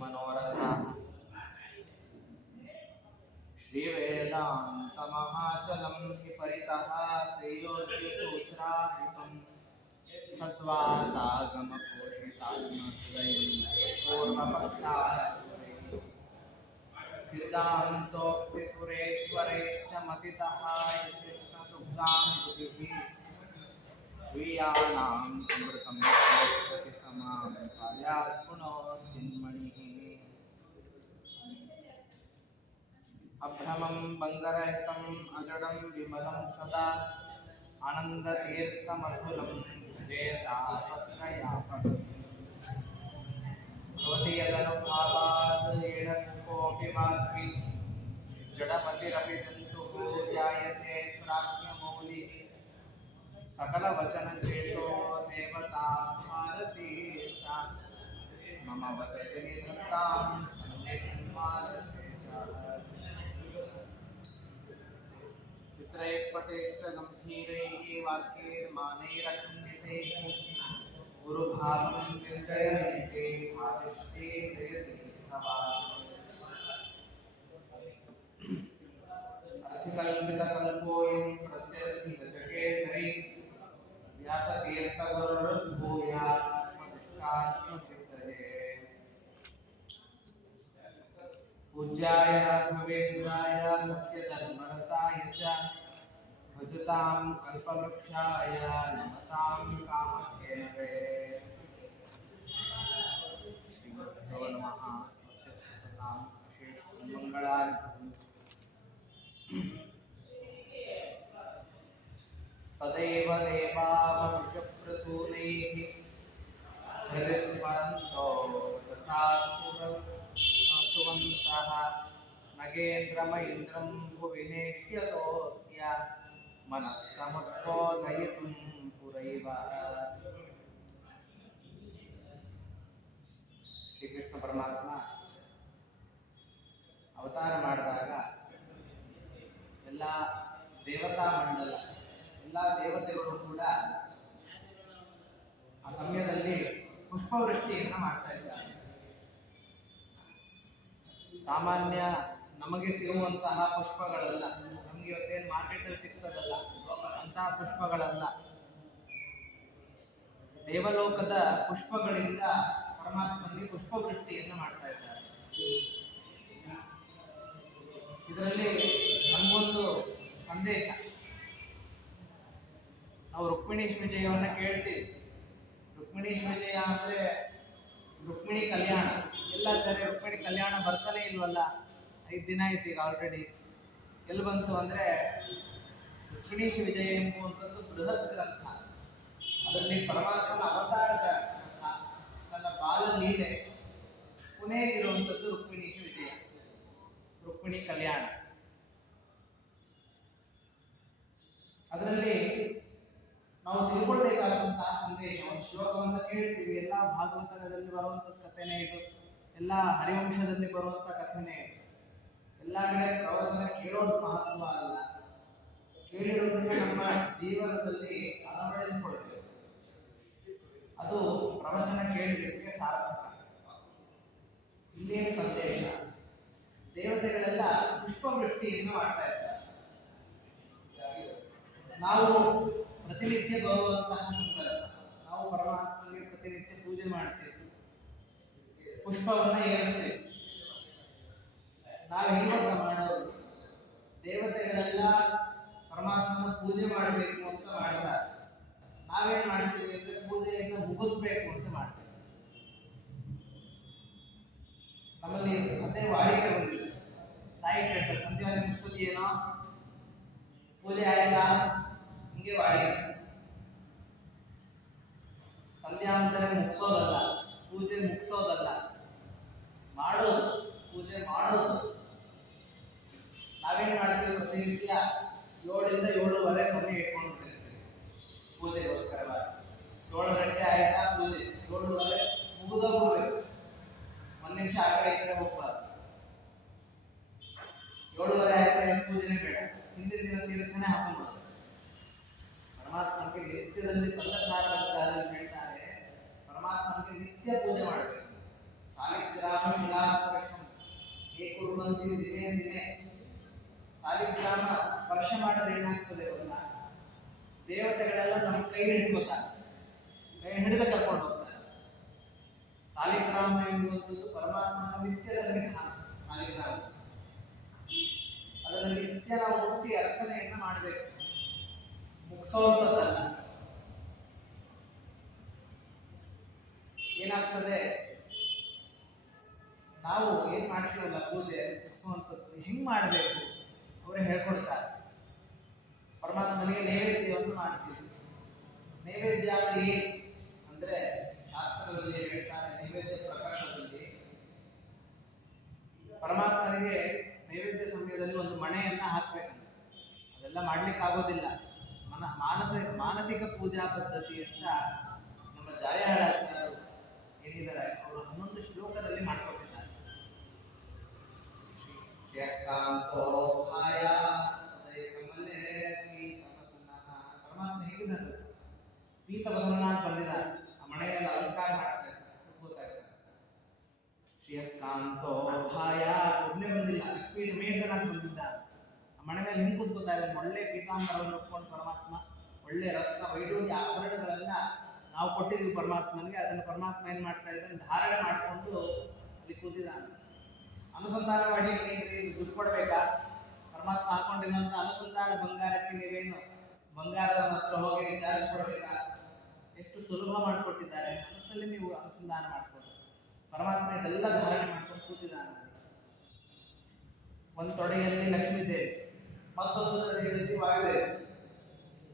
मनोरथाः श्रीवेदान्तमहाचलं हि परितः त्रैलोक्यसूत्राहितं सद्वादागमपोषितात्महृदयं पूर्वपक्षाय सिद्धान्तोक्तिसुरेश्वरैश्च मतितः कृष्णदुग्धामृतिभिः स्वीयानां अमृतं गच्छति समां कायात् पुनोर्जिन्मणिः अभ्रमं बङ्गरहितम् अजडं विमलं सदा आनन्दतीर्थमधुरं भजेतापत्रयापहम् भवति यदनुभावात् एडकोऽपि वाक्ति जडमतिरपि जन्तुः जायते प्राज्ञमौलिः सकलवचनचेतो देवता भारती सा मम वचसि निधत्तां सन्निधिर्मानसे च चित्रैः गम्भीरैः वाक्यैर्मानैरखण्डितैः गुरुभावं व्यञ्जयन्ते भाविष्टे जयतीर्थवान् अर्थिकल्पितकल्पोऽयं प्रत्यर्थिगजकेसरी व्यासतीर्थगुरुर्भूयात् स्मदिष्टार्थसिद्धये पूज्याय राघवेन्द्राय सत्यधर्मरताय च भजतां कल्पवृक्षाय नमतां कामधेनवे श्रीगुरुभ्यो नमः। स्वस्तिस्तु सतां विशेषसन्मङ्गलानि भवन्तु। तदेव देवावशुप्रसूनैः हृदि स्मरन्तो तथा सुवन्तः नगेन्द्रमैन्द्रं भुवि नेष्यतोऽस्य मनः समुद्बोधयितुं पुरैव। ಶ್ರೀಕೃಷ್ಣ ಪರಮಾತ್ಮ ಅವತಾರ ಮಾಡಿದಾಗ ಎಲ್ಲ ದೇವತಾ ಮಂಡಲ ಎಲ್ಲ ದೇವತೆಗಳು ಕೂಡ ಆ ಸಮಯದಲ್ಲಿ ಪುಷ್ಪವೃಷ್ಟಿಯನ್ನು ಮಾಡ್ತಾ ಇದ್ದಾರೆ. ಸಾಮಾನ್ಯ ನಮಗೆ ಸಿಗುವಂತಹ ಪುಷ್ಪಗಳಲ್ಲ, ನಮ್ಗೆ ಇವತ್ತೇನು ಮಾರ್ಕೆಟಲ್ಲಿ ಸಿಗ್ತದಲ್ಲ ಅಂತಹ ಪುಷ್ಪಗಳಲ್ಲ. ದೇವಲೋಕದ ಪುಷ್ಪಗಳಿಂದ ಪರಮಾತ್ಮನಿಗೆ ಪುಷ್ಪವೃಷ್ಟಿಯನ್ನು ಮಾಡ್ತಾ ಇದ್ದಾರೆ. ಇದರಲ್ಲಿ ನಮಗೊಂದು ಸಂದೇಶ. ನಾವು ರುಕ್ಮಿಣೀಶ್ ವಿಜಯವನ್ನ ಕೇಳ್ತೀವಿ. ರುಕ್ಮಿಣೀಶ್ ವಿಜಯ ಅಂದ್ರೆ ರುಕ್ಮಿಣಿ ಕಲ್ಯಾಣ. ಎಲ್ಲ ಸರಿ, ರುಕ್ಮಿಣಿ ಕಲ್ಯಾಣ ಬರ್ತಾನೆ ಇಲ್ವಲ್ಲ, 5 ದಿನ ಆಯ್ತು ಈಗ ಆಲ್ರೆಡಿ. ಎಲ್ಲಿ ಬಂತು ಅಂದ್ರೆ ರುಕ್ಮಿಣೀಶ್ ವಿಜಯ ಎಂಬುವಂಥದ್ದು ಬೃಹತ್ ಗ್ರಂಥ. ಅದರಲ್ಲಿ ಪರಮಾತ್ಮನ ಅವತಾರದ ಕಥ, ತನ್ನ ಬಾಲ ಲೀಲೆ ಕೊನೆಗಿರುವಂಥದ್ದು ರುಕ್ಮಿಣೀಶ್ ವಿಜಯ, ರುಕ್ಮಿಣಿ ಕಲ್ಯಾಣ. ಅದರಲ್ಲಿ ನಾವು ತಿಳ್ಕೊಳ್ಬೇಕಾದಂತಹ ಸಂದೇಶ, ಒಂದು ಶ್ಲೋಕವನ್ನು ಕೇಳ್ತೀವಿ. ಎಲ್ಲ ಭಾಗವತದಲ್ಲಿ ಬರುವಂಥದ್ದು ಕಥೆನೇ ಇದು, ಎಲ್ಲ ಹರಿವಂಶದಲ್ಲಿ ಬರುವಂಥ ಕಥೆನೇ ಇದು. ಎಲ್ಲ ಕಡೆ ಪ್ರವಚನ ಕೇಳೋದು ಮಹತ್ವ ಅಲ್ಲ, ಕೇಳಿರೋದನ್ನು ನಮ್ಮ ಜೀವನದಲ್ಲಿ ಅಳವಡಿಸಿಕೊಳ್ಬೇಕು. ಅದು ಪ್ರವಚನ ಕೇಳಿದಕ್ಕೆ ಸಾರ್ಥಕ. ಇಲ್ಲೇನು ಸಂದೇಶ? ದೇವತೆಗಳೆಲ್ಲ ಪುಷ್ಪವೃಷ್ಟಿಯನ್ನು ಮಾಡ್ತಾ ಇದ್ದಾರೆ. ನಾವು ಪ್ರತಿನಿತ್ಯ ಬರುವಂತಹ ಸಂದರ್ಭ, ನಾವು ಪರಮಾತ್ಮನಿಗೆ ಪ್ರತಿನಿತ್ಯ ಪೂಜೆ ಮಾಡ್ತೇವೆ, ಪುಷ್ಪವನ್ನ ಏರಿಸ್ತೇವೆ. ನಾವು ಹೆಂಗೊತ್ತ ಮಾಡೋದು? ದೇವತೆಗಳೆಲ್ಲ ಪರಮಾತ್ಮನ ಪೂಜೆ ಮಾಡಬೇಕು ಅಂತ ಮಾಡ್ತಾರೆ. ನಾವೇನ್ ಮಾಡ್ತೀವಿ ಅಂದ್ರೆ ಪೂಜೆಯನ್ನು ಮುಗಿಸ್ಬೇಕು ಅಂತ ಮಾಡ್ತೇವೆ. ನಮ್ಮಲ್ಲಿ ಅದೇ ವಾಡಿಕೆ ಬಂದಿದೆ. ತಾಯಿ ಕೇಳ್ತಾರೆ, ಸಂಧ್ಯಾವಂದನೆ ಮುಗಿಸೋದೇನೋ, ಪೂಜೆ ಆಯ್ತಾ? ಹಿಂಗೆ ವಾಡಿಕೆ. ಸಂಧ್ಯಾವಂದನೆ ಮುಗಿಸೋದಲ್ಲ, ಪೂಜೆ ಮುಗಿಸೋದಲ್ಲ, ಮಾಡೋದು, ಪೂಜೆ ಮಾಡೋದು. ನಾವೇನ್ ಮಾಡ್ತೀವಿ? ಪ್ರತಿನಿತ್ಯ 7ರಿಂದ 7:30 ಸಮಯ ಇಟ್ಕೊಂಡು ಬಿಟ್ಟಿರ್ತೀವಿ ಪೂಜೆಗೋಸ್ಕರವಾಗಿ. 7 ಗಂಟೆ ಆಯ್ತಾ ಪೂಜೆ, 7:30 ಮುಗಿದೋಗ್ಬಿಡ್ಬೇಕು. 1 ನಿಮಿಷ ಆ ಕಡೆ ಈ ಕಡೆ ಹೋಗ್ಬಾರ್ದು. 7:30 ಆಯ್ತಾ ಪೂಜೆನೇ ಬೇಡ, ಹಿಂದಿನ ದಿನದಲ್ಲಿ ಇರುತ್ತಾನೆ ಹಾಕೊಂಡ್ಬಿಡೋದು. ಪರಮಾತ್ಮನಿಗೆ ನಿತ್ಯದಲ್ಲಿ ತಂದಸಾರದಲ್ಲಿ ಹೇಳ್ತಾರೆ, ಪರಮಾತ್ಮನಿಗೆ ನಿತ್ಯ ಪೂಜೆ ಮಾಡಬೇಕು. ಸಾಲಿಗ್ರಾಮ ಶಿಲಾಸ್ಪರ್ಶಂ ಏ ಕುರುವಂತಿ ದಿನೇ ದಿನೇ. ಸಾಲಿಗ್ರಾಮ ಸ್ಪರ್ಶ ಮಾಡಿದ್ರೆ ಏನಾಗ್ತದೆ ಗೊತ್ತಾ? ದೇವತೆಗಳೆಲ್ಲ ನಮ್ಮ ಕೈ ಹಿಡ್ಕೋತಾರೆ, ಕೈ ಹಿಡಿದು ಕರ್ಕೊಂಡು ಹೋಗ್ತಾರೆ. ಸಾಲಿಗ್ರಾಮ ಎನ್ನುವಂಥದ್ದು ಪರಮಾತ್ಮನ ನಿತ್ಯದ ವಿಧಾನ. ಸಾಲಿಗ್ರಾಮ ಅದನ್ನು ನಿತ್ಯ ನಾವು ಹುಟ್ಟಿ ಅರ್ಚನೆಯನ್ನು ಮಾಡಬೇಕು, ಮುಗಿಸೋಂಥದ್ದಲ್ಲ. ಏನಾಗ್ತದೆ, ನಾವು ಏನ್ ಮಾಡ್ತೀವಲ್ಲ ಪೂಜೆ ಮುಗಿಸುವಂಥದ್ದು ಹೆಂಗ್ ಮಾಡಬೇಕು ಅವರೇ ಹೇಳ್ಕೊಡ್ತಾರೆ. ಪರಮಾತ್ಮನಿಗೆ ನೈವೇದ್ಯವನ್ನು ಮಾಡ್ತೀವಿ. ನೈವೇದ್ಯ ಅಂದ್ರೆ ಏನು ಅಂದ್ರೆ ಶಾಸ್ತ್ರದಲ್ಲಿ ಹೇಳ್ತಾರೆ, ನೈವೇದ್ಯ ಪ್ರಕರಣದಲ್ಲಿ ಪರಮಾತ್ಮನಿಗೆ ನೈವೇದ್ಯ ಸಮಯದಲ್ಲಿ ಒಂದು ಮಣೆಯನ್ನ ಹಾಕ್ಬೇಕಂತ. ಅದೆಲ್ಲ ಮಾಡ್ಲಿಕ್ಕೆ ಆಗೋದಿಲ್ಲ. ಮಾನಸಿಕ ಪೂಜಾ ಪದ್ಧತಿ ಅಂತ ನಮ್ಮ ಜಾಯಹಾಳಾಚಾರ್ಯರು ಏನಿದ್ದಾರೆ ಅವರು 11 ಶ್ಲೋಕದಲ್ಲಿ ಮಾಡಿಕೊಟ್ಟಿದ್ದಾರೆ. ಪರಮಾತ್ಮ ಹೇಗಿದ್ದಾರೆ, ಪೀತವಸನಾಗಿ ಬಂದಿದ್ದಾರೆ, ಆ ಮನೆಯಲ್ಲಿ ಅಲಂಕಾರ ಮಾಡ್ತಾ ಇದ್ದಾರೆ, ಕೂತ್ಕೋತಾ ಇದ್ದಾರೆ. ಶ್ರೀಯಕಾಂತೋ ಭಾಯ ಒಬ್ಬನೇ ಬಂದಿಲ್ಲ, ಲಕ್ಷ್ಮೀ ಸಮೇತನಾಗಿ ಬಂದಿದ್ದಾರೆ. ಆ ಮನೆ ಮೇಲೆ ಹಿಂಗೆ ಕೂತ್ಕೋತಾ ಇದ್ದಾರೆ. ಒಳ್ಳೆ ಪೀತಾಂಬರವನ್ನು ಉಟ್ಕೊಂಡು ಪರಮಾತ್ಮ, ಒಳ್ಳೆ ರತ್ನ ವೈಡೂರ್ಯ ಆಭರಣಗಳನ್ನ ನಾವು ಕೊಟ್ಟಿದ್ದೀವಿ ಪರಮಾತ್ಮನಿಗೆ. ಅದನ್ನು ಪರಮಾತ್ಮ ಏನ್ ಮಾಡ್ತಾ ಇದ್ದಾನೆ, ಧಾರಣೆ ಮಾಡಿಕೊಂಡು ಅಲ್ಲಿ ಕೂತಿದ್ದಾನೆ. ಅನುಸಂಧಾನ ಮಾಡ್ಲಿಕ್ಕೆ ಏನ್ರಿ ದುಡ್ಡು ಕೊಡ್ಬೇಕಾ? ಪರಮಾತ್ಮ ಹಾಕೊಂಡಿರುವಂತ ಅನುಸಂಧಾನ ಬಂಗಾರಕ್ಕೆ ನೀವೇನು ಬಂಗಾರದ ಹತ್ರ ಹೋಗಿ ವಿಚಾರಿಸ್ಕೊಡ್ಬೇಕಾ? ಎಷ್ಟು ಸುಲಭ ಮಾಡಿಕೊಟ್ಟಿದ್ದಾರೆ. ಮನಸ್ಸಲ್ಲಿ ನೀವು ಅನುಸಂಧಾನ ಮಾಡಿಕೊಂಡು ಪರಮಾತ್ಮ ಇದೆಲ್ಲ ಧಾರಣೆ ಮಾಡ್ಕೊಂಡು ಕೂತಿದ್ದಾನೆ. ಒಂದು ತೊಡೆಯಲ್ಲಿ ಲಕ್ಷ್ಮೀ ದೇವಿ, ಮತ್ತೊಂದು ತೊಡೆಯಲ್ಲಿ ವಾಯುದೇವಿ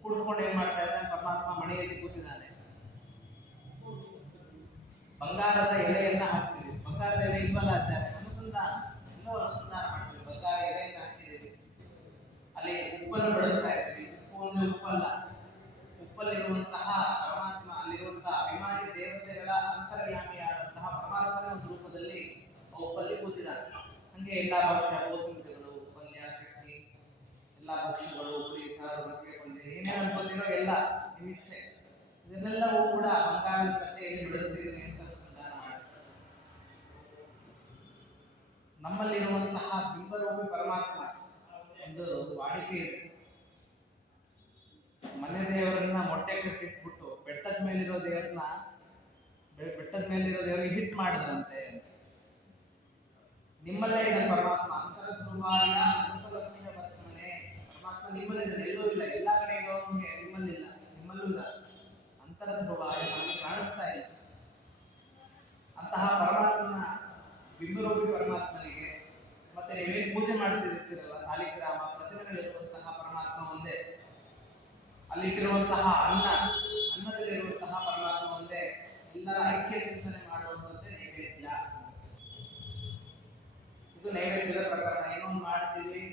ಕೂಡಿಸ್ಕೊಂಡು ಏನ್ ಮಾಡ್ತಾ ಇದ್ದಾನೆ, ಪರಮಾತ್ಮ ಮನೆಯಲ್ಲಿ ಕೂತಿದ್ದಾನೆ. ಬಂಗಾರದ ಎಲೆಯನ್ನ ಹಾಕ್ತೀವಿ. ಬಂಗಾರದ ಎಲೆ ಇಲ್ವಲ್ಲ ಆಚಾರ್ಯ, ಅನುಸಂಧಾನ ಎಲ್ಲೋ ಅನುಸಂಧಾನ ಮಾಡ್ತೀವಿ. ಬಂಗಾರ ಎಲೆಯನ್ನ ಹಾಕಿದ್ದೀವಿ, ಅಲ್ಲಿ ಉಪ್ಪನ್ನು ಬೆಳೆಸ್ತಾ ಇದ್ದೀವಿ. ಉಪ್ಪು ಅಂದ್ರೆ ಉಪ್ಪಲ್ಲ, ಉಪ್ಪಲ್ಲಿರುವಂತಹ ಪರಮಾತ್ಮ, ಅಲ್ಲಿರುವಂತಹ ಅಭಿಮಾನಿ ದೇವತೆಗಳ ಅಂತರ್ಯಾಮಿಯಾದಂತಹ ಪರಮಾತ್ಮನ ಒಂದು ರೂಪದಲ್ಲಿ ಉಪ್ಪಲ್ಲಿ ಕೂತಿದ್ದಾರೆ. ಹಂಗೆ ಎಲ್ಲಾ ಭಕ್ಷ್ಯ ಕೋಸಂಬರಿಗಳು, ಪಲ್ಯ, ಚಟ್ನಿ, ಎಲ್ಲಾ ಭಕ್ಷ್ಯಗಳು, ಉಪ್ಪಿ, ಸಾರು, ಮಜ್ಜಿಗೆ, ಪಲ್ಯ, ಏನೇನು ಅನ್ಕೊಂಡಿರೋ ಎಲ್ಲ ನಿಮ್ಮ ಇಚ್ಛೆ, ಇದನ್ನೆಲ್ಲವೂ ಕೂಡ ಬಂಗಾರದ ತಟ್ಟೆಯಲ್ಲಿ ಬಿಡುತ್ತೀರಿ ಅಂತ ಅನುಸಂಧಾನ ಮಾಡಿ. ನಮ್ಮಲ್ಲಿರುವಂತಹ ಬಿಂಬರೂಪಿ ಪರಮಾತ್ಮ ಒಂದು ವಾಡಿಕೆ ಇದೆ. ಮನೆ ದೇವರನ್ನ ಮೊಟ್ಟೆ ಕಟ್ಟಿಟ್ಬಿಟ್ಟು ಬೆಟ್ಟದ ಮೇಲಿರೋ ದೇವರಿಗೆ ಹಿಟ್ ಮಾಡಿದ್ರಂತೆ. ನಿಮ್ಮಲ್ಲೇ ಇದೆ ಪರಮಾತ್ಮ, ಅಂತರ ಧ್ರುವಾಯ ಅನುಪಲಬ್ಧಿಯ ವರ್ತಮನೆ. ಪರಮಾತ್ಮ ನಿಮ್ಮಲ್ಲಿದೆ, ಎಲ್ಲೂ ಇಲ್ಲ. ಎಲ್ಲಾ ಕಡೆ ಇರೋರಿಗೆ ನಿಮ್ಮಲ್ಲಿಲ್ಲ, ನಿಮ್ಮಲ್ಲೂ ಇಲ್ಲ. ಅಂತರ ಧ್ರುವಾಯ ನಮಗೆ ಕಾಣಿಸ್ತಾ ಇಲ್ಲ. ಅಂತಹ ಪರಮಾತ್ಮನ ಬಿಂಬರೂಪಿ ಪರಮಾತ್ಮನಿಗೆ ಮತ್ತೆ ನೀವೇನು ಪೂಜೆ ಮಾಡ್ತಿರ್ತೀರಲ್ಲ, ಸಾಲಿಗ್ರಾಮ ಪ್ರತಿಮೆಗಳಿರುವಂತಹ ಪರಮಾತ್ಮ ಒಂದೇ. ಅಲ್ಲಿಟ್ಟಿರುವಂತಹ ಅನ್ನದಲ್ಲಿರುವಂತಹ ಪರಮಾತ್ಮ ಒಂದೇ. ಎಲ್ಲರ ಐಕ್ಯ ಚಿಂತನೆ ಮಾಡುವಂಥದ್ದೇ ನೈವೇದ್ಯ. ಇದು ನೈವೇದ್ಯದ ಪ್ರಕಾರ. ಏನೋ ಮಾಡ್ತೀವಿ,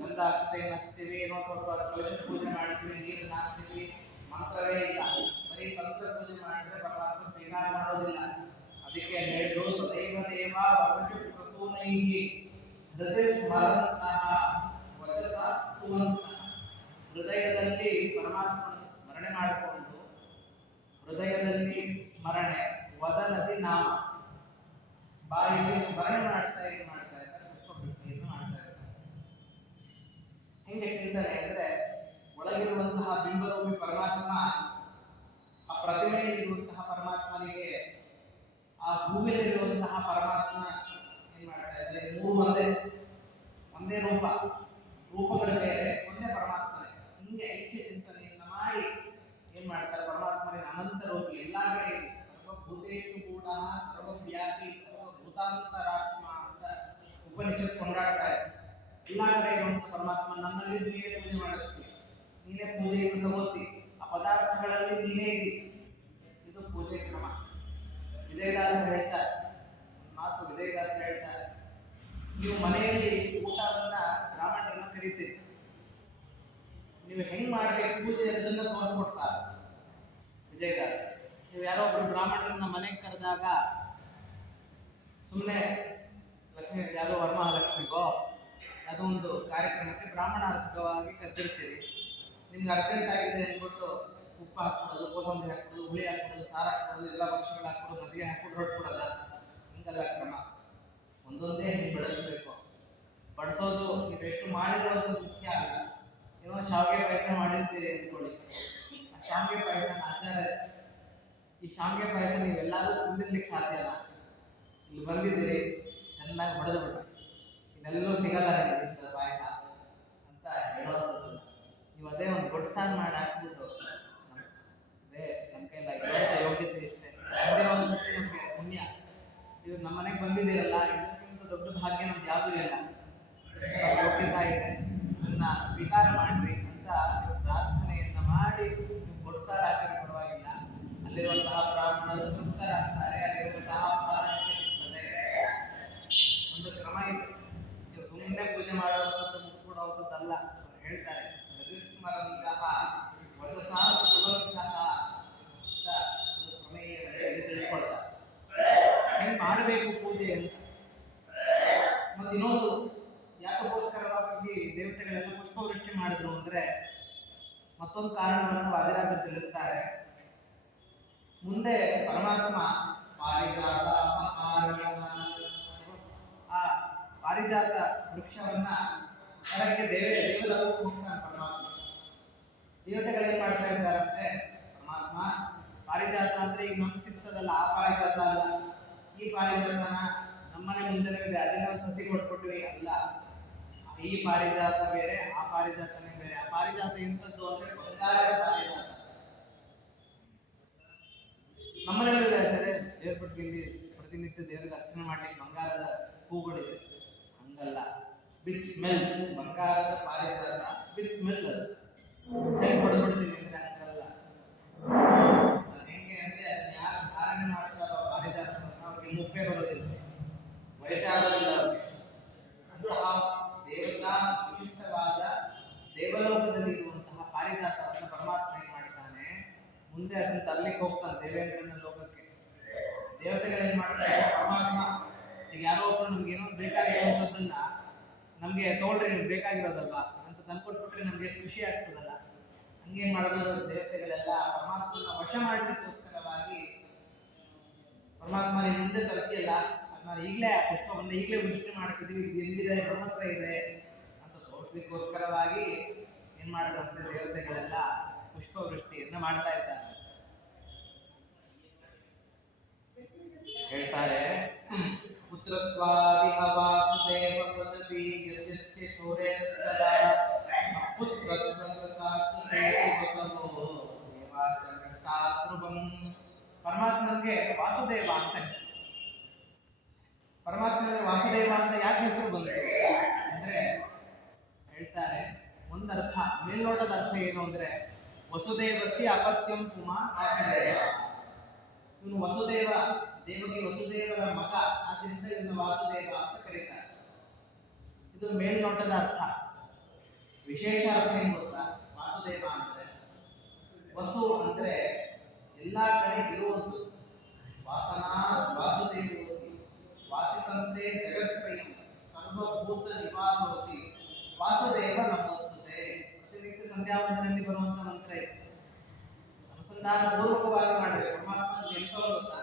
ಗಂಧ ಅಕ್ಷತೆಯನ್ನು ಹಚ್ತೀವಿ, ಏನೋ ಸ್ವಲ್ಪ ಕಲಶ ಪೂಜೆ ಮಾಡ್ತೀವಿ, ನೀರನ್ನು ಹಾಕ್ತೀವಿ, ಮಂತ್ರವೇ ಇಲ್ಲ. ಬರೀ ತಂತ್ರ ಪೂಜೆ ಮಾಡಿದ್ರೆ ಪರಮಾತ್ಮ ಸ್ವೀಕಾರ ಮಾಡೋದಿಲ್ಲ. ಅದಕ್ಕೆ ಹೇಳಿದ್ರು, ತದೇವ ದೇವ ವರಜು ಪ್ರಸೂನೈಹಿ ಹೃದಯ ಸ್ಮರಂತಹ ವಚಸ ಸ್ತುವಂತಹ. ಹೃದಯದಲ್ಲಿ ಪರಮಾತ್ಮನ ಸ್ಮರಣೆ ಮಾಡಿಕೊಂಡು, ಹೃದಯದಲ್ಲಿ ಸ್ಮರಣೆ, ವದನದಿ ನಾಮ, ಬಾಯಲ್ಲಿ ಸ್ಮರಣೆ ಮಾಡ್ತಾ ಏನ್ ಮಾಡ್ತಾ ಇದ್ದಾರೆ, ಪುಷ್ಪವೃಷ್ಟಿಯನ್ನು ಮಾಡ್ತಾ ಇದ್ದಾರೆ. ಹಿಂಗೆ ಚಿಂತನೆ ಅಂದ್ರೆ ಒಳಗಿರುವಂತಹ ಬಿಂಬರೂಪಿ ಪರಮಾತ್ಮ, ಆ ಪ್ರತಿಮೆಯಲ್ಲಿರುವಂತಹ ಪರಮಾತ್ಮನಿಗೆ, ಆ ಹೂವಿನಲ್ಲಿರುವಂತಹ ಪರಮಾತ್ಮ ಏನ್ ಮಾಡ್ತಾ ಇದ್ದಾರೆ, ಮೂರು ಒಂದೇ ರೂಪಗಳ ಬೇರೆ, ಒಂದೇ ಪರಮಾತ್ಮನೇ. ಹಿಂಗೆ ಐಕ್ಯ ಚಿಂತನೆಯನ್ನ ಮಾಡಿ ಏನ್ ಮಾಡ್ತಾರೆ, ಪರಮಾತ್ಮನಿಗೆ ಅನಂತ ರೂಪಿ, ಎಲ್ಲಾ ಕಡೆ ಇದೆ. ಸರ್ವಭೂತೇಷು ಕೂಡ ಸರ್ವವ್ಯಾಪಿ ಸರ್ವಭೂತಾಂತರಾತ್ಮ ಅಂತ ಉಪನಿಷತ್ ಕೊಂಡಾಡ್ತಾ ಇದೆ. ಎಲ್ಲಾ ಕಡೆ ಇರುವಂತ ಪರಮಾತ್ಮ, ನನ್ನಲ್ಲಿ ನೀನೇ ಪೂಜೆ ಮಾಡಿಸ್ತೀವಿ, ನೀನೇ ಪೂಜೆಯನ್ನು ತಗೋತಿ, ಆ ಪದಾರ್ಥಗಳಲ್ಲಿ ನೀನೇ ಇದ್ದೀ. ಇದು ಪೂಜೆ ಕ್ರಮ. ವಿಜಯದಾಸರು ಹೇಳ್ತಾರೆ, ಮಾತು ವಿಜಯದಾಸರು ಹೇಳ್ತಾರೆ, ನೀವು ಮನೆಯಲ್ಲಿ ಊಟವನ್ನ ಬ್ರಾಹ್ಮಣರನ್ನ ಕರೀತೀರಿ, ನೀವು ಹೆಂಗ್ ಮಾಡ್ಬೇಕು ಪೂಜೆ ಅದನ್ನ ತೋರಿಸ್ಕೊಡ್ತಾರೆ ವಿಜಯದಾಸ. ನೀವು ಯಾರೋ ಒಬ್ರು ಬ್ರಾಹ್ಮಣರನ್ನ ಮನೆಗೆ ಕರೆದಾಗ ಸುಮ್ಮನೆ ಲಕ್ಷ್ಮೀ ಯಾವುದೋ ವರಮಹಾಲಕ್ಷ್ಮಿಗೋ ಯಾವುದೋ ಒಂದು ಕಾರ್ಯಕ್ರಮಕ್ಕೆ ಬ್ರಾಹ್ಮಣಾರ್ಥಕವಾಗಿ ಕರೆದಿರ್ತೀರಿ. ನಿಮ್ಗೆ ಅರ್ಜೆಂಟ್ ಆಗಿದೆ ಅಂದ್ಬಿಟ್ಟು ಉಪ್ಪು ಹಾಕ್ಬಿಡೋದು, ಕೋಸಂಬರಿ ಹಾಕ್ಬಿಡೋದು, ಹುಳಿ ಹಾಕ್ಬಿಡೋದು, ಸಾರು ಹಾಕ್ಬಿಡೋದು, ಎಲ್ಲ ಭಕ್ಷ್ಯಗಳು ಹಾಕ್ಬಿಡೋದು, ಮಜ್ಜಿಗೆ ಹಾಕ್ಬಿಟ್ಟು ಹೊರಟ್ಬಿಡೋದ. ಹಂಗಲ್ಲ ಕ್ರಮ. ಒಂದೊಂದೇ ನೀವು ಬಡಿಸ್ಬೇಕು. ಬಡಿಸೋದು ನೀವೆಷ್ಟು ಮಾಡಿರೋಂಥದ್ದು ಮುಖ್ಯ ಅಲ್ಲ. ಏನೋ ಶಾವಿಗೆ ಪಾಯಸ ಮಾಡಿರ್ತೀರಿ ಅಂದ್ಕೊಳ್ಳಿ, ಆ ಶಾವಿಗೆ ಪಾಯಸನ ಆಚಾರ, ಈ ಶಾವಿಗೆ ಪಾಯಸ ನೀವೆಲ್ಲಾದ್ರೂ ತಿಂದಿರ್ಲಿಕ್ಕೆ ಸಾಧ್ಯ ಅಲ್ಲ. ಇಲ್ಲಿ ಬಂದಿದ್ದೀರಿ, ಚೆನ್ನಾಗಿ ಹೊಡೆದು ಬಿಟ್ಟು ಇನ್ನೆಲ್ಲೂ ಸಿಗಲ್ಲ ನಿಮ್ಗೆ ಪಾಯಸ ಅಂತ ಹೇಳೋವಂಥದ್ದಲ್ಲ. ನೀವು ಅದೇ ಒಂದು ಗೊಡ್ಸಾರು ಮಾಡಿ ಹಾಕ್ಬಿಟ್ಟು ಅದೇ ನಮ್ಮ ಕೈಲಾಗಿರುವಂಥ ಯೋಗ್ಯತೆ ಇಷ್ಟೇ, ಬಂದಿರುವಂಥದ್ದೇ ನಮಗೆ ಪುಣ್ಯ. ಇದು ನಮ್ಮ ಮನೆಗೆ ಬಂದಿದ್ದೀರಲ್ಲ, ಇದಕ್ಕಿಂತ ದೊಡ್ಡ ಭಾಗ್ಯ ನಮ್ಗೆ ಯಾವುದೂ ಇಲ್ಲ. ಯೋಗ್ಯತಾ ಇದೆ, ಇದನ್ನ ಸ್ವೀಕಾರ ಮಾಡ್ರಿ ಅಂತ ನೀವು ಪ್ರಾರ್ಥನೆಯನ್ನ ಮಾಡಿ ನೀವು ಗೊಡ್ಸಾರ ಹಾಕಿದ್ರೆ ಪರವಾಗಿಲ್ಲ. ಅಲ್ಲಿರುವಂತಹ ಬ್ರಾಹ್ಮಣರು ತೃಪ್ತರಾಗ್ತಾರೆ, ಅಲ್ಲಿರುವಂತಹ ಫಲ ಸಿಗ್ತದೆ. ಒಂದು ಕ್ರಮ ಇದೆ. ನೀವು ಸುಮ್ಮನೆ ಪೂಜೆ ಮಾಡುವಂಥದ್ದು ಮುಗಿಸ್ಬಿಡುವಂಥದ್ದಲ್ಲ. ಹೇಳ್ತಾರೆ ಪ್ರತಿಸ್ಮರಂತಹ ವಚಸಾ ಸುಗಂತಹ ಅಂತ ಒಂದು ಪ್ರಮೇಯದಲ್ಲಿ ತಿಳಿಸ್ಕೊಡ್ತಾರೆ. ಹೆಂಗೆ ಮಾಡಬೇಕು ಪೂಜೆ ಅಂತ. ಮತ್ತು ಇನ್ನೊಂದು ಯಾತಕ್ಕೋಸ್ಕರವಾಗಿ ದೇವತೆಗಳೆಲ್ಲ ಪುಷ್ಪವೃಷ್ಟಿ ಮಾಡಿದ್ರು ಅಂದ್ರೆ ಮತ್ತೊಂದು ಕಾರಣವನ್ನು ವಾದಿರಾಜರು ತಿಳಿಸ್ತಾರೆ. ಮುಂದೆ ಪರಮಾತ್ಮ ಪಾರಿಜಾತ ಆ ಪಾರಿಜಾತ ವೃಕ್ಷವನ್ನ ಹೊರಕ್ಕೆ ದೇವಲೋಕಕ್ಕೆ ಹೋಗ್ತಾನೆ ಪರಮಾತ್ಮ. ದೇವತೆಗಳೇನ್ ಮಾಡ್ತಾ ಇದ್ದಾರಂತೆ, ಪರಮಾತ್ಮ ಪಾರಿಜಾತ ಅಂದ್ರೆ ಈಗ ನಮ್ಗೆ ಸಿಗ್ತದಲ್ಲ ಆ ಪಾರಿಜಾತ ಅಲ್ಲ, ಈ ಪಾರಿಜಾತನ ನಮ್ಮನೆ ಮುಂದೆನೂ ಇದೆ, ಅದನ್ನ ಒಂದು ಸಸಿ ಕೊಟ್ಬಿಟ್ವಿ ಅಲ್ಲ. ಈ ಪಾರಿಜಾತ ಬೇರೆ, ಆ ಪಾರಿಜಾತನೇ ಬೇರೆ. ಆ ಪಾರಿಜಾತ ಇಂಥದ್ದು ಅಂದ್ರೆ ಬಂಗಾರದ ಪಾರಿಜಾತ. ನಮ್ಮನೇಲಿ ಇದೆ ಆಚಾರ್ಯ, ದೇವ್ರ ಪಟ್ಟಿಗೆಯಲ್ಲಿ ಪ್ರತಿನಿತ್ಯ ದೇವರಿಗೆ ಅರ್ಚನೆ ಮಾಡ್ಲಿಕ್ಕೆ ಬಂಗಾರದ ಹೂಗಳಿದೆ. ಹಂಗಲ್ಲ, ಬಿಗ್ ಸ್ಮೆಲ್ ಬಂಗಾರದ ಪಾರಿಜಾತ, ಬಿಗ್ ಸ್ಮೆಲ್ ಅದು ಸೆಂಟ್ ಹೊಡೆದ್ಬಿಡ್ತೀವಿ ಅಂದ್ರೆ ಹಂಗಲ್ಲ. ಅದು ಹೆಂಗೆ ಅಂದ್ರೆ ಅದನ್ನ ಯಾರು ಧಾರಣೆ ಮಾಡ್ತಾರೋ ಪಾರಿಜಾತವನ್ನು ಅವ್ರಿಗೆ ಮುಪ್ಪೆ ಬರೋದಿಲ್ಲ, ವಯಸ್ಸಾಗೋದಿಲ್ಲ ಅವ್ರಿಗೆ. ಅಂತಹ ದೇವತಾ ವಿಶಿಷ್ಟವಾದ ದೇವಲೋಕದಲ್ಲಿ ಇರುವಂತಹ ಪಾರಿಜಾತವನ್ನು ಪರಮಾತ್ಮ ಏನ್ ಮಾಡ್ತಾನೆ, ಮುಂದೆ ಅದನ್ನ ತರ್ಲಿಕ್ಕೆ ಹೋಗ್ತಾನೆ ದೇವೇಂದ್ರನ ಲೋಕಕ್ಕೆ. ದೇವತೆಗಳೇನ್ ಮಾಡ್ತಾರೆ, ಪರಮಾತ್ಮ ಈಗ ಯಾರೋ ಒಬ್ಬರು ನಮ್ಗೆ ಏನೋ ಬೇಕಾಗಿರುವಂಥದ್ದನ್ನ ನಮ್ಗೆ ತಗೊಳ್ರಿ, ನಿಮ್ಗೆ ಬೇಕಾಗಿರೋದಲ್ವಾ ಅಂತ ತಂದ್ಕೊಟ್ಬಿಟ್ರೆ ನಮ್ಗೆ ಖುಷಿ ಆಗ್ತದಲ್ಲ. ಹಂಗೇನ್ ಮಾಡೋದು ದೇವತೆಗಳೆಲ್ಲ ಪರಮಾತ್ಮನ ವಶ ಮಾಡಲಿಕ್ಕೋಸ್ಕರವಾಗಿ, ಪರಮಾತ್ಮ ನೀವು ಮುಂದೆ ತರ್ತಿಯಲ್ಲ, ನಾನು ಈಗಲೇ ಆ ಪುಷ್ಪವನ್ನು ಈಗಲೇ ವೃಷ್ಟಿ ಮಾಡ್ತಿದ್ದೀವಿ, ಇದು ಎಲ್ಲಿದೆ, ನಮ್ಮ ಹತ್ರ ಇದೆ ಅಂತ ತೋರಿಸ್ಲಿಕ್ಕೋಸ್ಕರವಾಗಿ ಏನ್ ಮಾಡದಂತೆ ದೇವತೆಗಳೆಲ್ಲ ಪುಷ್ಪವೃಷ್ಟಿಯನ್ನ ಮಾಡ್ತಾ ಇದ್ದಾರೆ. ಹೇಳ್ತಾರೆ, ಪುತ್ರತ್ವಾದಿ ವಾಸುದೇವ ಪದವಿ ಯಜ್ಞಸ್ಯ ಶೌರ್ಯಸ್ತದಾ ಪುತ್ರತ್ವಕಾಸ್ತು ಸೇತು ಬಸವೋ ದೇವಾಚರಣಾತೃಭಂ. ಪರಮಾತ್ಮನಿಗೆ ವಾಸುದೇವ ಅಂತ ಹೆಸರು. ಪರಮಾತ್ಮನಿಗೆ ವಾಸುದೇವ ಅಂತ ಯಾಕೆ ಹೆಸರು ಬಂತು ಅಂದ್ರೆ ಹೇಳ್ತಾರೆ, ಒಂದರ್ಥ ಮೇಲ್ನೋಟದ ಅರ್ಥ ಏನು ಅಂದ್ರೆ ವಸುದೇವಸ್ಯ ಅಪತ್ಯಂ ಪುಮಾನ್ ವಾಸುದೇವ. ಇವನು ವಸುದೇವ, ದೇವಕಿ ವಸುದೇವರ ಮಗ, ಆದ್ದರಿಂದ ಇವನು ವಾಸುದೇವ ಅಂತ ಕರೀತಾರೆ. ಇದು ಮೇಲ್ನೋಟದ ಅರ್ಥ. ವಿಶೇಷ ಅರ್ಥ ಏನ್ ಗೊತ್ತಾ, ವಾಸುದೇವ ಅಂದ್ರೆ ವಸು ಅಂದ್ರೆ ಎಲ್ಲಾ ಕಡೆ ಇರುವಂಥದ್ದು. ವಾಸನಾ ವಾಸುದೇವೋಸಿ ವಾಸಿತಂತೆ ಜಗತ್ರಯಂ ಸರ್ವಭೂತ ನಿವಾಸೋಸಿ ವಾಸುದೇವ ನಮೋಸ್ತುತೆ. ಪ್ರತಿನಿತ್ಯ ಸಂಧ್ಯಾ ವಂದನೆಯಲ್ಲಿ ಬರುವಂತ ಮಂತ್ರ ಇದು. ಅನುಸಂಧಾನ ಪೂರ್ವಕವಾಗಿ ಮಾಡಿದ್ರೆ ಪರಮಾತ್ಮ ಎಂತವ್ರು ಗೊತ್ತಾ,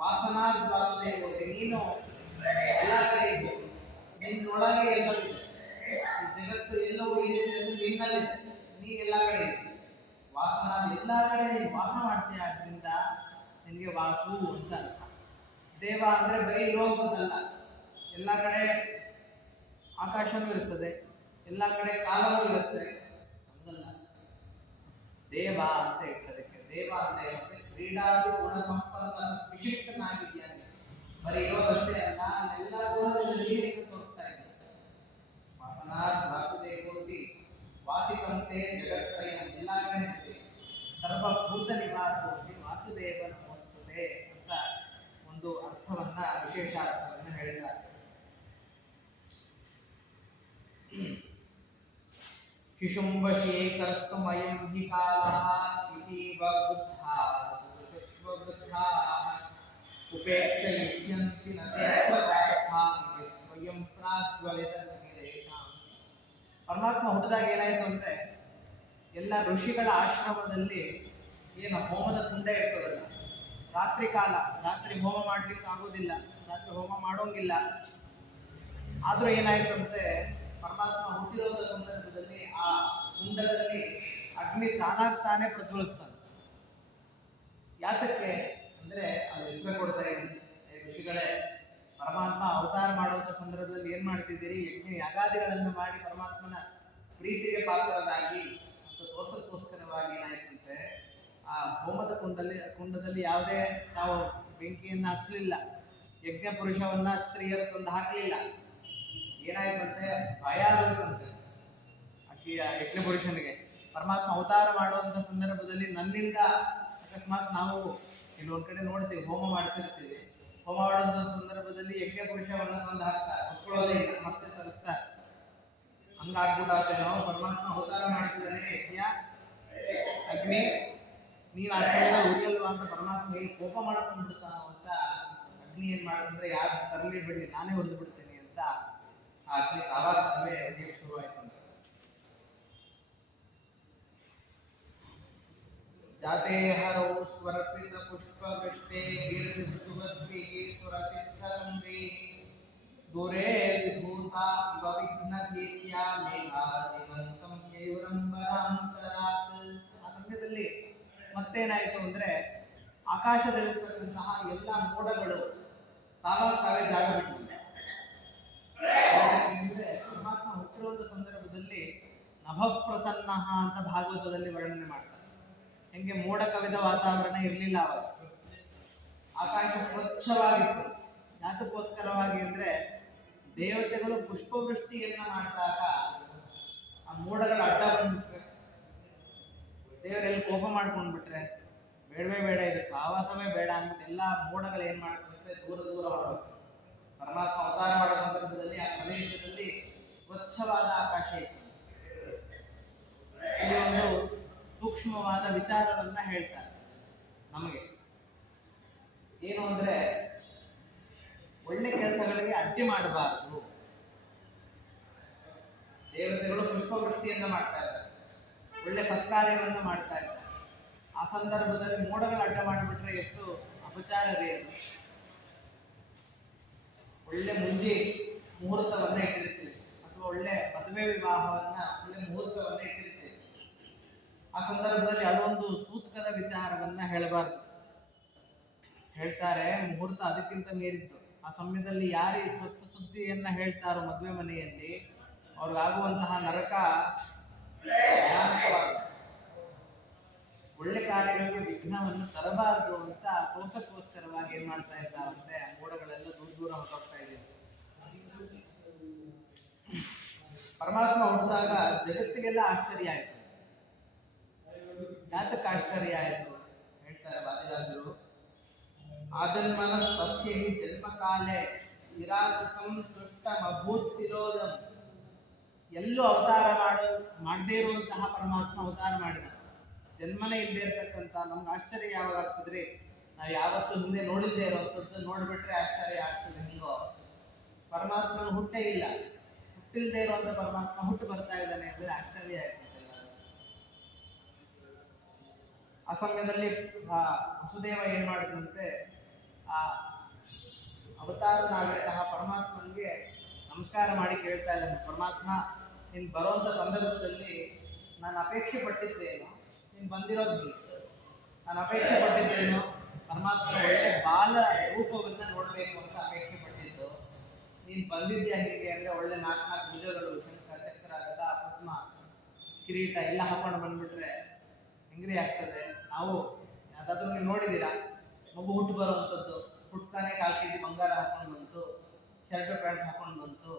ವಾಸನಾ ವಾಸುದೇವೋಸಿ, ನೀನು ಎಲ್ಲಾ ಕಡೆ ಇದ್ದೆ, ನಿನ್ನೊಳಗೆ ಎಲ್ಲವಿದೆ, ಈ ಜಗತ್ತು ಎಲ್ಲವೂ ಏನಿದೆ ನಿನ್ನಲ್ಲಿದೆ, ನೀನ್ ಎಲ್ಲಾ ಕಡೆ ಇದೆ. ವಾಸನಾ ಎಲ್ಲಾ ಕಡೆ ನೀನು ವಾಸ ಮಾಡ್ತೀಯ, ಆದ್ರಿಂದ ನಿನಗೆ ವಾಸು ಅಂತ ಅರ್ಥ. ದೇವ ಅಂದ್ರೆ ಬರೀ ಇರುವಂಥದ್ದಲ್ಲ, ಎಲ್ಲ ಕಡೆ ಆಕಾಶನೂ ಇರ್ತದೆ, ಎಲ್ಲ ಕಡೆ ಕಾಲನೂ ಇರುತ್ತೆ, ಹಂಗಲ್ಲ. ದೇವ ಅಂತ ಇಟ್ಟದಕ್ಕೆ, ದೇವ ಅಂದ್ರೆ ಮತ್ತೆ ಕ್ರೀಡಾದಿ ಗುಣ ಸಂಪನ್ನ ವಿಶಿಷ್ಟನಾಗಿದೆಯಾನೆ. ಬರೀ ಇರೋದಷ್ಟೇ ಅಲ್ಲ, ಎಲ್ಲ ಗುಣಗಳನ್ನು ನೀನೇ ತೋರಿಸ್ತಾ ಇದ್ದೀನಿ. ವಾಸನಾ ವಾಸುದೇವೋಸಿ ವಾಸಿತಂತೆ ಜಗತ್ರಯಂ, ಎಲ್ಲ ಕಡೆ ನಿಂತಿದೆ, ಸರ್ವಭೂತ ನಿವಾಸೋಸಿ ವಾಸುದೇವ ನಮೋಸ್ತುತೆ ಅಂತ ಒಂದು ಅರ್ಥವನ್ನ, ವಿಶೇಷ ಅರ್ಥವನ್ನ ಹೇಳಿದ್ದಾರೆ. ಶಿಶುಂಬಶೀಕರ್ತುಮಯಂ ಹಿ ಕಾಲಃ ಇತೀವ ಬುದ್ಧಾಃ ಶುಶ್ವಬುದ್ಧಾಃ ಉಪೇಕ್ಷಯಿಷ್ಯಂತಿ ನ ಚೇಷ್ಟದಾರ್ಥಾಃ ಇತಿ ಸ್ವಯಂ ಪ್ರಾಜ್ವಲಿತನ್ನಿರೇಷಾಂ. ಪರಮಾತ್ಮ ಹುಟ್ಟಿದಾಗ ಏನಾಯ್ತು ಅಂದ್ರೆ, ಎಲ್ಲ ಋಷಿಗಳ ಆಶ್ರಮದಲ್ಲಿ ಏನು ಹೋಮದ ಕುಂಡ ಇರ್ತದಲ್ಲ, ರಾತ್ರಿ ಕಾಲ, ರಾತ್ರಿ ಹೋಮ ಮಾಡ್ಲಿಕ್ಕೆ ಆಗೋದಿಲ್ಲ, ರಾತ್ರಿ ಹೋಮ ಮಾಡೋಂಗಿಲ್ಲ. ಆದ್ರೂ ಏನಾಯ್ತಂತೆ, ಪರಮಾತ್ಮ ಹುಟ್ಟಿರುವ ಸಂದರ್ಭದಲ್ಲಿ ಆ ಕುಂಡದಲ್ಲಿ ಅಗ್ನಿ ತಾನಾಗ್ತಾನೆ ಪ್ರಜ್ವಲಿಸ್ತಾನೆ. ಯಾತಕ್ಕೆ ಅಂದ್ರೆ ಅದು ಎಚ್ಚರ ಕೊಡ್ತಾ ಇದ್ದಂತೆ, ಋಷಿಗಳೇ, ಪರಮಾತ್ಮ ಅವತಾರ ಮಾಡುವಂತ ಸಂದರ್ಭದಲ್ಲಿ ಏನ್ ಮಾಡ್ತಿದ್ದೀರಿ, ಯಜ್ಞ ಯಾಗಾದಿಗಳನ್ನು ಮಾಡಿ ಪರಮಾತ್ಮನ ಪ್ರೀತಿಗೆ ಪಾತ್ರರಾಗಿ ಅಂತ ತೋರ್ಸಕ್ಕೋಸ್ಕರವಾಗಿ ಏನಾಯ್ತಂತೆ, ಆ ಹೋಮದ ಕುಂಡದಲ್ಲಿ ಯಾವುದೇ ತಾವು ಬೆಂಕಿಯನ್ನು ಹಚ್ಚಲಿಲ್ಲ, ಯಜ್ಞ ಪುರುಷವನ್ನ ಸ್ತ್ರೀಯರು ತಂದು ಹಾಕಲಿಲ್ಲ. ಏನಾಯ್ತಂತೆ, ಭಯ ಆಗೋಯ್ತಂತೆ ಯಜ್ಞ ಪುರುಷನಿಗೆ. ಪರಮಾತ್ಮ ಅವತಾರ ಮಾಡುವಂತ ಸಂದರ್ಭದಲ್ಲಿ ನನ್ನಿಂದ ಅಕಸ್ಮಾತ್ ನಾವು ಕೆಲವೊಂದ್ ಕಡೆ ನೋಡ್ತೀವಿ, ಹೋಮ ಮಾಡ್ತಿರ್ತೀವಿ, ಹೋಮ ಮಾಡುವಂತ ಸಂದರ್ಭದಲ್ಲಿ ಯಜ್ಞ ಪುರುಷವನ್ನ ತಂದು ಹಾಕ್ತಾರೆ, ಹೊತ್ಕೊಳ್ಳೋದೇ ಇಲ್ಲ, ಮತ್ತೆ ತರಿಸ್ತಾರೆ. ಹಂಗಾಗ್ಬಿಟ್ಟಾತೇನೋ, ಪರಮಾತ್ಮ ಅವತಾರ ಮಾಡ್ತಿದ್ದಾನೆ ಯಜ್ಞ ಅಗ್ನಿ, ನೀನ್ ಆ ಸಮಯದಲ್ಲಿ ಉರಿಯಲ್ವಾ ಅಂತ ಪರಮಾತ್ಮ ಏನು ಕೋಪ ಮಾಡ್ಕೊಂಡು ಬಿಡ್ತಾನೋ ಅಂತ ಅಗ್ನಿ ಏನ್ ಮಾಡಿದ್ರೆ, ಯಾರು ತರಲಿ ಬಿಡ್ಲಿ ನಾನೇ ಹೊಡೆದು ಬಿಡ್ತೇನೆ ಅಂತ ಆ ಅಗ್ನಿ ತಾವಾಗ ತಾವೇ ಹೊಡೆಯಕ್ಕೆ ಶುರುವಾಯ್ತಂತೆ. ಜಾತೆ ಹರೌ ಸ್ವರ್ಪಿತ ಪುಷ್ಪ ವೃಷ್ಟೇ ಗಿರ್ವಿಸುವದ್ಭಿಃ ಸುರಸಿದ್ಧ ಸಂವೇಹಿ ದೂರೇ ವಿಭೂತ ಇವ ವಿಘ್ನ ಭೀತ್ಯ ಮೇಘಾದಿವಂತಂ ಮಯೂರಂಬರಾಂತರಾತ್. ಆ ಸಮಯದಲ್ಲಿ ಮತ್ತೇನಾಯಿತು ಅಂದ್ರೆ, ಆಕಾಶದಲ್ಲಿರ್ತಕ್ಕಂತಹ ಎಲ್ಲ ಮೋಡಗಳು ತಾವಾಗ ತಾವೇ ಜಾಗ ಬಿಟ್ಟು. ಅಂದ್ರೆ ಪರಮಾತ್ಮ ಹುಟ್ಟಿರುವಂತ ಸಂದರ್ಭದಲ್ಲಿ ನಭಃಪ್ರಸನ್ನ ಅಂತ ಭಾಗವತದಲ್ಲಿ ವರ್ಣನೆ ಮಾಡ್ತಾರೆ. ಹೆಂಗೆ ಮೋಡ ಕವಿದ ವಾತಾವರಣ ಇರಲಿಲ್ಲ ಅವಾಗ, ಆಕಾಶ ಸ್ವಚ್ಛವಾಗಿತ್ತು. ಯಾತಕ್ಕೋಸ್ಕರವಾಗಿ ಅಂದ್ರೆ, ದೇವತೆಗಳು ಪುಷ್ಪವೃಷ್ಟಿಯನ್ನ ಮಾಡಿದಾಗ ಆ ಮೋಡಗಳ ಅಡ್ಡ ಬಂದ್ಬಿಟ್ರೆ, ದೇವರೆಲ್ಲ ಕೋಪ ಮಾಡ್ಕೊಂಡ್ಬಿಟ್ರೆ, ಬೇಡವೇ ಬೇಡ, ಇದು ಸಾವಾಸವೇ ಬೇಡ ಅಂದ್ಬಿಟ್ಟು ಎಲ್ಲ ಮೋಡಗಳು ಏನ್ ಮಾಡ್ತಿರುತ್ತೆ, ದೂರ ದೂರ ಹೊರಡುತ್ತೆ. ಪರಮಾತ್ಮ ಅವತಾರ ಮಾಡೋ ಸಂದರ್ಭದಲ್ಲಿ ಆ ಪ್ರದೇಶದಲ್ಲಿ ಸ್ವಚ್ಛವಾದ ಆಕಾಶ ಇತ್ತು. ಇಲ್ಲಿ ಒಂದು ಸೂಕ್ಷ್ಮವಾದ ವಿಚಾರವನ್ನ ಹೇಳ್ತಾರೆ ನಮಗೆ. ಏನು ಅಂದ್ರೆ, ಒಳ್ಳೆ ಕೆಲಸಗಳಿಗೆ ಅಡ್ಡಿ ಮಾಡಬಾರದು. ದೇವತೆಗಳು ಪುಷ್ಪವೃಷ್ಟಿಯನ್ನ ಮಾಡ್ತಾ ಇದ್ದಾರೆ, ಒಳ್ಳೆ ಸತ್ಕಾರ್ಯವನ್ನ ಮಾಡ್ತಾ ಇದ್ದಾರೆ. ಆ ಸಂದರ್ಭದಲ್ಲಿ ಮೋಡಗಳು ಅಡ್ಡ ಮಾಡಿಬಿಟ್ರೆ ಎಷ್ಟು ಅಪಚಾರ ರೀ ಅದು. ಒಳ್ಳೆ ಮುಂಜಿ ಮುಹೂರ್ತವನ್ನ ಇಟ್ಟಿರ್ತೀವಿ, ಅಥವಾ ಒಳ್ಳೆ ಮದುವೆ ವಿವಾಹವನ್ನ ಒಳ್ಳೆ ಮುಹೂರ್ತವನ್ನ ಇಟ್ಟಿರ್ತೀವಿ. ಆ ಸಂದರ್ಭದಲ್ಲಿ ಅದೊಂದು ಸೂತ್ಕದ ವಿಚಾರವನ್ನ ಹೇಳಬಾರ್ದು. ಹೇಳ್ತಾರೆ, ಮುಹೂರ್ತ ಅದಕ್ಕಿಂತ ಮೀರಿದ್ದು. ಆ ಸಮಯದಲ್ಲಿ ಯಾರು ಈ ಸತ್ತು ಸುದ್ದಿಯನ್ನ ಹೇಳ್ತಾರೋ ಮದುವೆ ಮನೆಯಲ್ಲಿ, ಅವ್ರಿಗಾಗುವಂತಹ ನರಕ ಭಯಾನಕವಾದ. ಒಳ್ಳೆ ಕಾರ್ಯಗಳಿಗೆ ವಿಘ್ನವನ್ನು ತರಬಾರದು ಅಂತ ತೋರ್ಸಕ್ಕೋಸ್ಕರವಾಗಿ ಏನ್ ಮಾಡ್ತಾ ಇದ್ದಾವಂತೆ, ಮೋಡಗಳೆಲ್ಲ ದೂರ ದೂರ ಹೊರಟೋಗ್ತಾ ಇದ್ದೀವಿ. ಪರಮಾತ್ಮ ಹುಟ್ಟಿದಾಗ ಜಗತ್ತಿಗೆಲ್ಲ ಆಶ್ಚರ್ಯ ಆಯ್ತು. ಯಾತಕ್ಕೆ ಆಶ್ಚರ್ಯ ಆಯ್ತು ಹೇಳ್ತಾರೆ ವಾದಿರಾಜರು. ಆಜನ್ಮನ ಸ್ಪರ್ಶಿ ಜನ್ಮಕಾಲೆ ಚಿರಾತಕಂ ತುಷ್ಟಮಭೂತಿರೋಧಂ. ಎಲ್ಲೂ ಅವತಾರ ಮಾಡದೇ ಇರುವಂತಹ ಪರಮಾತ್ಮ ಅವತಾರ ಮಾಡಿದ. ಜನ್ಮನೇ ಇಲ್ಲದೆ ಇರತಕ್ಕಂಥ ನಮ್ಗೆ ಆಶ್ಚರ್ಯ ಯಾವಾಗ ಆಗ್ತದ್ರಿ, ನಾವು ಯಾವತ್ತೂ ಹಿಂದೆ ನೋಡಿದ್ದೇ ಇರುವಂಥದ್ದು ನೋಡ್ಬಿಟ್ರೆ ಆಶ್ಚರ್ಯ ಆಗ್ತದೆ. ಹಿಂಗೋ ಪರಮಾತ್ಮನ ಹುಟ್ಟೇ ಇಲ್ಲ, ಹುಟ್ಟಿಲ್ದೇ ಇರುವಂತ ಪರಮಾತ್ಮ ಹುಟ್ಟು ಬರ್ತಾ ಇದ್ದಾನೆ ಅಂದ್ರೆ ಆಶ್ಚರ್ಯ ಆಗ್ತದೆ. ಆ ಸಮಯದಲ್ಲಿ ವಸುದೇವ ಏನ್ ಮಾಡಿದಂತೆ, ಆ ಅವತಾರನಾಗಿರುವಂತಹ ಪರಮಾತ್ಮನಿಗೆ ನಮಸ್ಕಾರ ಮಾಡಿ ಕೇಳ್ತಾ ಇದ್ದಾನೆ, ಪರಮಾತ್ಮ ನೀನ್ ಬರುವಂತ ಸಂದರ್ಭದಲ್ಲಿ ನಾನು ಅಪೇಕ್ಷೆ ಪಟ್ಟಿದ್ದೇನು, ನೀನು ಬಂದಿರೋದು ಹೀಗೆ. ನಾನು ಅಪೇಕ್ಷೆ ಪಟ್ಟಿದ್ದೇನು, ಪರಮಾತ್ಮನ ಒಳ್ಳೆ ಬಾಲ ರೂಪವನ್ನ ನೋಡ್ಬೇಕು ಅಂತ ಅಪೇಕ್ಷೆ ಪಟ್ಟಿದ್ದು. ನೀನ್ ಬಂದಿದ್ಯಾ ಹೀಗೆ ಅಂದ್ರೆ ಒಳ್ಳೆ 4 ಭುಜಗಳು, ಶಂಖ ಚಕ್ರ ಗದಾ ಪದ್ಮ ಕಿರೀಟ ಎಲ್ಲ ಹಾಕೊಂಡು ಬಂದ್ಬಿಟ್ರೆ ಹೆಂಗ್ರಿ ಆಗ್ತದೆ. ನಾವು ಯಾವ್ದಾದ್ರು ನೀವು ನೋಡಿದೀರಾ, ಮಗು ಹುಟ್ಟು ಬರುವಂಥದ್ದು, ಹುಟ್ಟತಾನೆ 4 kg ಬಂಗಾರ ಹಾಕೊಂಡು ಬಂತು, ಶರ್ಟ್ ಪ್ಯಾಂಟ್ ಹಾಕೊಂಡು ಬಂತು,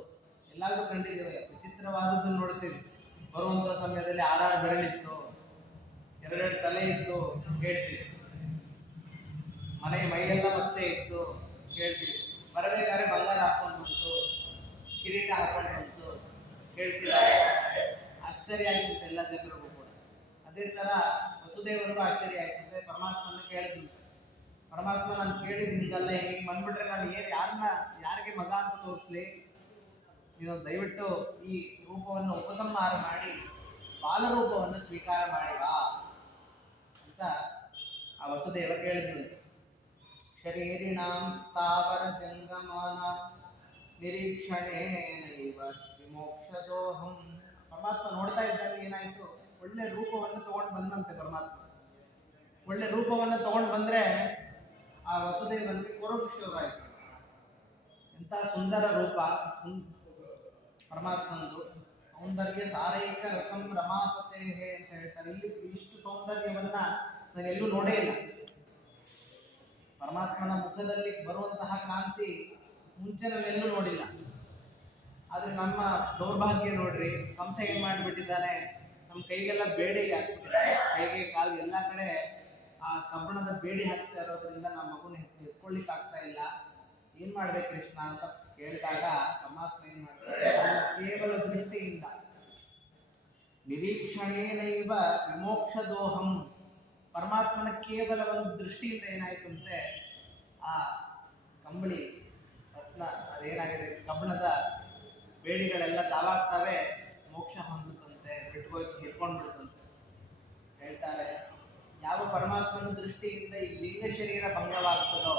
ಎಲ್ಲಾದ್ರೂ ಕಂಡಿದ್ದೇವೆ. ವಿಚಿತ್ರವಾದದ್ದು ನೋಡ್ತೀವಿ. ಬರುವಂತ ಸಮಯದಲ್ಲಿ 6 ಬೆರಳಿತ್ತು, 2 ತಲೆ ಇತ್ತು ಹೇಳ್ತೀವಿ. ಮೈಯೆಲ್ಲ ಮಚ್ಚೆ ಇತ್ತು ಹೇಳ್ತೀವಿ. ಬರಬೇಕಾದ್ರೆ ಬಂಗಾರ ಹಾಕೊಂಡು ಬಂತು, ಕಿರೀಟ ಹಾಕೊಂಡು ಬಂತು ಹೇಳ್ತೀರ. ಆಶ್ಚರ್ಯ ಆಯ್ತಂತೆ ಎಲ್ಲ ಜನರಿಗೂ ಕೂಡ. ಅದೇ ತರ ವಸುದೇವರಿಗೂ ಆಶ್ಚರ್ಯ ಆಯ್ತಂತೆ. ಪರಮಾತ್ಮನ ಕೇಳಿದಂತೆ, ಪರಮಾತ್ಮ ನಾನು ಕೇಳಿದ್ ಹಿಂಗಲ್ಲ, ಹಿಂಗೆ ಬಂದ್ಬಿಟ್ರೆ ನಾನು ಯಾರಿಗೆ ಮಗ ಅಂತ ತೋರಿಸ್ಲಿ, ನೀನು ದಯವಿಟ್ಟು ಈ ರೂಪವನ್ನು ಉಪಸಂಹಾರ ಮಾಡಿ ಬಾಲರೂಪವನ್ನು ಸ್ವೀಕಾರ ಮಾಡಿವಾ ಅಂತ ಆ ವಸುದೇವ ಕೇಳಿದಂತೆ. ಶರೀರಿಣಾಂ ಸ್ಥಾವರ ಜಂಗಮಾನ ನಿರೀಕ್ಷಣೇನೈವ ವಿಮೋಕ್ಷದೋಹಂ. ಪರಮಾತ್ಮ ನೋಡ್ತಾ ಇದ್ದಾಗ ಏನಾಯ್ತು, ಒಳ್ಳೆ ರೂಪವನ್ನು ತಗೊಂಡು ಬಂದಂತೆ ಪರಮಾತ್ಮ. ಒಳ್ಳೆ ರೂಪವನ್ನು ತಗೊಂಡು ಬಂದ್ರೆ ಆ ವಸುದೇವನಿಗೆ ಕೊರಗು ಶುರುವಾಯಿತು. ಎಂಥ ಸುಂದರ ರೂಪ ಪರಮಾತ್ಮಂದು. ಸೌಂದರ್ಯ ತಾರೈಕ ರಸಂ ರಮಾಪತೆ ಅಂತ ಹೇಳ್ತಾರೆ. ಇಲ್ಲಿ ಇಷ್ಟು ಸೌಂದರ್ಯವನ್ನ ನಾನು ಎಲ್ಲೂ ನೋಡೇ ಇಲ್ಲ. ಪರಮಾತ್ಮನ ಮುಖದಲ್ಲಿ ಬರುವಂತಹ ಕಾಂತಿ ಮುಂಚೆ ನಾನೆಲ್ಲೂ ನೋಡಿಲ್ಲ. ಆದ್ರೆ ನಮ್ಮ ದೌರ್ಭಾಗ್ಯ ನೋಡ್ರಿ, ಕಂಸ ಏನ್ ಮಾಡಿಬಿಟ್ಟಿದ್ದಾನೆ, ನಮ್ಮ ಕೈಗೆಲ್ಲ ಬೇಡಿ ಹಾಕ್ಬಿಟ್ಟಿದ್ದಾನೆ. ಕೈಗೆ ಕಾಲು ಎಲ್ಲ ಕಡೆ ಆ ಕಬ್ಬಣದ ಬೇಡಿ ಹಾಕ್ತಾ ಇರೋದ್ರಿಂದ ನಮ್ಮ ಮಗುನ ಎತ್ಕೊಳ್ಳಿಕ್ ಆಗ್ತಾ ಇಲ್ಲ. ಏನ್ ಮಾಡ್ಬೇಕು ಕೃಷ್ಣ ಅಂತ ಕೇಳಿದಾಗ ಪರಮಾತ್ಮ ಏನ್ ಮಾಡ್ತಾರೆ, ಕೇವಲ ದೃಷ್ಟಿಯಿಂದ ನಿರೀಕ್ಷಣೇನೈವ ವಿಮೋಕ್ಷದೋಹಂ. ಪರಮಾತ್ಮನ ಕೇವಲ ಒಂದು ದೃಷ್ಟಿಯಿಂದ ಏನಾಯ್ತಂತೆ, ಆ ಕಂಬಳಿ ರತ್ನ ಅದೇನಾಗಿದೆ ಕಬ್ಬಣದ ಬೇಡಿಗಳೆಲ್ಲ ತಾವಾಗ್ತವೆ, ಮೋಕ್ಷ ಹೊಂದುತ್ತಂತೆ, ಬಿಟ್ಕೊಂಡು ಬಿಡುತ್ತಂತೆ. ಹೇಳ್ತಾರೆ, ಯಾವ ಪರಮಾತ್ಮನ ದೃಷ್ಟಿಯಿಂದ ಈ ಲಿಂಗ ಶರೀರ ಭಂಗವಾಗ್ತದೋ.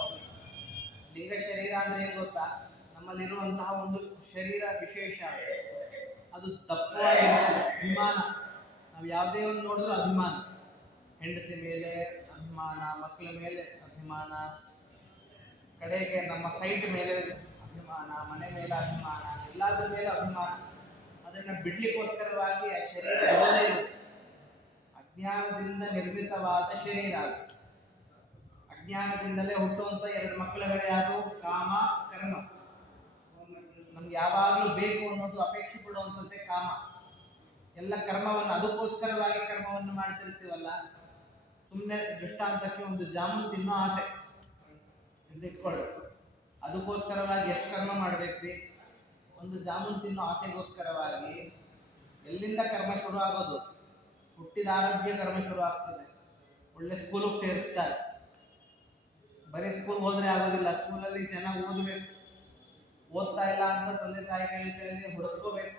ಲಿಂಗ ಶರೀರ ಅಂದ್ರೆ ಏನ್ ಗೊತ್ತಾ, ನಮ್ಮಲ್ಲಿರುವಂತಹ ಒಂದು ಶರೀರ ವಿಶೇಷ, ಅದು ದಪ್ಪವಾಗಿರ್ತದೆ. ಅಭಿಮಾನ, ನಾವು ಯಾವುದೇ ಒಂದು ನೋಡಿದ್ರೂ ಅಭಿಮಾನ. ಹೆಂಡತಿ ಮೇಲೆ ಅಭಿಮಾನ, ಮಕ್ಕಳ ಮೇಲೆ ಅಭಿಮಾನ, ಕಡೆಗೆ ನಮ್ಮ ಸೈಟ್ ಮೇಲೆ ಅಭಿಮಾನ, ಮನೆ ಮೇಲೆ ಅಭಿಮಾನ, ಎಲ್ಲಾದ್ರ ಮೇಲೆ ಅಭಿಮಾನ. ಅದನ್ನ ಬಿಡ್ಲಿಕ್ಕೋಸ್ಕರವಾಗಿ ಆ ಶರೀರ ಬಿಡೋದೇ ಇಲ್ಲ. ಅಜ್ಞಾನದಿಂದ ನಿರ್ಮಿತವಾದ ಶರೀರ ಅದು. ಅಜ್ಞಾನದಿಂದಲೇ ಹುಟ್ಟುವಂತ ಎರಡು ಮಕ್ಕಳುಗಳೇ ಯಾರು, ಕಾಮ ಕರ್ಮ. ನಮ್ಗೆ ಯಾವಾಗಲೂ ಬೇಕು ಅನ್ನೋದು ಅಪೇಕ್ಷೆ ಪಡುವಂಥದ್ದೇ ಕಾಮ. ಎಲ್ಲ ಕರ್ಮವನ್ನು ಅದಕ್ಕೋಸ್ಕರವಾಗಿ ಕರ್ಮವನ್ನು ಮಾಡ್ತಿರ್ತೀವಲ್ಲ. ಸುಮ್ಮನೆ ದೃಷ್ಟಾಂತಕ್ಕೆ ಒಂದು ಜಾಮೂನ್ ತಿನ್ನೋ ಆಸೆ ಇಟ್ಕೊಳ್ಳಿ, ಅದಕ್ಕೋಸ್ಕರವಾಗಿ ಎಷ್ಟು ಕರ್ಮ ಮಾಡ್ಬೇಕ್ರಿ? ಒಂದು ಜಾಮೂನ್ ತಿನ್ನೋ ಆಸೆಗೋಸ್ಕರವಾಗಿ ಎಲ್ಲಿಂದ ಕರ್ಮ ಶುರು ಆಗೋದು? ಹುಟ್ಟಿದ ಆರೋಗ್ಯ ಕರ್ಮ ಶುರು ಆಗ್ತದೆ. ಒಳ್ಳೆ ಸ್ಕೂಲಿಗೆ ಸೇರಿಸ್ತಾರೆ. ಬರೀ ಸ್ಕೂಲ್ ಹೋದ್ರೆ ಆಗೋದಿಲ್ಲ, ಸ್ಕೂಲಲ್ಲಿ ಚೆನ್ನಾಗಿ ಓದಬೇಕು. ಓದ್ತಾ ಇಲ್ಲ ಅಂತ ತಂದೆ ತಾಯಿಗಳಿಗೆ ಹೊಡೆಸ್ಕೋಬೇಕು.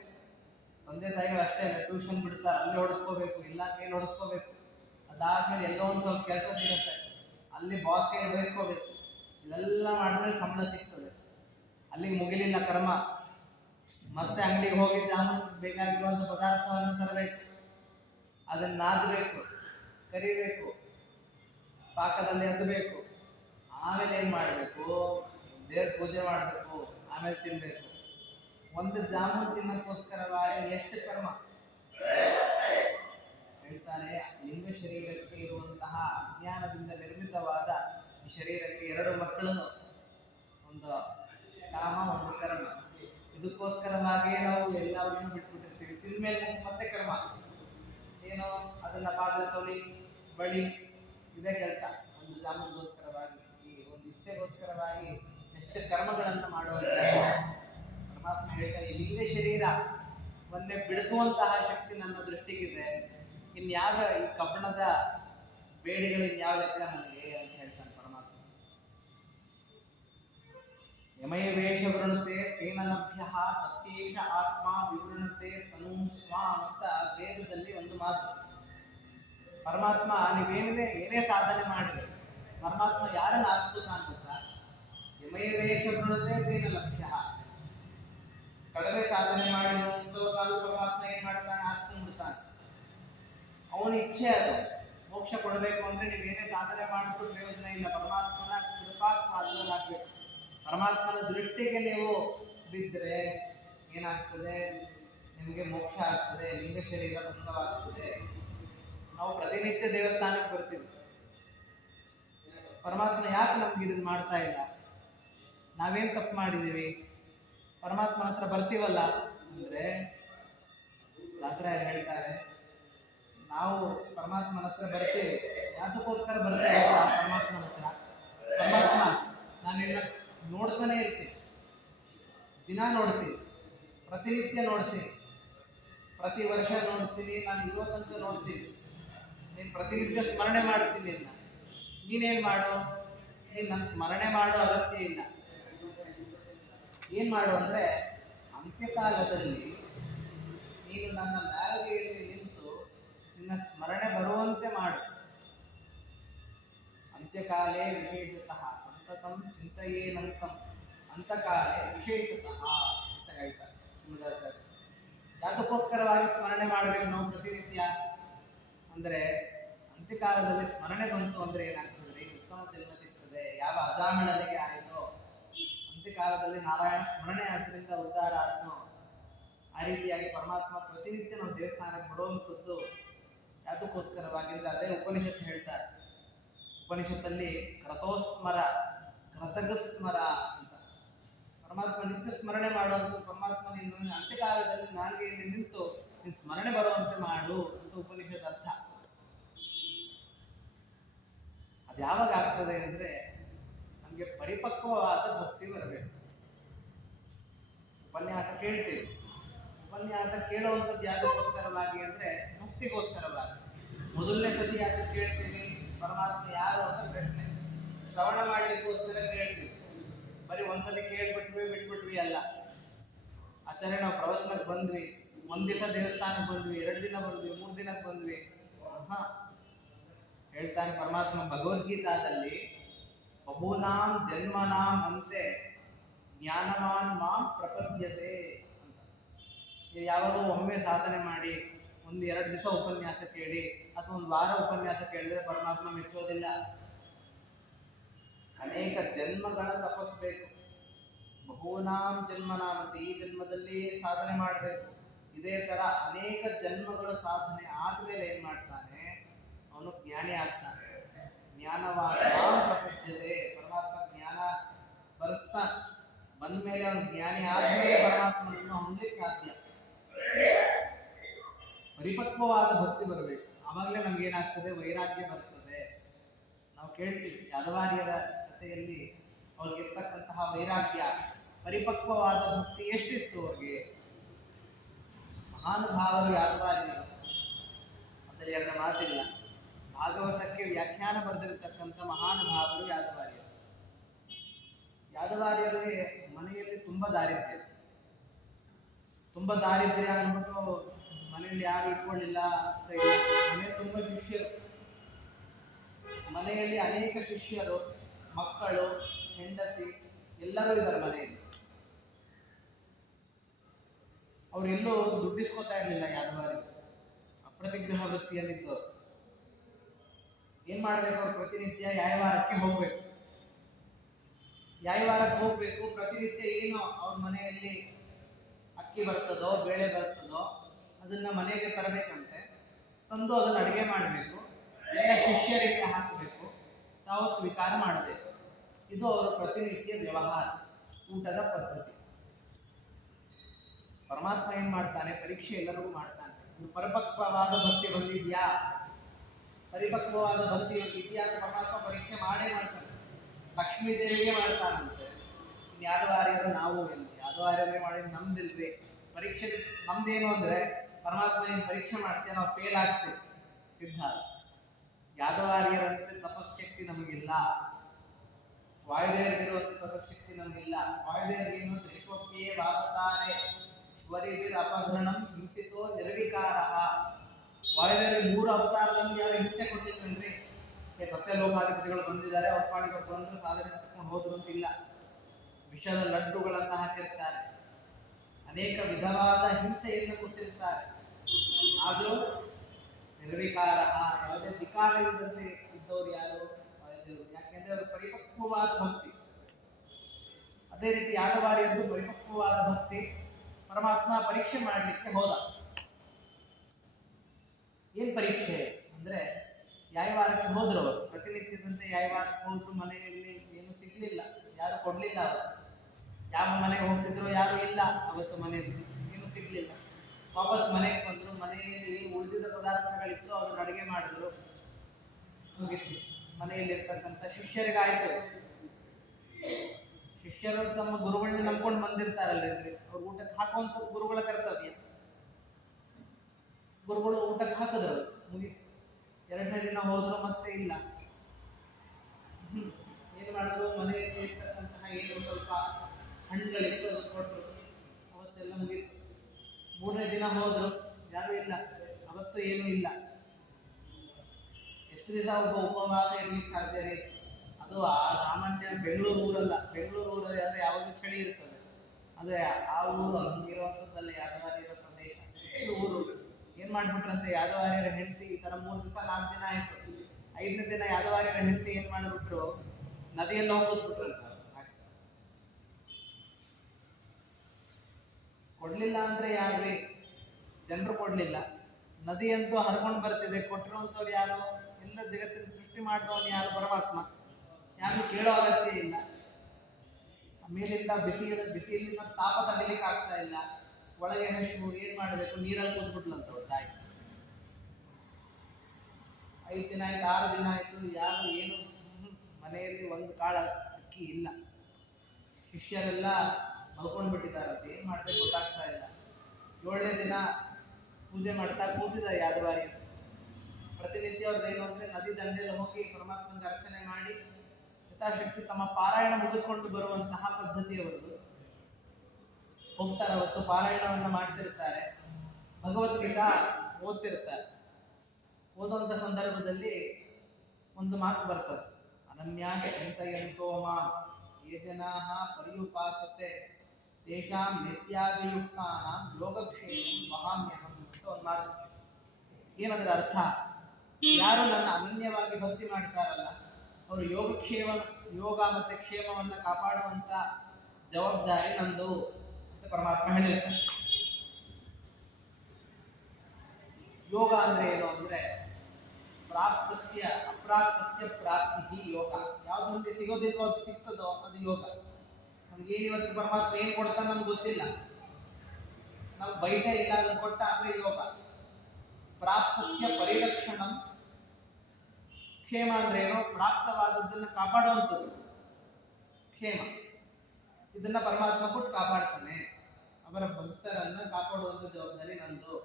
ತಂದೆ ತಾಯಿಗಳು ಅಷ್ಟೇ ಅಲ್ಲ, ಟ್ಯೂಷನ್ ಬಿಡ್ತಾರೆ, ಅಲ್ಲಿ ಹೊಡೆಸ್ಕೋಬೇಕು, ಇಲ್ಲ ಕೈಲಿ ಹೊಡೆಸ್ಕೋಬೇಕು. ಅದಾದ್ಮೇಲೆ ಎಲ್ಲೋ ಒಂದು ಸ್ವಲ್ಪ ಕೆಲಸ ಸಿಗುತ್ತೆ, ಅಲ್ಲಿ ಬಾಸ್ ಕೈ ವಹಿಸ್ಕೋಬೇಕು. ಇದೆಲ್ಲ ಮಾಡಿದ್ರೆ ಸಂಬಳ ಸಿಗ್ತದೆ. ಅಲ್ಲಿಗೆ ಮುಗಿಲಿಲ್ಲ ಕರ್ಮ. ಮತ್ತೆ ಅಂಗಡಿಗೆ ಹೋಗಿ ಜಾಮೂನ್ ಬೇಕಾಗಿರುವಂಥ ಪದಾರ್ಥವನ್ನು ತರಬೇಕು, ಅದನ್ನ ನಾದಬೇಕು, ಕರಿಬೇಕು, ಪಾಕದಲ್ಲಿ ಎದ್ದಬೇಕು. ಆಮೇಲೆ ಏನ್ ಮಾಡಬೇಕು? ದೇವ್ರ ಪೂಜೆ ಮಾಡಬೇಕು, ಆಮೇಲೆ ತಿನ್ಬೇಕು. ಒಂದು ಜಾಮೂನ್ ತಿನ್ನಕ್ಕೋಸ್ಕರವಾಗಿ ಎಷ್ಟು ಕರ್ಮ. ಹೇಳ್ತಾರೆ, ಲಿಂಗ ಶರೀರಕ್ಕೆ ಇರುವಂತಹ ಅಜ್ಞಾನದಿಂದ ನಿರ್ಮಿತವಾದ ಈ ಶರೀರಕ್ಕೆ ಎರಡು ಮಕ್ಕಳು, ಒಂದು ಕಾಮ, ಒಂದು ಕರ್ಮ. ಇದಕ್ಕೋಸ್ಕರವಾಗಿಯೇ ನಾವು ಎಲ್ಲವನ್ನೂ ಬಿಟ್ಬಿಟ್ಟಿರ್ತೀವಿ. ತಿಂದ್ಮೇಲೆ ಮತ್ತೆ ಕರ್ಮ ಏನೋ ಅದನ್ನ ಪಾತ್ರೆ ತೊಳಿ ಬಳಿ, ಇದೇ ಕೆಲಸ. ಒಂದು ಜಾಮೂನ್ಗೋಸ್ಕರವಾಗಿ, ಈ ಒಂದು ಇಚ್ಛೆಗೋಸ್ಕರವಾಗಿ ಎಷ್ಟು ಕರ್ಮಗಳನ್ನು ಮಾಡುವಂತ ಪರಮಾತ್ಮ ಹೇಳ್ತಾರೆ. ಈ ಲಿಂಗ ಶರೀರವನ್ನೇ ಬಿಡಿಸುವಂತಹ ಶಕ್ತಿ ನನ್ನ ದೃಷ್ಟಿಗಿದೆ, ಇನ್ಯಾವ ಈ ಕಬ್ಬಣದ ಬೇಡಿಗಳು ಇನ್ಯಾವ ಲೆಕ್ಕ ನನಗೆ ಅಂತ ಹೇಳ್ತಾನೆ ಪರಮಾತ್ಮ. ಯಮಯ ವೇಷ ವೃಣತೆ ತೇನ ಲಭ್ಯ ತಸ್ಯೇಷ ಆತ್ಮ ವಿವೃಣತೆ ತನೂಂ ಸ್ವಾಂ ಅಂತ ವೇದದಲ್ಲಿ ಒಂದು ಮಾತು. ಪರಮಾತ್ಮ ಏನೇ ಸಾಧನೆ ಮಾಡ್ರಿ, ಪರಮಾತ್ಮ ಯಾರನ್ನ ಆರಿಸ್ತಾನೆ ಗೊತ್ತಾ? ಯಮಯ ವೇಷ ವೃಣತೆ ತೇನ ಲಭ್ಯ. ಕಡಿಮೆ ಸಾಧನೆ ಮಾಡಿರುವಂತವ್ರು ಪರಮಾತ್ಮ ಏನ್ ಮಾಡ್ತಾನೆ? ಆರಿಸ್ಕೊಂಡು ಬಿಡ್ತಾನೆ. ಅವನ ಇಚ್ಛೆ ಅದು. ಮೋಕ್ಷ ಕೊಡಬೇಕು ಅಂದ್ರೆ ನೀವೇನೇ ಸಾಧನೆ ಮಾಡಿದ್ರು ಪ್ರಯೋಜನ ಇಲ್ಲ. ಪರಮಾತ್ಮನ ಕೃಪಾಕ್ ಪಾತ್ರರಾಗಬೇಕು. ಪರಮಾತ್ಮನ ದೃಷ್ಟಿಗೆ ನೀವು ಬಿದ್ದರೆ ಏನಾಗ್ತದೆ? ನಿಮಗೆ ಮೋಕ್ಷ ಆಗ್ತದೆ, ಲಿಂಗ ಶರೀರ ಭಂಗವಾಗ್ತದೆ. ನಾವು ಪ್ರತಿನಿತ್ಯ ದೇವಸ್ಥಾನಕ್ಕೆ ಬರ್ತೀವಿ. ಪರಮಾತ್ಮ ಯಾಕೆ ನಮ್ಗೆ ಇದನ್ನ ಮಾಡ್ತಾ ಇಲ್ಲ? ನಾವೇನ್ ತಪ್ಪು ಮಾಡಿದೀವಿ? ಪರಮಾತ್ಮನ ಹತ್ರ ಬರ್ತೀವಲ್ಲ ಅಂದ್ರೆ ದಾಸರಾಯರು ಹೇಳ್ತಾರೆ, ನಾವು ಪರಮಾತ್ಮನ ಹತ್ರ ಬರ್ತೀವಿ, ಯಾತಕ್ಕೋಸ್ಕರ ಬರ್ತೀವಿ ಪರಮಾತ್ಮನ ಹತ್ರ? ಪರಮಾತ್ಮ ನಾನಿನ್ನ ನೋಡ್ತಾನೆ ಇರ್ತೀನಿ, ದಿನ ನೋಡ್ತೀನಿ, ಪ್ರತಿನಿತ್ಯ ನೋಡ್ತೀನಿ, ಪ್ರತಿ ವರ್ಷ ನೋಡ್ತೀನಿ, ನಾನು ಇರೋ ತನಕ ನೋಡ್ತೀನಿ. ನೀನು ಪ್ರತಿನಿತ್ಯ ಸ್ಮರಣೆ ಮಾಡ್ತೀನಿ. ನೀನೇನ್ ಮಾಡು? ನೀನು ನನ್ನ ಸ್ಮರಣೆ ಮಾಡೋ ಅಗತ್ಯ ಇಲ್ಲ. ಏನ್ ಮಾಡು ಅಂದ್ರೆ, ಅಂತ್ಯಕಾಲದಲ್ಲಿ ನೀನು ನನ್ನ ನಾಲಿಗೆಯಲ್ಲಿ ನಿಂತು ನಿನ್ನ ಸ್ಮರಣೆ ಬರುವಂತೆ ಮಾಡು. ಅಂತ್ಯಕಾಲೇ ವಿಶೇಷತಃ ಸಂತತಂ ಚಿಂತೆಯೇನಂತಂ ಅಂತಕಾಲೇ ವಿಶೇಷತಃ ಅಂತ ಹೇಳ್ತಾರೆ ಶ್ರೀಮದಾಚಾರ್ಯ. ಯಾತಕ್ಕೋಸ್ಕರವಾಗಿ ಸ್ಮರಣೆ ಮಾಡಬೇಕು ನಾವು ಪ್ರತಿನಿತ್ಯ ಅಂದರೆ, ಅಂತ್ಯಕಾಲದಲ್ಲಿ ಸ್ಮರಣೆ ಬಂತು ಅಂದ್ರೆ ಏನಾಗ್ತದೆ, ಉತ್ತಮ ಜನ್ಮ ಸಿಗ್ತದೆ. ಯಾವ ಅಜಾಮಿಳನಿಗೆ ಆಯಿತೋ ಅಂತ್ಯಕಾಲದಲ್ಲಿ ನಾರಾಯಣ ಸ್ಮರಣೆ ಆದ್ದರಿಂದ ಉದ್ಧಾರ ಆದ್ನೋ, ಆ ರೀತಿಯಾಗಿ ಪರಮಾತ್ಮ ಪ್ರತಿನಿತ್ಯ ನಾವು ದೇವಸ್ಥಾನಕ್ಕೆ ಬರುವಂಥದ್ದು ಯಾತಕ್ಕೋಸ್ಕರವಾಗಿ ಅಂದ್ರೆ ಅದೇ ಉಪನಿಷತ್ತು ಹೇಳ್ತಾರೆ. ಉಪನಿಷತ್ತಲ್ಲಿ ಕ್ರತೋಸ್ಮರ ಕ್ರತಗಸ್ಮರ ಅಂತ ಪರಮಾತ್ಮ ನಿತ್ಯ ಸ್ಮರಣೆ ಮಾಡುವಂಥದ್ದು. ಪರಮಾತ್ಮ ನಿನ್ನ ಅಂತ್ಯಕಾಲದಲ್ಲಿ ನಾಲ್ಗೆಯಲ್ಲಿ ನಿಂತು ನಿನ್ನ ಸ್ಮರಣೆ ಬರುವಂತೆ ಮಾಡು ಅಂತ ಉಪನಿಷತ್ ಅರ್ಥ. ಅದು ಯಾವಾಗ ಆಗ್ತದೆ ಅಂದ್ರೆ ನಮಗೆ ಪರಿಪಕ್ವವಾದ ಭಕ್ತಿ ಬರಬೇಕು. ಉಪನ್ಯಾಸ ಕೇಳ್ತೀವಿ, ಉಪನ್ಯಾಸ ಕೇಳುವಂಥದ್ದು ಯಾವ್ದಕ್ಕೋಸ್ಕರವಾಗಿ ಅಂದ್ರೆ ಮುಕ್ತಿಗೋಸ್ಕರವಾಗಿ. ಮೊದಲನೇ ಸತಿ ಯಾಕೆ ಕೇಳ್ತೀವಿ, ಪರಮಾತ್ಮ ಯಾರು ಅಂತ ಪ್ರಶ್ನೆ. ಶ್ರವಣ ಮಾಡ್ಲಿಕ್ಕೋಸ್ಕರ ಕೇಳ್ತೀವಿ. ಬರೀ ಒಂದ್ಸತಿ ಬಿಟ್ಬಿಟ್ವಿ ಅಲ್ಲ. ಆಚಾರ್ಯ ನಾವು ಪ್ರವಚನಕ್ಕೆ ಬಂದ್ವಿ, ಒಂದ್ ದಿವಸ ದೇವಸ್ಥಾನಕ್ಕೆ ಬಂದ್ವಿ, 2 ದಿನ ಬಂದ್ವಿ, 3 ದಿನಕ್ಕೆ ಬಂದ್ವಿ. ಹೇಳ್ತಾನೆ ಪರಮಾತ್ಮ ಭಗವದ್ಗೀತಾದಲ್ಲಿ, ಬಹೂನಾಂ ಜನ್ಮನಾಂ ಅಂತೆ ಜ್ಞಾನವಾನ್ ಮಾಂ ಪ್ರಪದ್ಯತೆ ಅಂತ. ನೀವು ಯಾವಾಗಲೂ ಒಮ್ಮೆ ಸಾಧನೆ ಮಾಡಿ 1-2 ದಿವಸ ಉಪನ್ಯಾಸ ಕೇಳಿ ಅಥವಾ 1 ವಾರ ಉಪನ್ಯಾಸ ಕೇಳಿದ್ರೆ ಪರಮಾತ್ಮ ಮೆಚ್ಚೋದಿಲ್ಲ. ಅನೇಕ ಜನ್ಮಗಳ ತಪಸ್ಬೇಕು. ಬಹೂನಾಂ ಜನ್ಮನಾಂ ಅಂತ ಈ ಜನ್ಮದಲ್ಲಿ ಸಾಧನೆ ಮಾಡಬೇಕು. ಇದೇ ತರ ಅನೇಕ ಜನ್ಮಗಳ ಸಾಧನೆ ಆದ್ಮೇಲೆ ಏನ್ ಮಾಡ್ತಾನೆ, ಅವನು ಜ್ಞಾನಿ ಆಗ್ತಾನೆ. ಜ್ಞಾನವಾದ ಪ್ರಪಂಚದೆ ಪರಮಾತ್ಮ ಜ್ಞಾನ ಬರೆಸ್ತಾನೆ. ಬಂದ್ಮೇಲೆ ಅವನು ಜ್ಞಾನಿ ಆದ್ಮೇಲೆ ಪರಮಾತ್ಮನನ್ನು ಹೊಂದಲಿಕ್ಕೆ ಸಾಧ್ಯ. ಪರಿಪಕ್ವವಾದ ಭಕ್ತಿ ಬರಬೇಕು. ಆವಾಗಲೇ ನಮ್ಗೆ ಏನಾಗ್ತದೆ, ವೈರಾಗ್ಯ ಬರ್ತದೆ. ನಾವು ಕೇಳ್ತೀವಿ ಯಾದವಾರ್ಯರ ಕಥೆಯಲ್ಲಿ ಅವ್ರಿಗಿರ್ತಕ್ಕಂತಹ ವೈರಾಗ್ಯ, ಪರಿಪಕ್ವವಾದ ಭಕ್ತಿ ಎಷ್ಟಿತ್ತು ಅವ್ರಿಗೆ. ಮಹಾನುಭಾವರು ಯಾದವಾರ್ಯರು, ಅದರಲ್ಲಿ 2 ಮಾತಿಲ್ಲ. ಭಾಗವತಕ್ಕೆ ವ್ಯಾಖ್ಯಾನ ಬರೆದಿರತಕ್ಕಂಥ ಮಹಾನುಭಾವರು ಯಾದವಾರ್ಯರು. ಯಾದವಾರ್ಯರಿಗೆ ಮನೆಯಲ್ಲಿ ತುಂಬಾ ದಾರಿದ್ರ್ಯ ಅಂದ್ಬಿಟ್ಟು ಮನೆಯಲ್ಲಿ ಯಾರು ಇಟ್ಕೊಳ್ಳಿಲ್ಲ ಅಂತ ಇಲ್ಲ. ಮನೆ ತುಂಬ ಶಿಷ್ಯರು, ಮನೆಯಲ್ಲಿ ಅನೇಕ ಶಿಷ್ಯರು, ಮಕ್ಕಳು, ಹೆಂಡತಿ ಎಲ್ಲರೂ ಇದ್ದಾರೆ ಮನೆಯಲ್ಲಿ. ಅವರೆಲ್ಲೂ ದುಡ್ಡಿಸ್ಕೊತಾ ಇರಲಿಲ್ಲ ಯಾದವಾರಿ. ಅಪ್ರತಿಗ್ರಹ ವೃತ್ತಿಯಲ್ಲಿದ್ದವರು. ಏನ್ ಮಾಡ್ಬೇಕು, ಅವ್ರು ಪ್ರತಿನಿತ್ಯ ಯಾಯವಾರಕ್ಕೆ ಹೋಗ್ಬೇಕು. ಪ್ರತಿನಿತ್ಯ ಏನೋ ಅವ್ರ ಮನೆಯಲ್ಲಿ ಅಕ್ಕಿ ಬರ್ತದೋ ಬೇಳೆ ಬರ್ತದೋ ಅದನ್ನ ಮನೆಗೆ ತರಬೇಕಂತೆ. ತಂದು ಅದನ್ನು ಅಡುಗೆ ಮಾಡಬೇಕು, ಎಲ್ಲ ಶಿಷ್ಯರಿಗೆ ಹಾಕಬೇಕು, ತಾವು ಸ್ವೀಕಾರ ಮಾಡಬೇಕು. ಇದು ಅವರ ಪ್ರತಿನಿತ್ಯ ವ್ಯವಹಾರ, ಊಟದ ಪದ್ಧತಿ. ಪರಮಾತ್ಮ ಏನ್ ಮಾಡ್ತಾನೆ, ಪರೀಕ್ಷೆ ಎಲ್ಲರಿಗೂ ಮಾಡ್ತಾನೆ. ಪರಿಪಕ್ವವಾದ ಭಕ್ತಿ ಬಂದಿದ್ಯಾ, ಪರಿಪಕ್ವವಾದ ಭಕ್ತಿ ಇದೆಯಾ ಅಂತ ಪರಮಾತ್ಮ ಪರೀಕ್ಷೆ ಮಾಡೇ ಮಾಡ್ತಾನೆ. ಲಕ್ಷ್ಮೀ ದೇವಿಗೆ ಮಾಡ್ತಾನಂತೆ. ಯಾದವಾರ್ಯರು ನಾವು ಎಲ್ಲಿ ಯಾದವಾರ್ಯರೇ ಮಾಡಿ ನಮ್ದಿಲ್ರಿ. ಪರೀಕ್ಷೆ ನಮ್ದೇನು ಅಂದ್ರೆ ಪರಮಾತ್ಮ ಏನು ಪರೀಕ್ಷೆ ಮಾಡ್ತೇವೆ, ನಾವು ಫೇಲ್ ಆಗ್ತೇವೆ, ಸಿದ್ಧ. ಯಾದವಾರ್ಯರಂತೆ ತಪಶಕ್ತಿ ನಮಗಿಲ್ಲ, ವಾಯುದೇವರಿಗಿರುವಂತೆ ತಪಶಕ್ತಿ ನಮಗಿಲ್ಲ. ವಾಯುದೇವರಿಗೆ ಏನು ತ್ರಿಶ್ವಪ್ಯೇ ವಾಪತಾರೆ ಶ್ವರಿವಿರ್ ಅಪಘ್ರಣಂ ಹಿಂಸಿತೋ ನಿರ್ವಿಕಾರ. ವಾಯುದೇವರಿಗೆ 3 ಅವತಾರದಲ್ಲಿ ಯಾರು ಹಿಂಸೆ ಕೊಟ್ಟಿಲ್ವೇನ್ರಿ? ಸತ್ಯಲೋಕಾಧಿಪತಿಗಳು ಬಂದಿದ್ದಾರೆ, ಅವ್ರ ಪಾಡಿಗೆ ಬಂದು ಸಾಧನೆ ನಡೆಸ್ಕೊಂಡು ಹೋದ್ರು ಅಂತಿಲ್ಲ. ವಿಷದ ಲಡ್ಡುಗಳನ್ನು ಹಾಕಿರ್ತಾರೆ, ಅನೇಕ ವಿಧವಾದ ಹಿಂಸೆಯನ್ನು ಕೊಟ್ಟಿರ್ತಾರೆ. ಆದರೂ ನಿರ್ವಿಕಾರ, ಯಾವುದೇ ವಿಕಾರ ಇಲ್ಲದಂತೆ ಇದ್ದವ್ರು ಯಾರು? ವಾಯುದೇವರು. ಯಾಕೆಂದ್ರೆ ಅವರು ಪರಿಪಕ್ವವಾದ ಭಕ್ತಿ. ಅದೇ ರೀತಿ ಯಾದವಾರಿಯದ್ದು ಪರಿಪಕ್ವವಾದ ಭಕ್ತಿ. ಪರಮಾತ್ಮ ಪರೀಕ್ಷೆ ಮಾಡಲಿಕ್ಕೆ ಹೋದ. ಏನ್ ಪರೀಕ್ಷೆ ಅಂದ್ರೆ, ಯಾಯವಾರಕ್ಕೆ ಹೋದ್ರು ಅವರು. ಪ್ರತಿನಿತ್ಯದಂತೆ ಯಾಯವಾರಕ್ಕೆ ಹೋದ್ರು. ಮನೆಯಲ್ಲಿ ಏನು ಸಿಗ್ಲಿಲ್ಲ, ಯಾರು ಕೊಡ್ಲಿಲ್ಲ. ಅವತ್ತು ಯಾವ ಮನೆಗೆ ಹೋಗ್ತಿದ್ರು, ಯಾರು ಇಲ್ಲ ಅವತ್ತು ಮನೆಯಲ್ಲಿ, ಏನು ಸಿಗ್ಲಿಲ್ಲ. ವಾಪಸ್ ಮನೆಗೆ ಬಂದ್ರು. ಮನೆಯಲ್ಲಿ ಉಳಿದಿದ್ದ ಪದಾರ್ಥಗಳಿತ್ತು, ಅದನ್ನ ಅಡುಗೆ ಮಾಡಿದ್ರು, ಮುಗಿತು. ಮನೆಯಲ್ಲಿರ್ತಕ್ಕಂಥ ಶಿಷ್ಯರಿಗಾಯ್ತು. ಶಿಷ್ಯರು ತಮ್ಮ ಗುರುಗಳನ್ನ ನಂಬ್ಕೊಂಡು ಬಂದಿರ್ತಾರಲ್ರಿ, ಅವ್ರು ಊಟಕ್ಕೆ ಹಾಕುವಂಥದ್ದು ಗುರುಗಳ ಕರ್ತವ್ಯ. ಗುರುಗಳು ಊಟಕ್ಕೆ ಹಾಕಿದ್ರು, ಮುಗಿತು. 2ನೇ ದಿನ ಹೋದ್ರು, ಮತ್ತೆ ಇಲ್ಲ. ಏನ್ ಮಾಡಿದ್ರು, ಮನೆಯಲ್ಲಿ ಇರ್ತಕ್ಕಂತಹ ಏನು ಸ್ವಲ್ಪ ಹಣ್ಣುಗಳಿತ್ತು ಅದು ಕೊಟ್ಟರು, ಅವತ್ತೆಲ್ಲ ಮುಗೀತು. 3ನೇ ದಿನ ಹೋದ್ರು, ಯಾರು ಇಲ್ಲ, ಅವತ್ತು ಏನೂ ಇಲ್ಲ. ಎಷ್ಟು ದಿವಸ ಒಬ್ಬ ಉಪವಾಸ ಇರ್ಲಿಕ್ಕೆ ಸಾಧ್ಯ ರೀ? ಅದು ಆ ಸಾಮಾನ್ಯ ಬೆಂಗಳೂರು ಊರಲ್ಲ. ಬೆಂಗಳೂರು ಊರಲ್ಲಿ ಅಂದ್ರೆ ಯಾವಾಗಲೂ ಚಳಿ ಇರ್ತದೆ. ಅದೇ ಆ ಊರು ಹಂಗಿರುವಂಥದ್ದಲ್ಲ, ಯಾದವಾರಿಯರ ಪ್ರದೇಶ. ಇದು ಊರು ಏನ್ ಮಾಡ್ಬಿಟ್ರಂತೆ, ಯಾದವಾರಿಯರ ಹೆಂಡತಿ ಈ ತರ 3 ದಿವಸ 4 ದಿನ ಆಯ್ತು. 5ನೇ ದಿನ ಯಾದವಾರಿಯರ ಹೆಂಡತಿ ಏನ್ ಮಾಡ್ಬಿಟ್ರು, ನದಿಯಲ್ಲಿ ಹೋಗ್ಬಿಟ್ರಂತ. ಕೊಡ್ಲಿಲ್ಲ ಅಂದ್ರೆ ಯಾರ್ರಿ, ಜನರು ಕೊಡ್ಲಿಲ್ಲ. ನದಿ ಅಂತೂ ಹರ್ಕೊಂಡು ಬರ್ತಿದೆ, ಕೊಟ್ಟಿರುವಂತವ್ರು ಯಾರು? ಎಲ್ಲ ಜಗತ್ತಿನ ಸೃಷ್ಟಿ ಮಾಡಿದವನು ಯಾರು? ಪರಮಾತ್ಮ. ಯಾರು ಕೇಳೋ ಅಗತ್ಯ ಇಲ್ಲ. ಮೇಲಿಂದ ಬಿಸಿಲಿಂದ ತಾಪ ತಡಿಲಿಕ್ಕೆ ಆಗ್ತಾ ಇಲ್ಲ. ಒಳಗೆ ಹಸಿವು, ಏನ್ ಮಾಡ್ಬೇಕು, ನೀರಲ್ಲಿ ಕೂತ್ಬಿಟ್ಲಂತ ತಾಯಿ. 5 ದಿನ ಆಯ್ತು, 6 ದಿನ ಆಯ್ತು, ಯಾರು ಏನು, ಮನೆಯಲ್ಲಿ ಒಂದು ಕಾಳ ಅಕ್ಕಿ ಇಲ್ಲ. ಶಿಷ್ಯರೆಲ್ಲ ಮಲ್ಕೊಂಡ್ಬಿಟ್ಟಿದ್ದಾರಂತೆ, ಏನ್ ಮಾಡ್ಬೇಕು ಗೊತ್ತಾಗ್ತಾ ಇಲ್ಲ. 7ನೇ ದಿನ ಪೂಜೆ ಮಾಡ್ತಾ ಕೂತಿದ್ದಾರೆ ಯಾದವಾರಿ. ಪ್ರತಿನಿತ್ಯ ಅವ್ರದ್ದೇನು ಅಂದ್ರೆ ನದಿ ದಂಡೆಯಲ್ಲಿ ಹೋಗಿ ಪರಮಾತ್ಮಂಗೆ ಅರ್ಚನೆ ಮಾಡಿ ಯಥಾಶಕ್ತಿ ತಮ್ಮ ಪಾರಾಯಣ ಮುಗಿಸ್ಕೊಂಡು ಬರುವಂತಹ ಪದ್ಧತಿ ಅವರದು. ಹೋಗ್ತಾರೆ, ಅವತ್ತು ಪಾರಾಯಣವನ್ನ ಮಾಡ್ತಿರ್ತಾರೆ, ಭಗವದ್ಗೀತಾ ಓದ್ತಿರ್ತಾರೆ. ಓದುವಂತ ಸಂದರ್ಭದಲ್ಲಿ ಒಂದು ಮಾತು ಬರ್ತದೆ, ಅನನ್ಯಾಸ ಚಿಂತಯಂತೋ ಮಾಂ ಯೇ ಜನಾಃ ಪರ್ಯುಪಾಸತೆ ತೇಷಾಂ ನಿತ್ಯಾಭಿಯುಕ್ತಾನಾಂ ಯೋಗಕ್ಷೇಮಂ ವಹಾಮ್ಯಹಂ ಅಂತ ಒಂದು ಮಾತು. ಏನದರ ಅರ್ಥ? ಯಾರು ನನ್ನ ಅನನ್ಯವಾಗಿ ಭಕ್ತಿ ಮಾಡ್ತಾರಲ್ಲ, ಅವರು ಯೋಗ ಮತ್ತೆ ಕ್ಷೇಮವನ್ನ ಕಾಪಾಡುವಂತ ಜವಾಬ್ದಾರಿ ನಂದು ಅಂತ ಪರಮಾತ್ಮ ಹೇಳಿರ್ತಾರೆ. ಯೋಗ ಅಂದ್ರೆ ಏನು ಅಂದ್ರೆ ಪ್ರಾಪ್ತಸ್ಯ ಅಪ್ರಾಪ್ತಸ್ಯ ಪ್ರಾಪ್ತಿ ಯೋಗ. ಯಾವ್ದು ನಮ್ಗೆ ಸಿಗೋದಿಲ್ವೋ ಅದು ಸಿಗ್ತದೋ ಅದು ಯೋಗ. ನಮ್ಗೇನು ಇವತ್ತು ಪರಮಾತ್ಮ ಏನ್ ಕೊಡ್ತಾನೆ ನಮ್ಗೆ ಗೊತ್ತಿಲ್ಲ, ನಮ್ಗೆ ಬೈತ ಇಲ್ಲ, ಅದನ್ನು ಕೊಟ್ಟ ಅಂದ್ರೆ ಯೋಗ. ಪ್ರಾಪ್ತಸ್ಯ ಪರಿರಕ್ಷಣಂ. ಕ್ಷೇಮ ಅಂದ್ರೆ ಏನು? ಪ್ರಾಪ್ತವಾದದ್ದನ್ನು ಕಾಪಾಡುವಂಥದ್ದು ಕ್ಷೇಮ. ಇದನ್ನ ಪರಮಾತ್ಮ ಕೊಟ್ಟು ಕಾಪಾಡ್ತಾನೆ. ಅವರ ಭಕ್ತರನ್ನ ಕಾಪಾಡುವಂತ ಜವಾಬ್ದಾರಿ ನಂದು.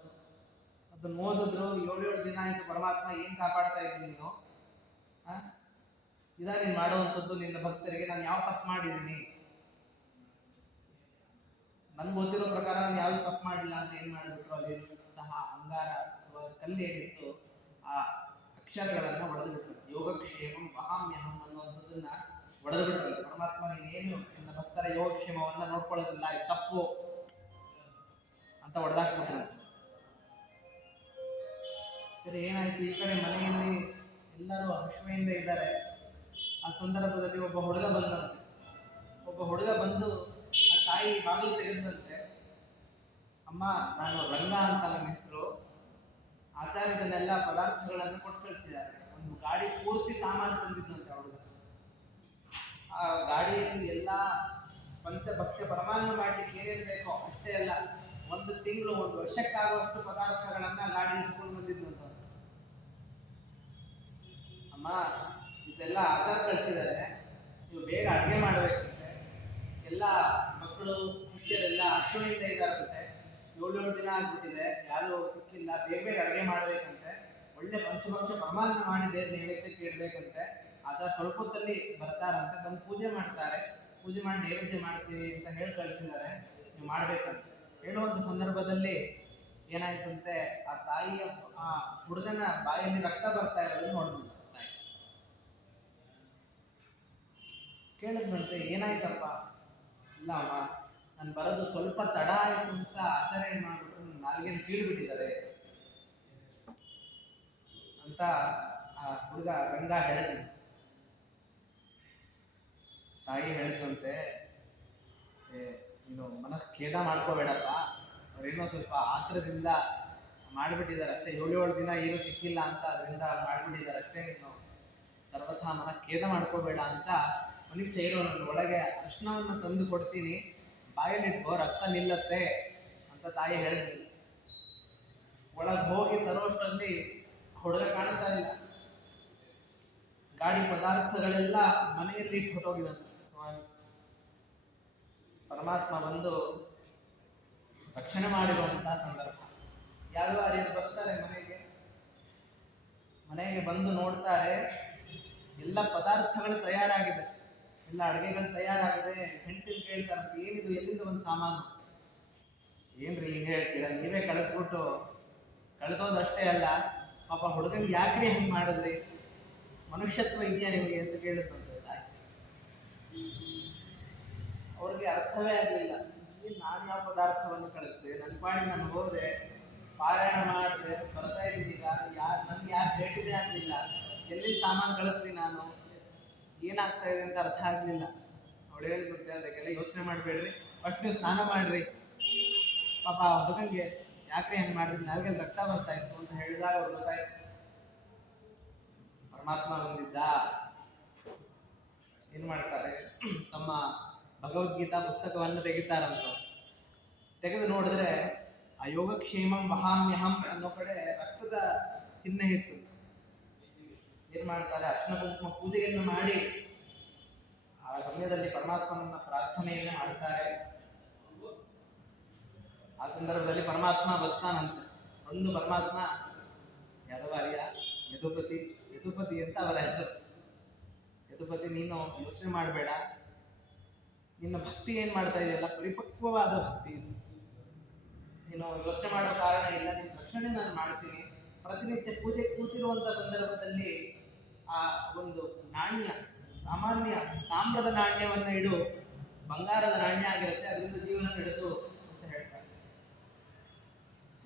ಅದನ್ನ ಓದಿದ್ರು 7 ದಿನ ಆಯ್ತು, ಪರಮಾತ್ಮ ಏನ್ ಕಾಪಾಡ್ತಾ ಇದ್ದೀನಿ ನೀನು? ಇದ ನೀನ್ ಮಾಡುವಂಥದ್ದು ನಿನ್ನ ಭಕ್ತರಿಗೆ. ನಾನು ಯಾವ ತಪ್ಪು ಮಾಡಿದ್ದೀನಿ? ನನ್ಗೆ ಗೊತ್ತಿರೋ ಪ್ರಕಾರ ನಾನು ಯಾವ್ದು ತಪ್ಪು ಮಾಡಿಲ್ಲ ಅಂತ ಏನ್ ಮಾಡಿಬಿಟ್ರು, ಅಲ್ಲಿರುವಂತಹ ಅಂಗಾರ ಅಥವಾ ಕಲ್ಲೇನಿತ್ತು ಆ ಅಕ್ಷರಗಳನ್ನ ಒಡೆದು ಬಿಟ್ರು. ಯೋಗಕ್ಷೇಮಂ ವಹಾಮ್ಯಹಂ ಅನ್ನುವಂಥದ್ದನ್ನ ಒಡೆದು ಬಿಟ್ರು. ಪರಮಾತ್ಮ ನೀನೇನು ನಿನ್ನ ಭಕ್ತರ ಯೋಗಕ್ಷೇಮವನ್ನ ನೋಡ್ಕೊಳ್ಳೋದಿಲ್ಲ, ಇದು ತಪ್ಪು ಅಂತ ಒಡೆದಾಕ್ಬಿಟ್ರು. ಸರಿ, ಏನಾಯ್ತು? ಈ ಕಡೆ ಮನೆಯಲ್ಲಿ ಎಲ್ಲರೂ ಹಸುವೆಯಿಂದ ಇದ್ದಾರೆ. ಆ ಸಂದರ್ಭದಲ್ಲಿ ಒಬ್ಬ ಹುಡುಗ ಬಂದು ಆ ತಾಯಿ ಬಾಗಿಲು ತೆಗೆದಂತೆ, ಅಮ್ಮ ನಾನು ರಂಗ ಅಂತ ನನ್ನ ಹೆಸರು, ಆಚಾರ್ಯದನ್ನೆಲ್ಲ ಪದಾರ್ಥಗಳನ್ನು ಕೊಟ್ಟು ಕಳಿಸಿದ್ದಾರೆ. ಒಂದು ಗಾಡಿ ಪೂರ್ತಿ ಸಾಮಾನು ತಂದಿದ್ದಂತೆ ಹುಡುಗ. ಆ ಗಾಡಿಯಲ್ಲಿ ಎಲ್ಲ ಪಂಚಭಕ್ಷ್ಯ ಪರಮಾನ್ನ ಮಾಡ್ಲಿಕ್ಕೆ ಏನೇನು ಬೇಕೋ ಅಷ್ಟೇ ಅಲ್ಲ, 1 ತಿಂಗಳು 1 ವರ್ಷಕ್ಕಾಗುವಷ್ಟು ಪದಾರ್ಥಗಳನ್ನ ಗಾಡಿ ಇಸ್ಕೊಂಡು ಬಂದಿದ್ದಂತ. ಅಮ್ಮ ಇದೆಲ್ಲ ಆಚಾರ ಕಳಿಸಿದ್ದಾರೆ, ನೀವು ಬೇಗ ಅಡುಗೆ ಮಾಡಬೇಕಂತೆ. ಎಲ್ಲ ಮಕ್ಕಳು ಶಿಷ್ಯರೆಲ್ಲ ಅಶ್ವಿನಿಂದ ಇದ್ದಾರಂತೆ. 7 ದಿನ ಆಗ್ಬಿಟ್ಟಿದೆ, ಯಾರು ಸಿಕ್ಕಿಲ್ಲ, ಬೇಗ ಅಡುಗೆ ಮಾಡ್ಬೇಕಂತೆ. ಒಳ್ಳೆ ಪಂಚಭಕ್ಷ ಪ್ರಮಾಣ ಮಾಡಿದೆ, ನೈವೇದ್ಯಕ್ಕೆ ಇಡ್ಬೇಕಂತೆ. ಆಚಾರ ಸ್ವಲ್ಪ ಹೊತ್ತಲ್ಲಿ ಬರ್ತಾರಂತೆ, ಬಂದು ಪೂಜೆ ಮಾಡ್ತಾರೆ. ಪೂಜೆ ಮಾಡಿ ನೈವೇದ್ಯ ಮಾಡ್ತೀವಿ ಅಂತ ಹೇಳಿ ಕಳಿಸಿದ್ದಾರೆ, ನೀವು ಮಾಡ್ಬೇಕಂತೆ. ಹೇಳುವಂತ ಸಂದರ್ಭದಲ್ಲಿ ಏನಾಯ್ತಂತೆ, ಆ ತಾಯಿಯ ಆ ಹುಡುಗನ ಬಾಯಲ್ಲಿ ರಕ್ತ ಬರ್ತಾ ಇರೋದನ್ನ ನೋಡಿದಂತೆ ತಾಯಿ. ಕೇಳಿದಂತೆ, ಏನಾಯ್ತಪ್ಪ? ಇಲ್ಲ ಅಮ್ಮ, ನಾನು ಬರೋದು ಸ್ವಲ್ಪ ತಡ ಆಯ್ತು ಅಂತ ಆಚರಣೆ ಮಾಡ್ಬಿಟ್ಟು ನಾಲ್ಗೇನು ಸೀಳ್ಬಿಟ್ಟಿದ್ದಾರೆ ಅಂತ ಆ ಹುಡುಗ ರಂಗ ಹೇಳಿದಂತೆ. ತಾಯಿ ಹೇಳಿದಂತೆ, ನೀನು ಖೇದ ಮಾಡ್ಕೋಬೇಡಪ್ಪ, ಅವ್ರೇನೋ ಸ್ವಲ್ಪ ಆತ್ರದಿಂದ ಮಾಡಿಬಿಟ್ಟಿದ್ದಾರೆ ಅಷ್ಟೇ. 7 ದಿನ ಏನು ಸಿಕ್ಕಿಲ್ಲ ಅಂತ ಅದರಿಂದ ಮಾಡಿಬಿಟ್ಟಿದ್ದಾರೆ ಅಷ್ಟೇ. ನೀನು ಸರ್ವಥಾ ಖೇದ ಮಾಡ್ಕೋಬೇಡ ಅಂತ ಅವನಿಗೆ ಚೈರೋ, ನನ್ನ ಒಳಗೆ ಅರ್ಶನವನ್ನು ತಂದು ಕೊಡ್ತೀನಿ, ಬಾಯಲ್ಲಿಟ್ಕೋ, ರಕ್ತ ನಿಲ್ಲತ್ತೆ ಅಂತ ತಾಯಿ ಹೇಳಿದ್ರು. ಒಳಗೆ ಹೋಗಿ ತರುವಷ್ಟರಲ್ಲಿ ಹುಡುಗ ಕಾಣ್ತಾ ಇಲ್ಲ. ಗಾಡಿ ಪದಾರ್ಥಗಳೆಲ್ಲ ಮನೆಯಲ್ಲಿ ಇಟ್ಟು ಹೊಟ್ಟೋಗಿದಂತೆ. ಸ್ವಾಮಿ ಪರಮಾತ್ಮ ಬಂದು ರಕ್ಷಣೆ ಮಾಡಿರುವಂತಹ ಸಂದರ್ಭ. ಯಾದವಾರಿಯರು ಬರ್ತಾರೆ ಮನೆಗೆ ಬಂದು ನೋಡ್ತಾರೆ, ಎಲ್ಲ ಪದಾರ್ಥಗಳು ತಯಾರಾಗಿದೆ, ಎಲ್ಲ ಅಡುಗೆಗಳು ತಯಾರಾಗಿದೆ. ಹೆಂಡತಿನ ಕೇಳ್ತಾರಂತೆ, ಏನಿದು, ಎಲ್ಲಿಂದ ಒಂದು ಸಾಮಾನು? ಏನ್ರಿ ಹಿಂಗೆ ಹೇಳ್ತೀರಾ, ನೀವೇ ಕಳಿಸ್ಬಿಟ್ಟು ಕಳಿಸೋದಷ್ಟೇ ಅಲ್ಲ, ಪಾಪ ಹುಡುಗನಿಗೆ ಯಾಕ್ರಿ ಹಂಗೆ ಮಾಡಿದ್ರಿ, ಮನುಷ್ಯತ್ವ ಇದೆಯಾ ನಿಮಗೆ ಅಂತ ಕೇಳುತ್ತಂತೆ ತಾಯಿ. ಅವ್ರಿಗೆ ಅರ್ಥವೇ ಆಗಲಿಲ್ಲ. ನಾನು ಯಾವ ಪದಾರ್ಥವನ್ನು ಕಳಿಸಿದೆ, ನನ್ನ ಪಾಡಿ ನಾನು ಹೋದೆ, ಪಾರಾಯಣ ಮಾಡಿದೆ, ಬರ್ತಾ ಇದ್ದೀಗ ನನ್ಗೆ ಯಾರು ಭೇಟಿನೇ ಆಗಲಿಲ್ಲ, ಎಲ್ಲಿ ಸಾಮಾನು ಕಳಿಸ್ಲಿ, ನಾನು ಏನಾಗ್ತಾ ಇದೆ ಅಂತ ಅರ್ಥ ಆಗಲಿಲ್ಲ. ಅವಳು ಹೇಳಿದಂತೆ ಅದಕ್ಕೆಲ್ಲ ಯೋಚನೆ ಮಾಡಬೇಡ್ರಿ, ಫಸ್ಟ್ ನೀವು ಸ್ನಾನ ಮಾಡ್ರಿ. ಪಾಪ ಹುಡುಗಂಗೆ ಯಾಕ್ರಿ ಹಂಗೆ ಮಾಡಿದ್ರಿ, ನನಗೆ ರಕ್ತ ಬರ್ತಾ ಇತ್ತು ಅಂತ ಹೇಳಿದಾಗ ಅವ್ರು ಗೊತ್ತಾಯ್ತು ಪರಮಾತ್ಮ ಬಂದಿದ್ದ. ಏನ್ ಮಾಡ್ತಾರೆ, ತಮ್ಮ ಭಗವದ್ಗೀತಾ ಪುಸ್ತಕವನ್ನು ತೆಗಿತಾರಂತ. ತೆಗೆದು ನೋಡಿದ್ರೆ ಆ ಯೋಗಕ್ಷೇಮಂ ವಹಾಮ್ಯಹಂ ಅನ್ನೋ ಕಡೆ ರಕ್ತದ ಚಿಹ್ನೆ ಇತ್ತು. ಏನ್ ಮಾಡ್ತಾರೆ, ಅರ್ಶಿನ ಕುಂಕುಮ ಪೂಜೆಯನ್ನು ಮಾಡಿ ಆ ಸಮಯದಲ್ಲಿ ಪರಮಾತ್ಮನನ್ನ ಪ್ರಾರ್ಥನೆಯನ್ನು ಮಾಡ್ತಾರೆ. ಆ ಸಂದರ್ಭದಲ್ಲಿ ಪರಮಾತ್ಮ ಬರ್ತಾನಂತೆ. ಒಂದು ಪರಮಾತ್ಮ ಯಾದವಾರ್ಯ ಯದುಪತಿ ಅಂತ ಅವರ ಹೆಸರು. ಯದುಪತಿ, ನೀನು ಯೋಚನೆ ಮಾಡಬೇಡ, ನಿನ್ನ ಭಕ್ತಿ ಏನ್ ಮಾಡ್ತಾ ಇದೆಯಲ್ಲ ಪರಿಪಕ್ವವಾದ ಭಕ್ತಿ, ನೀನು ಯೋಚನೆ ಮಾಡೋ ಕಾರಣ ಇಲ್ಲ, ನಿನ್ನ ರಕ್ಷಣೆ ನಾನು ಮಾಡ್ತೀನಿ. ಪ್ರತಿನಿತ್ಯ ಪೂಜೆ ಕೂತಿರುವಂತ ಸಂದರ್ಭದಲ್ಲಿ ಆ ಒಂದು ನಾಣ್ಯ, ಸಾಮಾನ್ಯ ತಾಮ್ರದ ನಾಣ್ಯವನ್ನು ಇಡು, ಬಂಗಾರದ ನಾಣ್ಯ ಆಗಿರುತ್ತೆ, ಅದರಿಂದ ಜೀವನ ನಡೆಸು ಅಂತ ಹೇಳ್ತಾರೆ.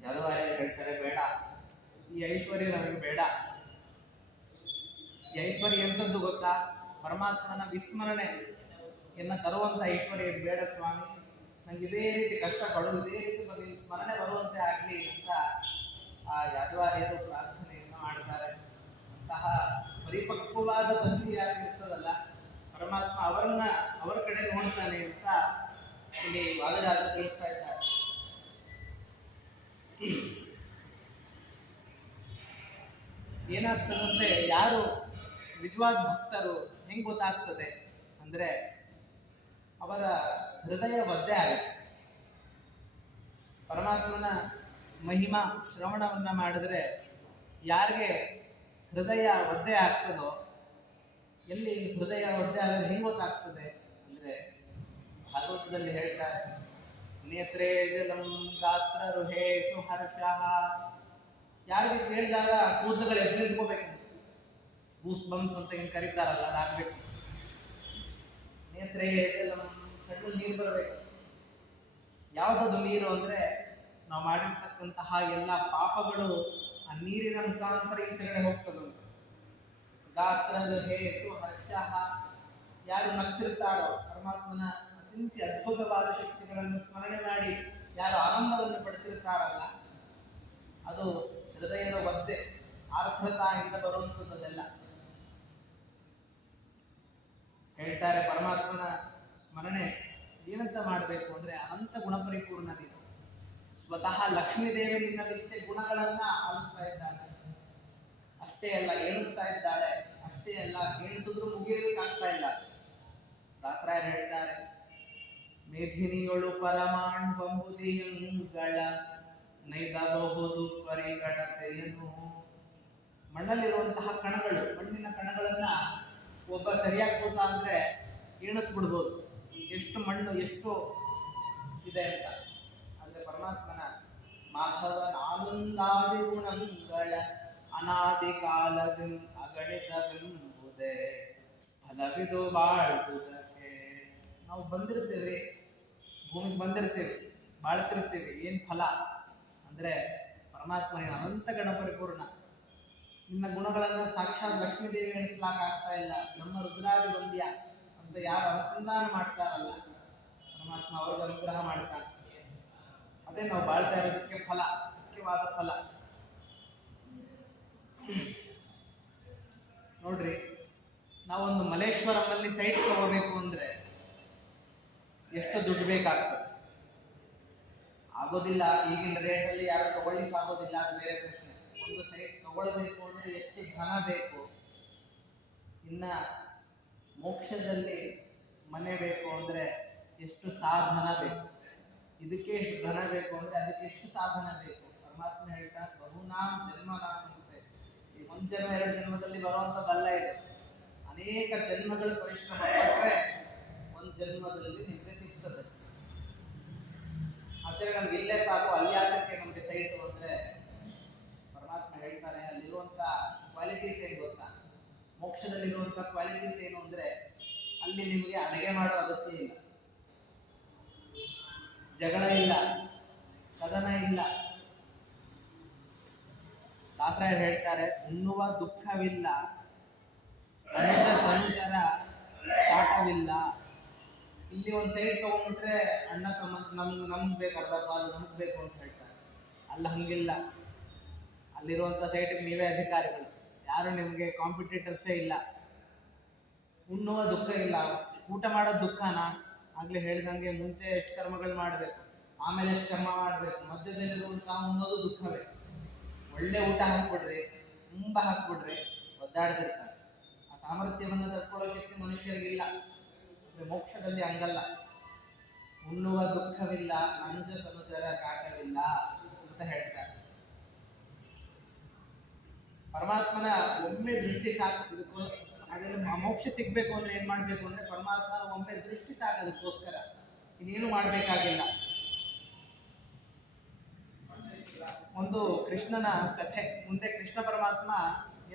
ಯಾದವಾರ್ಯ ಹೇಳ್ತಾರೆ, ಬೇಡ, ಈ ಐಶ್ವರ್ಯ ನನಗೆ ಬೇಡ. ಈ ಐಶ್ವರ್ಯ ಎಂತದ್ದು ಗೊತ್ತಾ, ಪರಮಾತ್ಮನ ವಿಸ್ಮರಣೆಯನ್ನ ತರುವಂತ ಐಶ್ವರ್ಯ ಇದು ಬೇಡ ಸ್ವಾಮಿ, ನಂಗೆ ಇದೇ ರೀತಿ ಕಷ್ಟ ಪಡು, ಇದೇ ರೀತಿ ಸ್ಮರಣೆ ಬರುವಂತೆ ಆಗ್ಲಿ ಅಂತ ಆ ಯಾದವಾರ್ಯರು ಪ್ರಾರ್ಥನೆಯನ್ನು ಮಾಡ್ತಾರೆ. ಅಂತಹ ಪರಿಪಕ್ವವಾದ ತಂತಿ ಯಾರಿರ್ತದಲ್ಲ, ಪರಮಾತ್ಮ ಅವರ ಕಡೆ ನೋಡ್ತಾನೆ ಅಂತ ಇಲ್ಲಿ ವಾದರಾಜ ತಿಳಿಸ್ತಾ ಇದ್ದಾರೆ. ಏನಾಗ್ತದಂತೆ, ಯಾರು ನಿಜವಾದ ಭಕ್ತರು ಹೆಂಗ್ ಗೊತ್ತಾಗ್ತದೆ ಅಂದ್ರೆ, ಅವರ ಹೃದಯ ಒದ್ದೆ ಆಗುತ್ತೆ. ಪರಮಾತ್ಮನ ಮಹಿಮಾ ಶ್ರವಣವನ್ನ ಮಾಡಿದ್ರೆ ಯಾರಿಗೆ ಹೃದಯ ಒದ್ದೆ ಆಗ್ತದೋ, ಎಲ್ಲಿ ಹೃದಯ ಒದ್ದೆ ಆಗೋದು ಹೆಂಗ್ ಗೊತ್ತಾಗ್ತದೆ ಅಂದ್ರೆ, ಭಾಗವತದಲ್ಲಿ ಹೇಳ್ತಾರೆ, ನೇತ್ರೇ ಜಲಂ ಗಾತ್ರ ರುಹೇಶು ಹರ್ಷಃ. ಯಾರಿಗೆ ಕೇಳಿದಾಗ ಕೂದಲುಗಳು ಎದ್ದು ನಿಂತ್ಕೋಬೇಕಂತ, ಗೂಸ್ ಬಂಪ್ಸ್ ಅಂತ ಏನ್ ಕರೀತಾರಲ್ಲ, ಅದಾಗಬೇಕು. ನೇತ್ರೇ ಜಲಂ, ಕಣ್ಣಲ್ಲಿ ನೀರು ಬರಬೇಕು. ಯಾವುದದು ನೀರು ಅಂದ್ರೆ, ನಾವು ಮಾಡಿರ್ತಕ್ಕಂತಹ ಎಲ್ಲ ಪಾಪಗಳು ಆ ನೀರಿನ ಮುಖಾಂತರ ಈಚೆಗಡೆ ಹೋಗ್ತದಂತೆ. ಗಾತ್ರ ರುಹೇಶು ಹರ್ಷಃ, ಯಾರು ನಗ್ತಿರ್ತಾರೋ, ಪರಮಾತ್ಮನ ಅಚಿಂತ್ಯ ಅದ್ಭುತವಾದ ಶಕ್ತಿಗಳನ್ನು ಸ್ಮರಣೆ ಮಾಡಿ ಯಾರು ಆನಂದವನ್ನು ಪಡೆದಿರ್ತಾರಲ್ಲ, ಅದು ಹೃದಯದ ಒದ್ದೆ ಆರ್ದ್ರತಾಯಿಂದ ಬರುವಂಥದ್ದೆಲ್ಲ. ಹೇಳ್ತಾರೆ, ಪರಮಾತ್ಮನ ಸ್ಮರಣೆ ಏನಂತ ಮಾಡಬೇಕು ಅಂದ್ರೆ, ಅನಂತ ಗುಣಪರಿಪೂರ್ಣ ನೀನು. ಸ್ವತಃ ಲಕ್ಷ್ಮೀ ದೇವಿ ನಿನ್ನ ನಿತ್ಯ ಗುಣಗಳನ್ನ ಆಲಿಸ್ತಾ ಇದ್ದಾಳೆ. ಅಷ್ಟೇ ಅಲ್ಲ, ಏಣಿಸ್ತಾ ಇದ್ದಾಳೆ. ಅಷ್ಟೇ ಅಲ್ಲ, ಏಣಿಸಿದ್ರು ಮುಗಿಯಲಿಕ್ಕಾಗ್ತಾ ಇಲ್ಲ. ಶಾಸ್ತ್ರಾಯರು ಹೇಳ್ತಾರೆ, ಮೇಧಿನಿಯೊಳು ಪರಮಾಣ್ವಂಬುದಿಯಂಗಳ ನೈದಬಹುದು ಪರಿಗಣತೆಯನು. ಮಣ್ಣಲ್ಲಿರುವಂತಹ ಕಣಗಳು, ಮಣ್ಣಿನ ಕಣಗಳನ್ನ ಒಬ್ಬ ಸರಿಯಾಗಿ ಕೂತ ಅಂದ್ರೆ ಎಣಿಸ್ಬಿಡ್ಬೋದು ಎಷ್ಟು ಮಣ್ಣು ಎಷ್ಟು ಇದೆ ಅಂತ. ಆದ್ರೆ ಪರಮಾತ್ಮನ ಮಾಧವನ ಆನಂದಾದಿ ಗುಣಗಳ ಅನಾದಿ ಕಾಲದಿಂದ ಅಗಣಿತವೆಂಬುದೇ ಫಲವಿದು ಬಾಳುವುದಕ್ಕೆ. ನಾವು ಬಂದಿರ್ತೇವೆ, ಭೂಮಿಗೆ ಬಂದಿರ್ತೇವೆ, ಬಾಳ್ತಿರ್ತೀವಿ. ಏನ್ ಫಲ ಅಂದ್ರೆ, ಪರಮಾತ್ಮನ ಅನಂತ ಗಣ ಪರಿಪೂರ್ಣ. ನಿನ್ನ ಗುಣಗಳನ್ನ ಸಾಕ್ಷಾತ್ ಲಕ್ಷ್ಮೀ ದೇವಿ ಎಣಿಸ್ಲಾಕಾಗ್ತಾ ಇಲ್ಲ. ನಮ್ಮ ರುದ್ರಾದಿ ಬಂದ್ಯ ಅಂತ ಯಾರು ಅನುಸಂಧಾನ ಮಾಡ್ತಾರಲ್ಲ, ಪರಮಾತ್ಮ ಅವ್ರಿಗೆ ಅನುಗ್ರಹ ಮಾಡ್ತಾನೆ. ಅದೇ ನಾವು ಬಾಳ್ತಾ ಇರೋದಕ್ಕೆ ಫಲ, ಮುಖ್ಯವಾದ ಫಲ. ನೋಡ್ರಿ, ನಾವೊಂದು ಮಲ್ಲೇಶ್ವರಮಲ್ಲಿ ಸೈಟ್ ತಗೋಬೇಕು ಅಂದ್ರೆ ಎಷ್ಟು ದುಡ್ಡು ಬೇಕಾಗ್ತದೆ? ಆಗೋದಿಲ್ಲ. ಈಗಿನ ರೇಟಲ್ಲಿ ಯಾರು ತಗೊಳ್ಳಿಕ್ಕೆ ಆಗೋದಿಲ್ಲ, ಅದು ಬೇರೆ ಪ್ರಶ್ನೆ. ಒಂದು ಸೈಟ್ ತಗೊಳ್ಬೇಕು ಅಂದ್ರೆ ಎಷ್ಟು ಧನ ಬೇಕು? ಇನ್ನ ಮೋಕ್ಷದಲ್ಲಿ ಮನೆ ಬೇಕು ಅಂದ್ರೆ ಎಷ್ಟು ಸಾಧನ ಬೇಕು? ಇದಕ್ಕೆ ಎಷ್ಟು ಧನ ಬೇಕು ಅಂದ್ರೆ ಅದಕ್ಕೆ ಎಷ್ಟು ಸಾಧನ ಬೇಕು? ಪರಮಾತ್ಮ ಹೇಳ್ತಾರೆ, ಬಹುನಾಂ ಜನ್ಮನಾಂ ಅಂತೆ. ಈ ಒಂದು ಜನ್ಮ ಎರಡು ಜನ್ಮದಲ್ಲಿ ಬರುವಂತದ್ದಲ್ಲ ಇದು. ಅನೇಕ ಜನ್ಮಗಳ ಪರಿಶ್ರಮ ಪಟ್ಟರೆ ಒಂದು ಜನ್ಮದಲ್ಲಿ ನಿಮಗೆ ಸಿಗ್ತದೆ. ಆದ್ರೆ ನಮ್ಗೆ ಇಲ್ಲೇ ಸಾಕು, ಅಲ್ಲಿ ಆತಕ್ಕೆ ನಮ್ಗೆ ಸೈಟು ಅಂದ್ರೆ, ಪರಮಾತ್ಮ ಹೇಳ್ತಾನೆ, ಅಲ್ಲಿರುವಂತ ಕ್ವಾಲಿಟೀಸ್ ಏನು ಗೊತ್ತಾ? ಮೋಕ್ಷದಲ್ಲಿರುವಂತ ಕ್ವಾಲಿಟೀಸ್ ಏನು ಅಂದ್ರೆ, ಅಲ್ಲಿ ನಿಮಗೆ ಅಡುಗೆ ಮಾಡೋ ಅಗತ್ಯ ಇಲ್ಲ. ಜಗಳ ಇಲ್ಲ, ಕದನ ಇಲ್ಲ. ದಾಸರಾಯರು ಹೇಳ್ತಾರೆ, ಉಣ್ಣುವ ದುಃಖವಿಲ್ಲ, ಅನುಜ ತನುಜರ ಕಾಟವಿಲ್ಲ. ಇಲ್ಲಿ ಒಂದು ಸೈಡ್ ತಗೊಂಡ್ಬಿಟ್ರೆ ಅಣ್ಣ ತಮ್ಮ ನಮ್ಗೆ ಬೇಕು ಅರ್ಧ ಪಾಲು, ನಮ್ಗೆ ಬೇಕು ಅಂತ ಹೇಳ್ತಾರೆ. ಅಲ್ಲಿ ಹಂಗಿಲ್ಲ. ಅಲ್ಲಿರುವಂಥ ಸೈಟಿಗೆ ನೀವೇ ಅಧಿಕಾರಿಗಳು, ಯಾರು ನಿಮಗೆ ಕಾಂಪಿಟೇಟರ್ಸೇ ಇಲ್ಲ. ಉಣ್ಣುವ ದುಃಖ ಇಲ್ಲ. ಊಟ ಮಾಡೋದು ದುಃಖನ? ಆಗ್ಲೇ ಹೇಳಿದಂಗೆ ಮುಂಚೆ ಎಷ್ಟು ಕರ್ಮಗಳು ಮಾಡಬೇಕು, ಆಮೇಲೆ ಎಷ್ಟು ಕರ್ಮ ಮಾಡಬೇಕು, ಮಧ್ಯದಲ್ಲಿರುವಂತಹ ಉಣ್ಣೋದು ದುಃಖವೇ. ಒಳ್ಳೆ ಊಟ ಹಾಕ್ಬಿಡ್ರಿ, ತುಂಬ ಹಾಕ್ಬಿಡ್ರಿ, ಒದ್ದಾಡ್ತಿರ್ತಾರೆ. ಆ ಸಾಮರ್ಥ್ಯವನ್ನು ತಡ್ಕೊಳ್ಳೋ ಶಕ್ತಿ ಮನುಷ್ಯರಿಗಿಲ್ಲ. ಮೋಕ್ಷದಲ್ಲಿ ಹಂಗಲ್ಲ. ಉಣ್ಣುವ ದುಃಖವಿಲ್ಲ, ಅನುಜ ತನುಜರ ಕಾಟವಿಲ್ಲ ಅಂತ ಹೇಳ್ತಾರೆ. ಪರಮಾತ್ಮನ ಒಮ್ಮೆ ದೃಷ್ಟಿ ಸಾಕು. ಇದಕ್ಕೋ ಅದನ್ನು ಮೋಕ್ಷ ಸಿಗ್ಬೇಕು ಅಂದ್ರೆ ಏನ್ ಮಾಡ್ಬೇಕು ಅಂದ್ರೆ ಪರಮಾತ್ಮನ ಒಮ್ಮೆ ದೃಷ್ಟಿ ಸಾಕು. ಅದಕ್ಕೋಸ್ಕರ ಇನ್ನೇನು ಮಾಡ್ಬೇಕಾಗಿಲ್ಲ. ಒಂದು ಕೃಷ್ಣನ ಕಥೆ. ಮುಂದೆ ಕೃಷ್ಣ ಪರಮಾತ್ಮ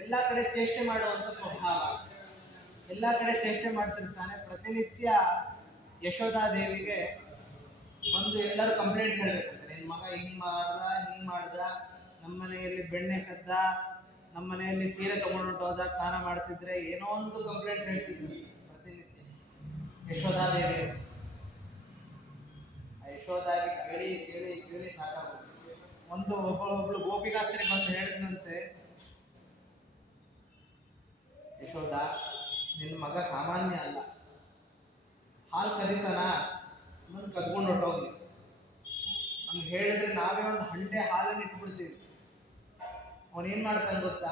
ಎಲ್ಲಾ ಕಡೆ ಚೇಷ್ಟೆ ಮಾಡುವಂತ ಸ್ವಭಾವ, ಎಲ್ಲಾ ಕಡೆ ಚೇಷ್ಟೆ ಮಾಡ್ತಿರ್ತಾನೆ. ಪ್ರತಿನಿತ್ಯ ಯಶೋಧಾದೇವಿಗೆ ಒಂದು ಎಲ್ಲರೂ ಕಂಪ್ಲೇಂಟ್ ಹೇಳ್ಬೇಕಂತ, ನಿನ್ ಮಗ ಹಿಂಗ್ ಮಾಡ್ದ, ನಮ್ಮ ಮನೆಯಲ್ಲಿ ಬೆಣ್ಣೆ ಕದ್ದ, ನಮ್ಮ ಮನೆಯಲ್ಲಿ ಸೀರೆ ತಗೊಂಡು ಹೋದ, ಸ್ನಾನ ಮಾಡ್ತಿದ್ರೆ ಏನೋ ಒಂದು ಕಂಪ್ಲೇಂಟ್ ಹೇಳ್ತಿದ್ರು ಪ್ರತಿನಿತ್ಯ ಯಶೋಧಾದೇವಿ. ಆ ಯಶೋಧಾಗಿ ಕೇಳಿ ಕೇಳಿ ಕೇಳಿ ಸಾಕಾಗುತ್ತೆ. ಒಬ್ಬಳು ಗೋಪಿಕಾಸ್ತ್ರಿ ಬಂದು ಹೇಳಿದಂತೆ, ಯಶೋಧ, ನಿನ್ನ ಮಗ ಸಾಮಾನ್ಯ ಅಲ್ಲ, ಹಾಲು ಕದಿತಾನ, ನನ್ ಕದ್ಕೊಂಡು ಹೊಟ್ಟೋಗ್ಲಿ. ನಮ್ಗೆ ಹೇಳಿದ್ರೆ ನಾವೇ ಒಂದು ಹಂಡೆ ಹಾಲನ್ನು ಇಟ್ಬಿಡ್ತೀವಿ. ಅವನೇನ್ ಮಾಡ್ತಾನೆ ಗೊತ್ತಾ,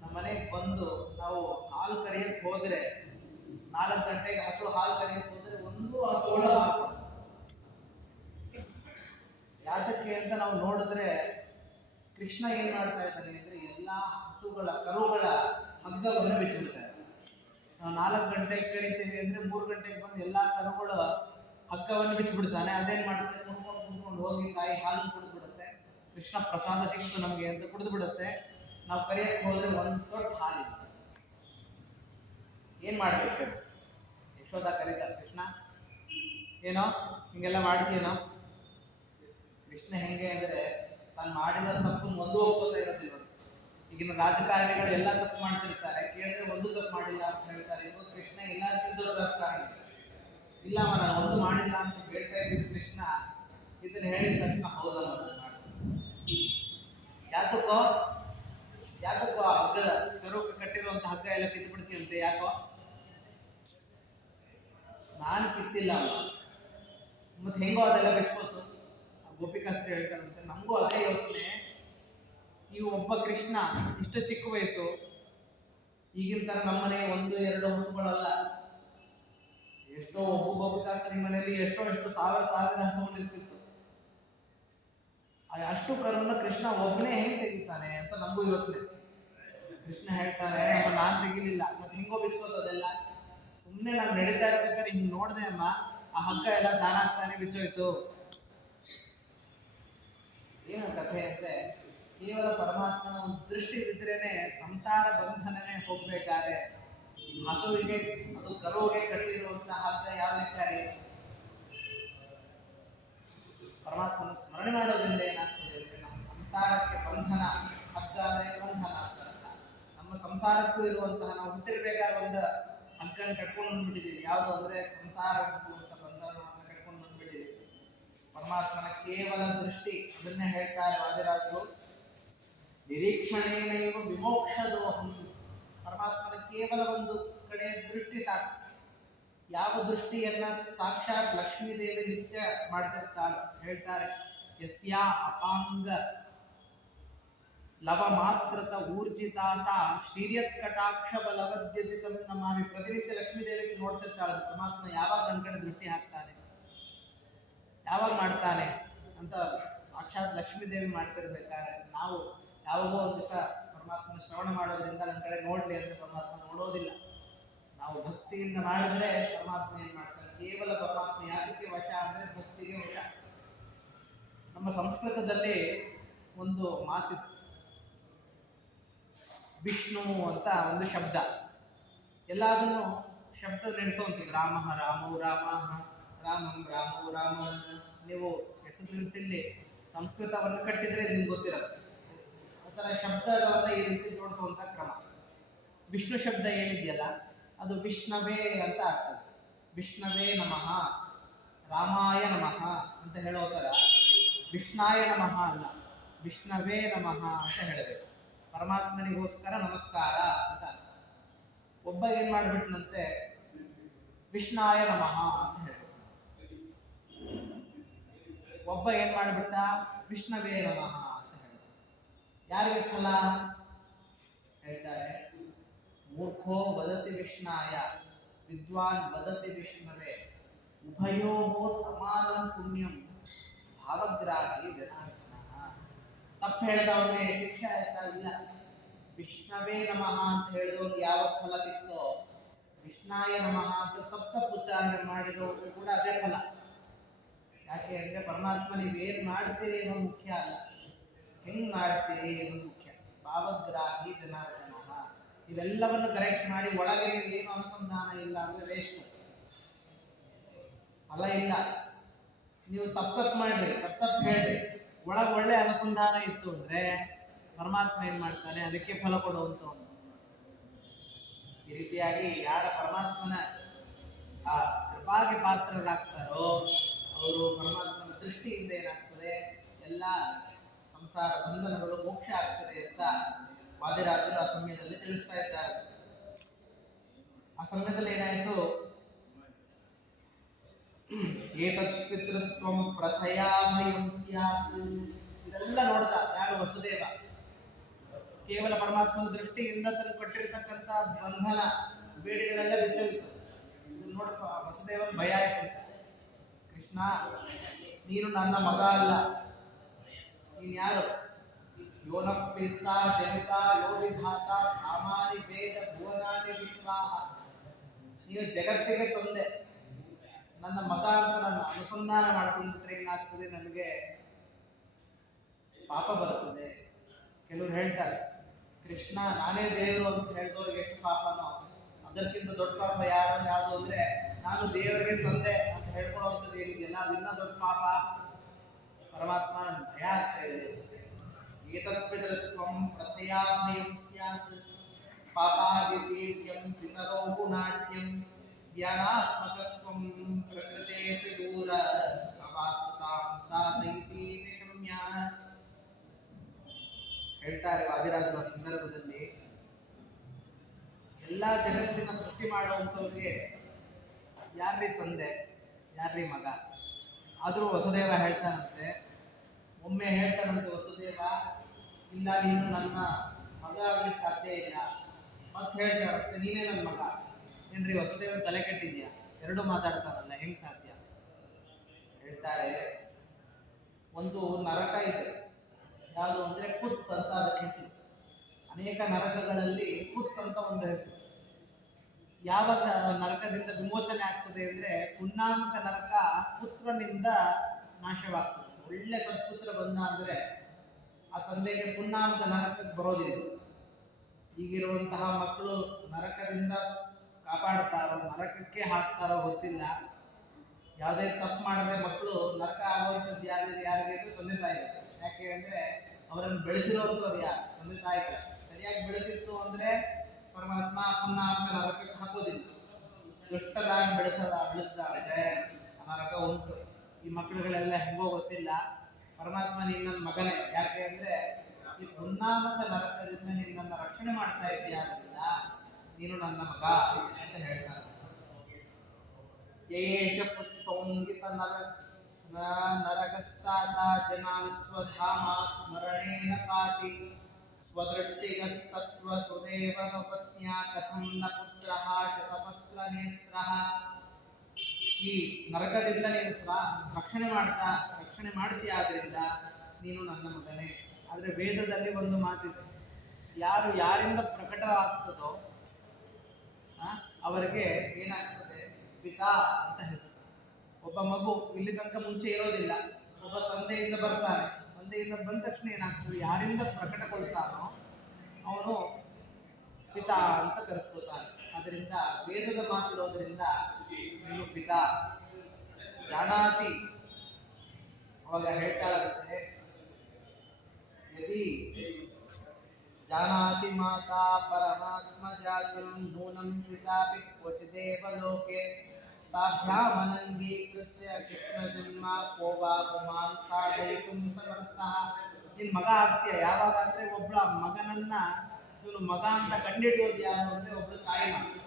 ನಮ್ಮ ಮನೆಗೆ ಬಂದು ನಾವು ಹಾಲು ಕರಿಯಕ್ಕೆ ಹೋದ್ರೆ 4 ಗಂಟೆಗೆ ಹಸು ಹಾಲು ಕರಿಯಕ್ಕೆ ಹೋದ್ರೆ ಒಂದು ಹಸುಗಳ ಹಾಲು. ಯಾತಕ್ಕೆ ಅಂತ ನಾವು ನೋಡಿದ್ರೆ ಕೃಷ್ಣ ಏನ್ ಮಾಡ್ತಾ ಇದ್ದಾನೆ ಅಂದ್ರೆ ಎಲ್ಲಾ ಹಸುಗಳ ಕರುಗಳ ಹಗ್ಗವನ್ನು ಬಿಚ್ಚಿಬಿಡ್ತಾ ಇದ್ದಾನೆ. ನಾವು 4 ಗಂಟೆಗೆ ಕರಿತೀವಿ ಅಂದ್ರೆ 3 ಗಂಟೆಗೆ ಬಂದು ಎಲ್ಲಾ ಕರುಗಳ ಹಗ್ಗವನ್ನು ಬಿಚ್ಚಿಬಿಡ್ತಾನೆ. ಅದೇನ್ ಮಾಡುತ್ತೆ, ಕುಣ್ಕೊಂಡು ಹೋಗಿ ತಾಯಿ ಹಾಲು ಕುಡಿದು ಬಿಡುತ್ತೆ. ಕೃಷ್ಣ ಪ್ರಸಾದ ಸಿಕ್ತು ನಮ್ಗೆ ಅಂತ ಕುಡಿದು ಬಿಡುತ್ತೆ. ನಾವು ಕರಿಯಕ್ಕೆ ಹೋದ್ರೆ ಒಂದು ದೊಡ್ಡ ಹಾಲಿದೆ. ಏನ್ ಮಾಡ್ಬೇಕು ಹೇಳಿ? ಯಶೋಧ ಕರೀತಾರೆ, ಕೃಷ್ಣ ಏನೋ ಹಿಂಗೆಲ್ಲ ಮಾಡ್ತೀನೋ? ಕೃಷ್ಣ ಹೆಂಗೆ ಅಂದ್ರೆ ತಾನು ಮಾಡಿರೋ ತಪ್ಪು ಒಂದು ಒಪ್ಪೋತಾ ಇರೋದಿಲ್ಲ. ಈಗಿನ ರಾಜಕಾರಣಿಗಳು ಎಲ್ಲ ತಪ್ಪು ಮಾಡ್ತಿರ್ತಾರೆ, ಕೇಳಿದ್ರೆ ಒಂದು ತಪ್ಪು ಮಾಡಿಲ್ಲ ಅಂತ ಹೇಳ್ತಾರೆ. ಇವಾಗ ಕೃಷ್ಣ ಎಲ್ಲರಿಗಿಂತ ದೊಡ್ಡ ರಾಜಕಾರಣಿ. ಇಲ್ಲ ನಾನು ಒಂದು ಮಾಡಿಲ್ಲ ಅಂತ ಹೇಳ್ತಾ ಇದ್ದ ಕೃಷ್ಣ ಇದನ್ನ ಹೇಳಿದ ತಕ್ಷಣ ಹೌದಮ್ಮ ಯಾತಕ್ಕೋ ಆ ಹಗ್ಗದ ಕರು ಕಟ್ಟಿರುವಂತ ಹಗ್ಗ ಎಲ್ಲ ಕಿತ್ತು ಬಿಡ್ತೀಯಂತೆ. ಯಾಕೋ? ನಾನು ಕಿತ್ತಿಲ್ಲ ಮತ್ತೆ ಹೆಂಗೋ ಅದೆಲ್ಲ ಬೆಚ್ಕೋತು. ಗೋಪಿಕಾಸ್ತ್ರಿ ಹೇಳ್ತಾರಂತೆ, ನಮಗೂ ಅದೇ ಯೋಚನೆ. ಈ ಒಬ್ಬ ಕೃಷ್ಣ ಇಷ್ಟು ಚಿಕ್ಕ ವಯಸ್ಸು, ಈಗಿನ ತರ ನಮ್ಮನೆ 1-2 ಹಸುಗಳಲ್ಲ. ಎಷ್ಟೋ ಒಬ್ಬ ಗೋಪಿಕಾಸ್ತ್ರಿ ಮನೆಯಲ್ಲಿ ಎಷ್ಟು ಸಾವಿರ ಹಸುಗಳು ಇರ್ತಿತ್ತು. ಅಷ್ಟು ಕರುನ ಕೃಷ್ಣ ಒಬ್ಬನೇ ಹೆಂಗ್ ತೆಗಿತಾನೆ ಅಂತ ನಮಗೂ ಯೋಚನೆ. ಕೃಷ್ಣ ಹೇಳ್ತಾನೆ, ನಾನ್ ತೆಗಿಲಿಲ್ಲ, ಮತ್ತೆ ಹೆಂಗೋ ಬಿಚ್ಕೋತದೆಲ್ಲ. ಸುಮ್ಮನೆ ನಾನು ನಡೀತಾ ಇರ್ಬೇಕಾದ್ರೆ ಹಿಂಗ್ ನೋಡ್ದೆ ಅಮ್ಮ, ಆ ಹಗ್ಗ ಎಲ್ಲ ತಾನಾಗ್ತಾನೆ ಬಿಚ್ಚೋಯ್ತು. ಏನು ಕಥೆ ಅಂದ್ರೆ ಕೇವಲ ಪರಮಾತ್ಮನ ಒಂದು ದೃಷ್ಟಿ ಬಿದ್ರೇನೆ ಸಂಸಾರ ಬಂಧನನೇ ಹೋಗ್ಬೇಕಾದ್ರೆ ಹಸುವಿಗೆ ಅದು ಕರುವಿಗೆ ಕಟ್ಟಿರುವಂತಹ ಹಗ್ಗ ಯಾವ ಲೆಕ್ಕಾರಿ? ಪರಮಾತ್ಮನ ಸ್ಮರಣೆ ಮಾಡೋದ್ರಿಂದ ಏನಾಗ್ತದೆ ಅಂದ್ರೆ ನಮ್ಮ ಸಂಸಾರಕ್ಕೆ ಬಂಧನ, ಹಗ್ಗ ಅಂದ್ರೆ ಬಂಧನ ಅಂತ ಅರ್ಥ. ನಮ್ಮ ಸಂಸಾರಕ್ಕೂ ಇರುವಂತಹ, ನಾವು ಹುಟ್ಟಿರ್ಬೇಕಾದ್ರೆ ಒಂದು ಹಗ್ಗನ ಕಟ್ಕೊಂಡು ಬಂದ್ಬಿಟ್ಟಿದ್ದೀವಿ. ಯಾವುದು ಅಂದ್ರೆ ಸಂಸಾರ ಹುಟ್ಟುವಂತ ಬಂಧನವನ್ನು ಕಟ್ಕೊಂಡು ಬಂದ್ಬಿಟ್ಟಿದ್ದೀವಿ. ಪರಮಾತ್ಮನ ಕೇವಲ ದೃಷ್ಟಿ, ಅದನ್ನೇ ಹೇಳ್ತಾರೆ ವಾದಿರಾಜರು, ನಿರೀಕ್ಷಣೆಯೇನೈವ ವಿಮೋಕ್ಷದೋಹಂ. ಪರಮಾತ್ಮನ ಕೇವಲ ಒಂದು ಕಡೆ ದೃಷ್ಟಿ ಸಾಕು. ಯಾವ ದೃಷ್ಟಿಯನ್ನ ಸಾಕ್ಷಾತ್ ಲಕ್ಷ್ಮೀ ದೇವಿ ನಿತ್ಯ ಮಾಡ್ತಿರ್ತಾಳೆ. ಹೇಳ್ತಾರೆ, ಯಸ್ಯಾ ಅಪಾಂಗ ಲವ ಮಾತ್ರತ ಊರ್ಜಿತಾಸ ಶ್ರೀಯತ್ ಕಟಾಕ್ಷ ಬಲವದ್ಯಜಿತಂ ನಮಾಮಿ. ಪ್ರತಿನಿತ್ಯ ಲಕ್ಷ್ಮೀ ದೇವಿಗೆ ನೋಡ್ತಿರ್ತಾಳೆ. ಪರಮಾತ್ಮ ಯಾವಾಗ ನನ್ನ ಕಡೆ ದೃಷ್ಟಿ ಹಾಕ್ತಾನೆ, ಯಾವಾಗ ಮಾಡ್ತಾನೆ ಅಂತ ಸಾಕ್ಷಾತ್ ಲಕ್ಷ್ಮೀ ದೇವಿ ಮಾಡ್ತಿರ್ಬೇಕಾದ್ರೆ ನಾವು ಯಾವಾಗೋ ಒಂದು ದಿವಸ ಪರಮಾತ್ಮನ ಶ್ರವಣ ಮಾಡೋದ್ರಿಂದ ನನ್ನ ಕಡೆ ನೋಡ್ಲಿ ಅಂದ್ರೆ ಪರಮಾತ್ಮ ನೋಡೋದಿಲ್ಲ. ನಾವು ಭಕ್ತಿಯಿಂದ ಮಾಡಿದ್ರೆ ಪರಮಾತ್ಮ ಏನ್ ಮಾಡ್ತಾನೆ? ಕೇವಲ ಪರಮಾತ್ಮ ಯಾತಕ್ಕೆ ವಶ ಅಂದ್ರೆ ಭಕ್ತಿಗೆ ವಶ. ನಮ್ಮ ಸಂಸ್ಕೃತದಲ್ಲಿ ಒಂದು ಮಾತಿದೆ, ವಿಷ್ಣು ಅಂತ ಒಂದು ಶಬ್ದ. ಎಲ್ಲದನ್ನು ಶಬ್ದ ನಡೆಸುವಂಥದ್ದು. ರಾಮ ರಾಮೋ ರಾಮ, ರಾಮಂ ರಾಮೋ ರಾಮನ್, ನೀವು SSLC ಸಂಸ್ಕೃತವನ್ನು ಕಟ್ಟಿದ್ರೆ ನಿಮ್ಗೆ ಗೊತ್ತಿರುತ್ತೆ. ಆ ಥರ ಶಬ್ದವನ್ನು ಈ ರೀತಿ ಜೋಡಿಸುವಂಥ ಕ್ರಮ. ವಿಷ್ಣು ಶಬ್ದ ಏನಿದೆಯಲ್ಲ ಅದು ವಿಷ್ಣವೇ ಅಂತ ಆಗ್ತದೆ. ವಿಷ್ಣವೇ ನಮಃ, ರಾಮಾಯ ನಮಃ ಅಂತ ಹೇಳೋ ಥರ ವಿಷ್ಣಾಯ ನಮಃ ಅಲ್ಲ, ವಿಷ್ಣವೇ ನಮಃ ಅಂತ ಹೇಳಬೇಕು. ಪರಮಾತ್ಮನಿಗೋಸ್ಕರ ನಮಸ್ಕಾರ ಅಂತ ಅರ್ಥ. ಒಬ್ಬ ಏನ್ ಮಾಡ್ಬಿಟ್ನಂತೆ ವಿಷ್ಣಾಯ ನಮಃ ಅಂತ ಹೇಳಬೇಕು. ಒಬ್ಬ ಏನ್ ಮಾಡ್ಬಿಟ್ಟ ವಿಷ್ಣವೇ ನಮಃ ಅಂತ ಹೇಳ. ಯಾರಿಗೆ ಫಲ ಹೇಳ್ತಾರೆ? ಮೂರ್ಖೋ ವದತಿ ವಿಷ್ಣಾಯ, ವಿದ್ವಾನ್ ವದತಿ ವಿಷ್ಣವೇ, ಉಭಯೋ ಸಮಾನಂ ಪುಣ್ಯಂ ಭಾವಗ್ರಾಹಿ ಜನಾರ್ದನ. ತಪ್ಪು ಹೇಳಿದವನಿಗೆ ಶಿಕ್ಷೆ ಆಯ್ತಾ? ಇಲ್ಲ. ವಿಷ್ಣವೇ ನಮಃ ಅಂತ ಹೇಳಿದವ್ರಿಗೆ ಯಾವ ಫಲ ಸಿಕ್ತೋ, ವಿಷ್ಣಾಯ ನಮಃ ಅಂತ ತಪ್ಪು ಉಚ್ಚಾರಣೆ ಮಾಡಿರೋರು ಕೂಡ ಅದೇ ಫಲ. ಯಾಕೆ ಅಂದ್ರೆ ಪರಮಾತ್ಮ ನೀವೇನ್ ಮಾಡ್ತೀರಿ ಅನ್ನೋದು ಮುಖ್ಯ ಅಲ್ಲ, ಹೆಂಗ್ ಮಾಡ್ತೀರಿ ಅನ್ನೋದು ಮುಖ್ಯ. ಭಾವಗ್ರಾಹಿ ಜನಾರ್ದನ. ಇವೆಲ್ಲವನ್ನು ಕರೆಕ್ಟ್ ಮಾಡಿ ಒಳಗೆ ಏನು ಅನುಸಂಧಾನ ಇಲ್ಲ ಅಂದ್ರೆ ವೇಸ್ಟ್, ಫಲ ಇಲ್ಲ. ನೀವು ತಪ್ಪು ಮಾಡ್ರಿ, ತಪ್ಪು ಹೇಳ್ರಿ, ಒಳಗೆ ಒಳ್ಳೆ ಅನುಸಂಧಾನ ಇತ್ತು ಅಂದ್ರೆ ಪರಮಾತ್ಮ ಏನ್ ಮಾಡ್ತಾನೆ, ಅದಕ್ಕೆ ಫಲ ಕೊಡುವಂಥವನು. ಈ ರೀತಿಯಾಗಿ ಯಾರ ಪರಮಾತ್ಮನ ಆ ಕೃಪಾಗೆ ಪಾತ್ರರಾಗ್ತಾರೋ ಅವರು ಪರಮಾತ್ಮನ ದೃಷ್ಟಿಯಿಂದ ಏನಾಗ್ತದೆ, ಎಲ್ಲ ಸಂಸಾರ ಬಂಧನಗಳು ಮೋಕ್ಷ ಆಗ್ತದೆ ಅಂತ ವಾದಿರಾಜರು ಆ ಸಮಯದಲ್ಲಿ ತಿಳಿಸ್ತಾ ಇದ್ದಾರೆ. ಆ ಸಮಯದಲ್ಲಿ ಏನಾಯಿತು, ಏತತ್ ಪಿತೃತ್ವಂ ಪ್ರಥಯಾಮಯಂ ಸ್ಯಾತ್. ಇದೆಲ್ಲ ನೋಡ್ದ ಯಾರು? ವಸುದೇವ. ಕೇವಲ ಪರಮಾತ್ಮನ ದೃಷ್ಟಿಯಿಂದ ತನ್ನ ಕೊಟ್ಟಿರ್ತಕ್ಕಂಥ ಬಂಧನ ಬೇಡಿಗಳೆಲ್ಲ ಬಿಚ್ಚೋಗಿತ್ತು. ಇದನ್ನ ನೋಡಪ್ಪ ವಸುದೇವನ ಭಯ ಆಯ್ತಂತ. ಕೃಷ್ಣ, ನೀನು ನನ್ನ ಮಗ ಅಲ್ಲ, ನೀನ್ ಯಾರು? ಯೋನಃ ಪಿತಾ ಜನಿತ ಯೋ ವಿಧಾತ ಕಾಮಾನಿ ವೇದ ಭುವನಾನಿ ವಿಶ್ವಾಹ. ನೀನು ಜಗತ್ತಿಗೆ ತಂದೆ, ನನ್ನ ಮಗ ಅಂತ ನನ್ನ ಅನುಸಂಧಾನ ಮಾಡ್ಕೊಂಡ್ಬಿಟ್ರೆ ಏನಾಗ್ತದೆ, ನನಗೆ ಪಾಪ ಬರ್ತದೆ. ಕೆಲವರು ಹೇಳ್ತಾರೆ ಕೃಷ್ಣ ನಾನೇ ದೇವರು ಅಂತ ಹೇಳಿದವ್ರಿಗೆ ಎಷ್ಟು ಪಾಪನೋ, ಅದಕ್ಕಿಂತ ದೊಡ್ಡ ಪಾಪ ಯಾವುದು ಅಂದ್ರೆ ನಾನು ದೇವರಿಗೆ ತಂದೆ ಅಂತ ಹೇಳ್ಕೊಳ್ಳುವಂಥದ್ದು ಏನಿದೆಯಲ್ಲ ಅದನ್ನ ದೊಡ್ಡ ಪಾಪ. ಪರಮಾತ್ಮ ನನ್ನ ಭಯ ಆಗ್ತಾ ಇದೆ. ಏತತ್ ಪಿತೃತ್ವಂ ಪ್ರಥಯಾಮಯಂ ಸ್ಯಾತ್ ಪಾಪಾದಿತೀರ್ಯಂ ಪಿತರೋ ಗುಣಾಢ್ಯಂ ಜ್ಞಾನಾತ್ಮಕಸ್ತ್ವಂ ಪ್ರಕೃತೇತಿ ದೂರ ಅವಾಸ್ತುತಾಂ ತಾತೈತಿ ನಿಶಮ್ಯ. ಹೇಳ್ತಾರೆ ವಾದಿರಾಜರ ಸಂದರ್ಭದಲ್ಲಿ, ಎಲ್ಲಾ ಜಗತ್ತಿನ ಸೃಷ್ಟಿ ಮಾಡುವಂಥವ್ರಿಗೆ ಯಾರ್ರೀ ತಂದೆ, ಯಾರ್ರೀ ಮಗ? ಆದರೂ ವಸುದೇವ ಹೇಳ್ತಾನಂತೆ, ಒಮ್ಮೆ ಹೇಳ್ತಾನಂತೆ ವಸುದೇವ, ಇಲ್ಲ ನೀನು ನನ್ನ ಮಗ ಆಗ್ಲಿಕ್ಕೆ ಸಾಧ್ಯ ಇಲ್ಲ. ಮತ್ತೆ ಹೇಳ್ತಾರಂತೆ, ನೀನೇ ನನ್ನ ಮಗ. ಏನ್ರಿ ವಸುದೇವನ ತಲೆ ಕೆಟ್ಟಿದ್ಯಾ? ಎರಡು ಮಾತಾಡ್ತಾರಲ್ಲ, ಹೆಂಗ್ ಸಾಧ್ಯ? ಹೇಳ್ತಾರೆ, ಒಂದು ನರಕ ಇದೆ, ಯಾವುದು ಅಂದ್ರೆ ಪುತ್ ಅಂತ ಅದಕ್ಕೆ ಹೆಸರು. ಅನೇಕ ನರಕಗಳಲ್ಲಿ ಪುತ್ ಅಂತ ಒಂದು ಹೆಸರು. ಯಾವಾಗ ನರಕದಿಂದ ವಿಮೋಚನೆ ಆಗ್ತದೆ ಅಂದ್ರೆ ಪುನ್ನಾಮಕ ನರಕ ಪುತ್ರನಿಂದ ನಾಶವಾಗ್ತದೆ. ಒಳ್ಳೆ ಸತ್ಪುತ್ರ ಬಂದ ಅಂದ್ರೆ ಆ ತಂದೆಗೆ ಪುನ್ನಾಮಕ ನರಕಕ್ಕೆ ಬರೋದಿಲ್ಲ. ಈಗಿರುವಂತಹ ಮಕ್ಕಳು ನರಕದಿಂದ ಕಾಪಾಡ್ತಾರೋ ನರಕಕ್ಕೆ ಹಾಕ್ತಾರೋ ಗೊತ್ತಿಲ್ಲ. ಯಾವುದೇ ತಪ್ಪು ಮಾಡಿದ್ರೆ ಮಕ್ಕಳು ನರಕ ಆಗುವಂಥದ್ದು ಯಾರಿಗೆ ಅಂದ್ರೆ ತಂದೆ ತಾಯಿಗೆ. ಯಾಕೆ ಅಂದ್ರೆ ಅವರನ್ನು ಬೆಳೆಸಿರುವಂಥವ್ರು ಯಾರು? ತಂದೆ ತಾಯಿಗಳೇ. ಸರಿಯಾಗಿ ಬೆಳೆಸಿತ್ತು ಅಂದ್ರೆ ಪರಮಾತ್ಮ ಪುನ್ನಾಮಕ ನರಕಕ್ಕೆ ಹಾಕೋದಿಲ್ಲ. ದುಷ್ಟರಾಗಿ ಬೆಳೆಸ್ದ ಅಂದ್ರೆ ನರಕ ಉಂಟು. ಈ ಮಕ್ಕಳುಗಳೆಲ್ಲ ಹೆಂಗೋ ಗೊತ್ತಿಲ್ಲ. ಪರಮಾತ್ಮ ನೀನು ನನ್ನ ಮಗನೇ. ಯಾಕೆ ಅಂದ್ರೆ ಈ ಪುನ್ನಾಮಕ ನರಕದಿಂದ ನಿನ್ನನ್ನು ರಕ್ಷಣೆ ಮಾಡ್ತಾ ಇದ್ದೀಯ, ಆದ್ರಿಂದ ನೀನು ನನ್ನ ಮಗ ಅಂತ ಹೇಳ್ತಾರೆ. ಯೇಷ ಪುತ್ಸೌಂಗಿತ ನರಕಸ್ತಾತ ಜನಾನ್ ಸ್ವಧಾಮ ಸ್ಮರಣೇನ ಪಾತಿ ಸ್ವದೃಷ್ಟಿಗ ಸತ್ವ ಸುದೇವ ಸ್ವಪತ್ನ್ಯಾ ಕಥಂ ನ ಪುತ್ರಃ ಶತಪತ್ರ ನೇತ್ರಃ. ಈ ನರಕದಿಂದ ನೀನು ರಕ್ಷಣೆ ಮಾಡ್ತೀಯ, ಆದ್ರಿಂದ ನೀನು ನನ್ನ ಮಗನೇ. ಆದ್ರೆ ವೇದದಲ್ಲಿ ಒಂದು ಮಾತಿದೆ, ಯಾರಿಂದ ಪ್ರಕಟವಾಗ್ತದೋ ಅವರಿಗೆ ಏನಾಗ್ತದೆ, ಪಿತಾ ಅಂತ ಹೆಸರು. ಒಬ್ಬ ಮಗು ಇಲ್ಲಿ ತನಕ ಮುಂಚೆ ಇರೋದಿಲ್ಲ, ಒಬ್ಬ ತಂದೆಯಿಂದ ಬರ್ತಾನೆ. ತಂದೆಯಿಂದ ಬಂದ ತಕ್ಷಣ ಏನಾಗ್ತದೆ, ಯಾರಿಂದ ಪ್ರಕಟಗೊಳ್ತಾನೋ ಅವನು ಪಿತಾ ಅಂತ ಕರೆಸ್ಕೊತಾನೆ. ಅದರಿಂದ ವೇದದ ಮಾತಿರೋದ್ರಿಂದ ನೀನು ಪಿತಾ. ಜಾನಾತಿ ಅವಾಗ ಹೇಳ್ತಾಳಂತೆ, ಯದಿ ಜಾನಾತಿ ಮಾತಾ ಪರಮಾತ್ಮ ಜಾತಂ ನೂನಂ ಪಿತಾಪಿ ಕ್ವಚಿದೇವ ಲೋಕೆ ತಾಭ್ಯಾಮನಂಗೀಕೃತ್ಯ ಕೃಷ್ಣ ಜನ್ಮ ಕೋವಾ ಪುಮಾನ್ ಸಾಧಯಿತುಂ ಸಮರ್ಥಃ. ನಿನ್ ಮಗ ಆಗ್ತೀಯ ಯಾವಾಗ ಅಂದ್ರೆ ಒಬ್ಬಳ ಮಗನನ್ನ ಇವನು ಮಗ ಅಂತ ಕಂಡಿಡಿಯೋದು ಯಾರು ಅಂದ್ರೆ ಒಬ್ಳು ತಾಯಿ ಮಾತು.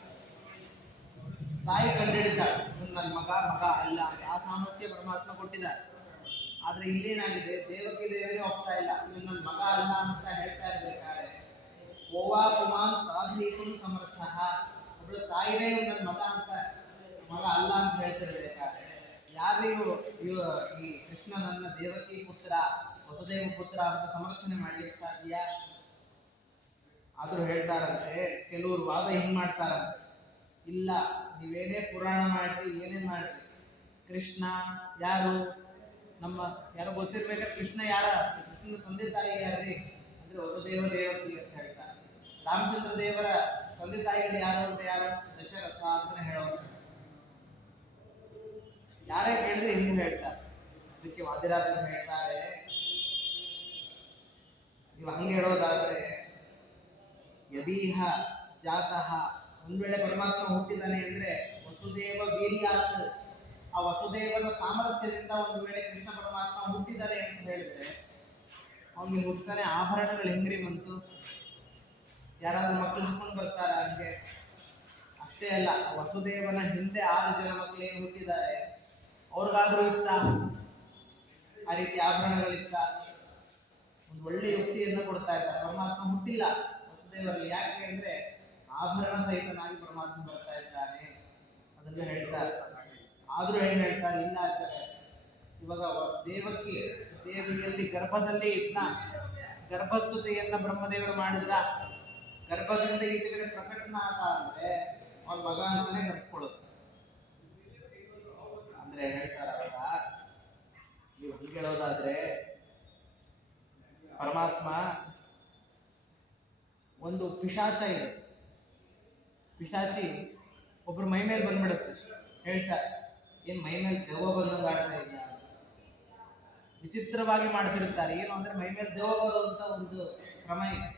ತಾಯಿ ಕಂಡಿಡಿದಾಳೆ ಇವನು ನನ್ನ ಮಗ ಅಲ್ಲ, ಆ ಸಾಮರ್ಥ್ಯ ಪರಮಾತ್ಮ ಕೊಟ್ಟಿದ್ದಾರೆ. ಆದ್ರೆ ಇಲ್ಲೇನಾಗಿದೆ, ದೇವಕಿ ದೇವರೇ ಒಪ್ತಾ ಇಲ್ಲ, ಇವನು ನನ್ನ ಮಗ ಅಲ್ಲ ಅಂತ ಹೇಳ್ತಾ ಇರ್ಬೇಕಾದ್ರೆ ಕೋವಾ ಪುಮಾನ್ ಸಾಧಯಿತುಂ ಸಮರ್ಥಃ, ಒಬ್ಳು ತಾಯಿನೇ ನನ್ನ ಮಗ ಅಲ್ಲ ಅಂತ ಹೇಳ್ತಿರ್ಬೇಕಾದ್ರೆ ಯಾರು ಈ ಕೃಷ್ಣ ನನ್ನ ದೇವಕಿ ಪುತ್ರ ವಸುದೇವ ಪುತ್ರ ಅಂತ ಸಮರ್ಥನೆ ಮಾಡ್ಲಿಕ್ಕೆ ಸಾಧ್ಯ? ಆದ್ರೂ ಹೇಳ್ತಾರಂತೆ, ಕೆಲವರು ವಾದ ಹಿಂಗ್ ಮಾಡ್ತಾರಂತೆ, ಇಲ್ಲ ನೀವೇನೇ ಪುರಾಣ ಮಾಡ್ರಿ ಏನೇ ಮಾಡ್ರಿ, ಕೃಷ್ಣ ಯಾರು ಯಾರೋ ಗೊತ್ತಿರ್ಬೇಕಾದ್ರೆ ಕೃಷ್ಣ ಯಾರ, ಕೃಷ್ಣನ ತಂದೆ ತಾಯಿ ಯಾರ್ರಿ ಅಂದ್ರೆ ವಸುದೇವ ದೇವಕಿ ಅಂತ ಹೇಳ್ತಾರೆ. ರಾಮಚಂದ್ರ ದೇವರ ತಂದೆ ತಾಯಿಗಳು ಯಾರು ಅಂದ್ರೆ ಯಾರು? ದಶರಥ ಅಂತಾನೆ ಹೇಳೋರು. ಯಾರೇ ಕೇಳಿದ್ರೆ ಹಿಂಗೆ ಹೇಳ್ತಾರೆ. ಅದಕ್ಕೆ ವಾದಿರಾಜರು ಹೇಳ್ತಾರೆ, ನೀವು ಹಂಗೆ ಹೇಳೋದಾದ್ರೆ ಯದೀಹ ಜಾತಃ, ಒಂದ್ ವೇಳೆ ಪರಮಾತ್ಮ ಹುಟ್ಟಿದಾನೆ ಅಂದ್ರೆ ವಸುದೇವ ವೀರ್ಯಾತ್, ಆ ವಸುದೇವನ ಸಾಮರ್ಥ್ಯದಿಂದ ಒಂದು ವೇಳೆ ಕೃಷ್ಣ ಪರಮಾತ್ಮ ಹುಟ್ಟಿದಾನೆ ಅಂತ ಹೇಳಿದ್ರೆ ಅವನಿಗೆ ಹುಟ್ಟತಾನೆ ಆಭರಣಗಳು ಹೆಂಗ್ರಿ ಬಂತು? ಯಾರಾದ್ರೂ ಮಕ್ಕಳು ಹುಡ್ಕೊಂಡು ಬರ್ತಾರ? ಹಂಗೆ ಅಷ್ಟೇ ಅಲ್ಲ, ವಸುದೇವನ ಹಿಂದೆ 6 ಜನ ಮಕ್ಕಳು ಏನು ಹುಟ್ಟಿದ್ದಾರೆ ಅವ್ರಿಗಾದ್ರೂ ಇತ್ತ ಆ ರೀತಿ ಆಭರಣಗಳಿತ್ತ? ಒಂದು ಒಳ್ಳೆ ಯುಕ್ತಿಯನ್ನು ಕೊಡ್ತಾ ಇದ್ದಾರೆ. ಪರಮಾತ್ಮ ಹುಟ್ಟಿಲ್ಲ ವಸುದೇವರಲ್ಲಿ, ಯಾಕೆ ಅಂದ್ರೆ ಆಭರಣ ಸಹಿತನಾಗಿ ಪರಮಾತ್ಮ ಬರ್ತಾ ಇದ್ದಾನೆ ಅದನ್ನ ಹೇಳ್ತಾರೆ. ಆದ್ರೂ ಏನ್ ಹೇಳ್ತಾರೆ, ಇಲ್ಲ ಆಚಾರ್ಯ, ಇವಾಗ ದೇವಿಯಲ್ಲಿ ಗರ್ಭದಲ್ಲಿ ಇದ್ನ ಗರ್ಭಸ್ತುತಿಯನ್ನ ಬ್ರಹ್ಮದೇವರು ಮಾಡಿದ್ರ, ಗರ್ಭದಿಂದ ಈಚೆ ಕಡೆ ಪ್ರಕಟನ ಆದ ಅಂದ್ರೆ ಅವನ ಮಗ ಅಂತಾನೆ ಕರ್ಸ್ಕೊಳ್ಳೋದು. ಅಂದ್ರೆ ಹೇಳ್ತಾರಲ್ಲ, ನೀವು ಹಂಗೆ ಹೇಳೋದಾದ್ರೆ ಪರಮಾತ್ಮ ಒಂದು ಪಿಶಾಚ ಇದೆ, ಪಿಶಾಚಿ ಒಬ್ರು ಮೈ ಮೇಲೆ ಬಂದ್ಬಿಡುತ್ತೆ. ಹೇಳ್ತಾರೆ, ಏನ್ ಮೈ ಮೇಲೆ ದೆವ್ವ ಬಂದಂಗ ಆಡ್ತಾ ಇದೆಯಾ? ವಿಚಿತ್ರವಾಗಿ ಮಾಡ್ತಿರ್ತಾರೆ. ಏನು ಅಂದ್ರೆ ಮೈ ಮೇಲೆ ದೆವ್ವ ಬರುವಂತ ಒಂದು ಕ್ರಮ ಇದೆ.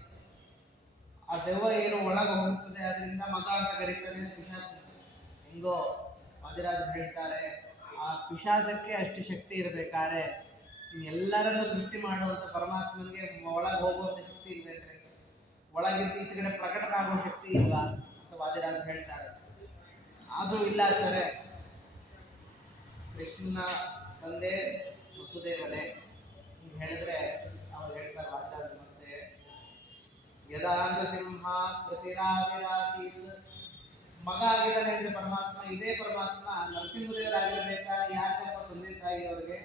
ಆ ದೆವ್ವ ಏನು ಒಳಗೆ ಹೋಗುತ್ತದೆ, ಅದರಿಂದ ಮಗ ಅಂತ ಕರೀತಾರೆ ಪಿಶಾಚ. ಹೆಂಗೋ ವಾದಿರಾಜರು ಹೇಳ್ತಾರೆ, ಆ ಪಿಶಾಚಕ್ಕೆ ಅಷ್ಟು ಶಕ್ತಿ ಇರ್ಬೇಕಾದ್ರೆ ಎಲ್ಲರನ್ನು ಸೃಷ್ಟಿ ಮಾಡುವಂತ ಪರಮಾತ್ಮನಿಗೆ ಒಳಗೆ ಹೋಗುವಂತ ಶಕ್ತಿ ಇರ್ಬೇಕ್ರಿ? ಒಳಗಿದ್ದು ಈಚೆ ಕಡೆ ಪ್ರಕಟನ ಆಗೋ ಶಕ್ತಿ ಇಲ್ವಾ ಅಂತ ವಾದಿರಾಜರು ಹೇಳ್ತಾರೆ. ಆದ್ರೂ ಇಲ್ಲ ಆಚಾರ್ಯ, ಕೃಷ್ಣನ ತಂದೆ ವಸುದೇವನೇ ಹಿಂಗೆ ಹೇಳಿದ್ರೆ ಅವಾಗ ಹೇಳ್ತಾರೆ ವಾದಿರಾಜರು ಮತ್ತೆ, ಯದಾಂಗ ಸಿಂಹ ಪ್ರತಿರಾವಿರಾಸೀತ್, ಮಗ ಆಗಿದ್ದಾನೆ ಅಂದ್ರೆ ಪರಮಾತ್ಮ, ಇದೇ ಪರಮಾತ್ಮ ನರಸಿಂಹದೇವರಾಗಿರ್ಬೇಕಾದ್ರೆ ಯಾಕಪ್ಪ ತಂದೆ ತಾಯಿ ಅವ್ರಿಗೆ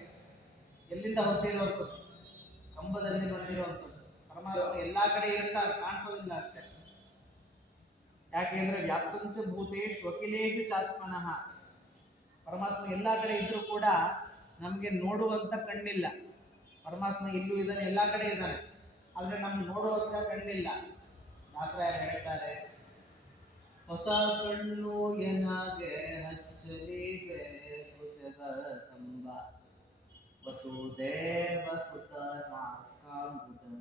ಎಲ್ಲಿಂದ ಹುಟ್ಟಿರುವಂಥದ್ದು? ಕಂಬದಲ್ಲಿ ಬಂದಿರುವಂಥದ್ದು. ಪರಮಾತ್ಮ ಎಲ್ಲಾ ಕಡೆ ಇರ್ತಾ ಕಾಣಿಸೋದಿಲ್ಲ ಅಷ್ಟೇ. ಯಾಕೆಂದ್ರೆ ವ್ಯಾಪ್ತಂಚ ಭೂತೇಶ್ ವಕಿಲೇಶು ಚಾತ್ಮನಃ, ಪರಮಾತ್ಮ ಎಲ್ಲಾ ಕಡೆ ಇದ್ರೂ ಕೂಡ ನಮ್ಗೆ ನೋಡುವಂತ ಕಣ್ಣಿಲ್ಲ. ಪರಮಾತ್ಮ ಇಲ್ಲೂ ಇದ್ದಾನೆ, ಎಲ್ಲಾ ಕಡೆ ಇದ್ದಾನೆ, ಆದ್ರೆ ನಮ್ಗೆ ನೋಡುವಂತ ಕಣ್ಣಿಲ್ಲ. ದಾಸರಾಯ ಹೇಳ್ತಾರೆ, ಹೊಸ ಕಣ್ಣು ಎನಗೆ ಹಚ್ಚಲಿಬೇಕು ಜಗದಂಬ, ವಸುದೇವ ಸುತನ ಕಾಂಬುದಕ್ಕೆ.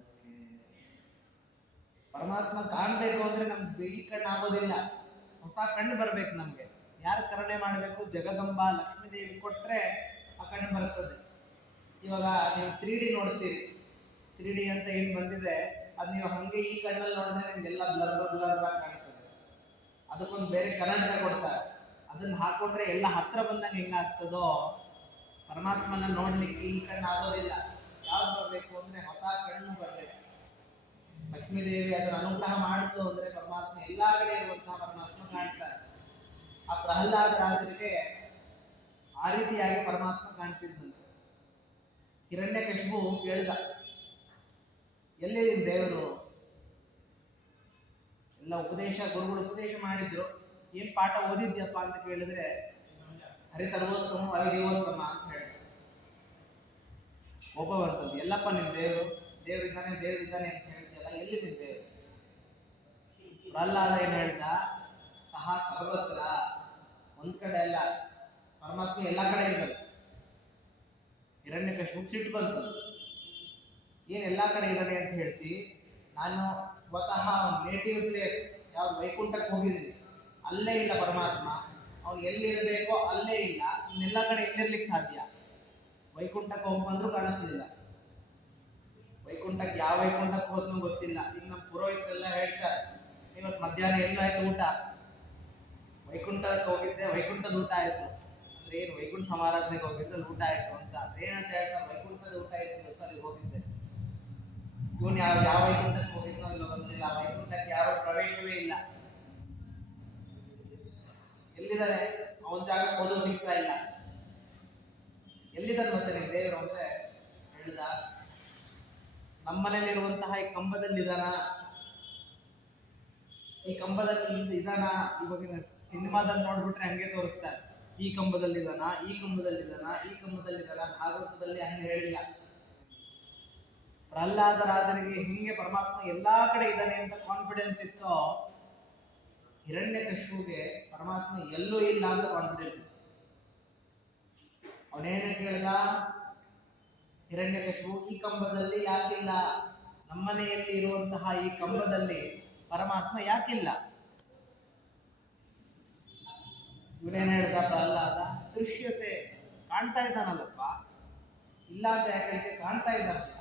ಪರಮಾತ್ಮ ಕಾಣ್ಬೇಕು ಅಂದ್ರೆ ನಮ್ಗೆ ಈ ಕಣ್ಣು ಆಗೋದಿಲ್ಲ, ಹೊಸ ಕಣ್ಣು ಬರ್ಬೇಕು ನಮ್ಗೆ. ಯಾರು ಕರುಣೆ ಮಾಡಬೇಕು? ಜಗದಂಬ ಲಕ್ಷ್ಮೀದೇವಿ ಕೊಟ್ರೆ ಆ ಕಣ್ಣು ಬರ್ತದೆ. ಇವಾಗ ನೀವು 3D ನೋಡ್ತೀರಿ, 3D ಅಂತ ಏನ್ ಬಂದಿದೆ ಅದು ನೀವು ಹಂಗೆ ಈ ಕಣ್ಣಲ್ಲಿ ನೋಡಿದ್ರೆ ನಿಮ್ಗೆಲ್ಲ ಬ್ಲರ್ ಆಗಿ ಕಾಣ್ತದೆ. ಅದಕ್ಕೊಂದು ಬೇರೆ ಕನ್ನಡಕ ಕೊಡ್ತಾರೆ, ಅದನ್ನ ಹಾಕೊಂಡ್ರೆ ಎಲ್ಲ ಹತ್ರ ಬಂದಂಗೆ ಹೆಂಗಾಗ್ತದೋ ಪರಮಾತ್ಮನ ನೋಡ್ಲಿಕ್ಕೆ ಈ ಕಣ್ಣು ಆಗೋದಿಲ್ಲ. ಯಾವ್ದು ಬರ್ಬೇಕು ಅಂದ್ರೆ ಹೊಸ ಕಣ್ಣು ಬರ್ಬೇಕು. ಲಕ್ಷ್ಮೀದೇವಿ ಅದರ ಅನುಗ್ರಹ ಮಾಡಿದ್ದು ಅಂದ್ರೆ ಪರಮಾತ್ಮ ಎಲ್ಲಾ ಕಡೆ ಇರುವಂತಹ ಪರಮಾತ್ಮ ಕಾಣ್ತಾರೆ. ಆ ಪ್ರಹ್ಲಾದ ರಾಜರಿಗೆ ಆ ರೀತಿಯಾಗಿ ಪರಮಾತ್ಮ ಕಾಣ್ತಿದ್ದಂತೆ. ಹಿರಣ್ಯಕಶಿಪು ಕೇಳಿದ, ಎಲ್ಲಿ ನಿನ್ ದೇವರು? ಎಲ್ಲ ಗುರುಗಳು ಉಪದೇಶ ಮಾಡಿದ್ರು, ಏನ್ ಪಾಠ ಓದಿದ್ಯಪ್ಪ ಅಂತ ಕೇಳಿದ್ರೆ ಹರಿ ಸರ್ವೋತ್ತಮ ಹರಿಜೀವೋತ್ತಮ ಅಂತ ಹೇಳಿದ್ರು. ಒಬ್ಬ ಬರ್ತದೆ, ಎಲ್ಲಪ್ಪ ನಿನ್ ದೇವರಿದ್ದಾನೆ ಅಂತ ಹೇಳ್ತಿಯಲ್ಲ, ಎಲ್ಲಿ ನಿನ್ ದೇವರು? ಪ್ರಹ್ಲಾದ ಏನ್ ಹೇಳ್ದ, ಸಹ ಸರ್ವತ್ರ, ಒಂದ್ ಕಡೆ ಅಲ್ಲ, ಪರಮಾತ್ಮ ಎಲ್ಲಾ ಕಡೆ ಇದ್ದಾರೆ. ಹಿರಣ್ಯಕಶಿಪುಗೆ ಸಿಟ್ಟು ಬಂತು. ಏನ್ ಎಲ್ಲಾ ಕಡೆ ಇದ್ದಾನೆ ಅಂತ ಹೇಳ್ತಿ, ನಾನು ಸ್ವತಃ ನೇಟಿವ್ ಪ್ಲೇಸ್ ಯಾವ್ದು ವೈಕುಂಠಕ್ಕೆ ಹೋಗಿದ್ದೀನಿ, ಅಲ್ಲೇ ಇಲ್ಲ ಪರಮಾತ್ಮ, ಅವ್ನು ಎಲ್ಲಿರ್ಬೇಕೋ ಅಲ್ಲೇ ಇಲ್ಲ, ಇನ್ನೆಲ್ಲ ಕಡೆ ಎಲ್ಲಿರ್ಲಿಕ್ಕೆ ಸಾಧ್ಯ? ವೈಕುಂಠಕ್ಕೆ ಹೋಗಿ ಬಂದ್ರು ಕಾಣಿಸ್ಲಿಲ್ಲ. ವೈಕುಂಠಕ್ಕೆ ಯಾವ ವೈಕುಂಠಕ್ಕೆ ಹೋದ್ನೂ ಗೊತ್ತಿಲ್ಲ. ಇನ್ನು ನಮ್ಮ ಪುರೋಹಿತರೆಲ್ಲ ಹೇಳ್ತಾರೆ, ಇವತ್ತು ಮಧ್ಯಾಹ್ನ ಎಲ್ಲಾಯ್ತು ಊಟ? ವೈಕುಂಠಕ್ಕೆ ಹೋಗಿದ್ದೆ, ವೈಕುಂಠದ ಊಟ ಆಯ್ತು. ಅಂದ್ರೆ ಏನು, ವೈಕುಂಠ ಸಮಾರಾಧನೆಗೆ ಹೋಗಿದ್ರೆ ಊಟ ಆಯ್ತು ಅಂತ ಏನಂತ ಹೇಳ್ತಾರೆ? ವೈಕುಂಠದ ಊಟ ಆಯ್ತು, ಇವತ್ತು ಅಲ್ಲಿಗೆ ಹೋಗಿದ್ದೆ. ಇವನು ಯಾವ ವೈಕುಂಠಕ್ಕೆ ಹೋಗಿದ್ನೋ ಇಲ್ಲೋ ಗೊತ್ತಿಲ್ಲ. ವೈಕುಂಠಕ್ಕೆ ಯಾರೋ ಪ್ರವೇಶವೇ ಇಲ್ಲ. ಎಲ್ಲಿದ್ದಾರೆ? ಅವನ ಜಾಗಕ್ಕೆ ಹೋದೋ ಸಿಗ್ತಾ ಇಲ್ಲ. ಎಲ್ಲಿದ್ದಾರೆ ಮತ್ತೆ ನೀವು ದೇವರು ಅಂದ್ರೆ ಹೇಳಿದ, ನಮ್ಮನೇಲಿರುವಂತಹ ಈ ಕಂಬದಲ್ಲಿದಾನ, ಈ ಕಂಬದಲ್ಲಿ ಇದಾನ. ಇವಾಗಿನ ಸಿನಿಮಾದಲ್ಲಿ ನೋಡ್ಬಿಟ್ರೆ ಹಂಗೆ ತೋರಿಸ್ತಾರೆ, ಈ ಕಂಬದಲ್ಲಿದಾನ, ಈ ಕಂಬದಲ್ಲಿದಾನ, ಈ ಕಂಬದಲ್ಲಿದಾನ. ಭಾಗವತದಲ್ಲಿ ಹಂಗೆ ಹೇಳಿಲ್ಲ. ಪ್ರಹ್ಲಾದ ರಾಜನಿಗೆ ಹಿಂಗೆ ಪರಮಾತ್ಮ ಎಲ್ಲಾ ಕಡೆ ಇದ್ದಾನೆ ಅಂತ ಕಾನ್ಫಿಡೆನ್ಸ್ ಇತ್ತೋ, ಹಿರಣ್ಯಕಶಿಪುಗೆ ಪರಮಾತ್ಮ ಎಲ್ಲೂ ಇಲ್ಲ ಅಂತ ಕಾನ್ಫಿಡೆನ್ಸ್ ಇತ್ತು. ಅವನೇನೇ ಕೇಳ್ದ, ಹಿರಣ್ಯಕಶಿಪು ಈ ಕಂಬದಲ್ಲಿ ಯಾಕಿಲ್ಲ? ನಮ್ಮನೆಯಲ್ಲಿ ಇರುವಂತಹ ಈ ಕಂಬದಲ್ಲಿ ಪರಮಾತ್ಮ ಯಾಕಿಲ್ಲ? ಇವನೇನ್ ಹೇಳ್ದ ಪ್ರಹ್ಲಾದ, ದೃಶ್ಯತೆ, ಕಾಣ್ತಾ ಇದ್ದಾನಲ್ಲಪ್ಪ, ಇಲ್ಲ ಅಂತ ಯಾಕೆ ಹೇಳ್ತೆ? ಕಾಣ್ತಾ ಇದ್ದಾನಲ್ಲ.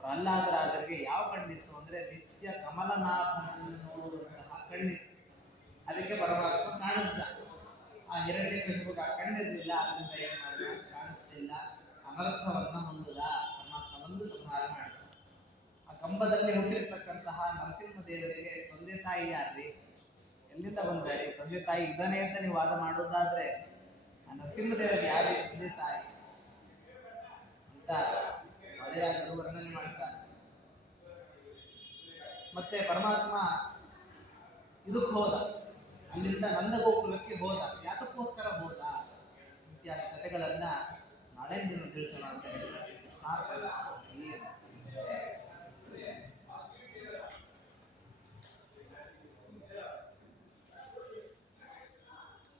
ಪ್ರಹ್ಲಾದ ರಾಜರಿಗೆ ಯಾವ ಕಣ್ಣಿತ್ತು ಅಂದ್ರೆ ನಿತ್ಯ ಕಮಲನಾಭನನ್ನು ನೋಡುವಂತಹ ಕಣ್ಣಿತ್ತು. ಅದಕ್ಕೆ ಪರಮಾತ್ಮ ಕಾಣಿಸ್ದ. ಆ ಹಿರಣ್ಯಕಶಿಪುಗೆ ಆ ಕಣ್ಣಿರ್ಲಿಲ್ಲ, ಅದರಿಂದ ಏನ್ ಮಾಡಿದ? ಕಾಣಿಸ್ಲಿಲ್ಲ, ಅನರ್ಥವನ್ನ ಹೊಂದದ. ಪರಮಾತ್ಮ ಬಂದು ಸಂಹಾರ ಮಾಡಿದ. ಆ ಕಂಬದಲ್ಲಿ ಹುಟ್ಟಿರ್ತಕ್ಕಂತಹ ನರಸಿಂಹ ದೇವರಿಗೆ ತಂದೆ ತಾಯಿ ಯಾರ್ರಿ? ಎಲ್ಲಿಂದ ಬಂದಾರಿ? ತಂದೆ ತಾಯಿ ಇದ್ದಾನೆ ಅಂತ ನೀವು ವಾದ ಮಾಡೋದಾದ್ರೆ ಆ ನರಸಿಂಹದೇವರಿಗೆ ಯಾರು ತಂದೆ ತಾಯಿ ಅಂತ ವಾದಿರಾಜರು ವರ್ಣನೆ ಮಾಡ್ತಾರೆ. ಮತ್ತೆ ಪರಮಾತ್ಮ ಇದಕ್ಕೆ ಹೋದ, ಅಲ್ಲಿಂದ ನಂದಗೋಕುಲಕ್ಕೆ ಹೋದ. ಯಾತಕ್ಕೋಸ್ಕರ ಹೋದ ಇತ್ಯಾದಿ ಕಥೆಗಳನ್ನ ನಾಳೆ ದಿನ ತಿಳಿಸೋಣ ಅಂತ ಹೇಳ್ತಾರೆ.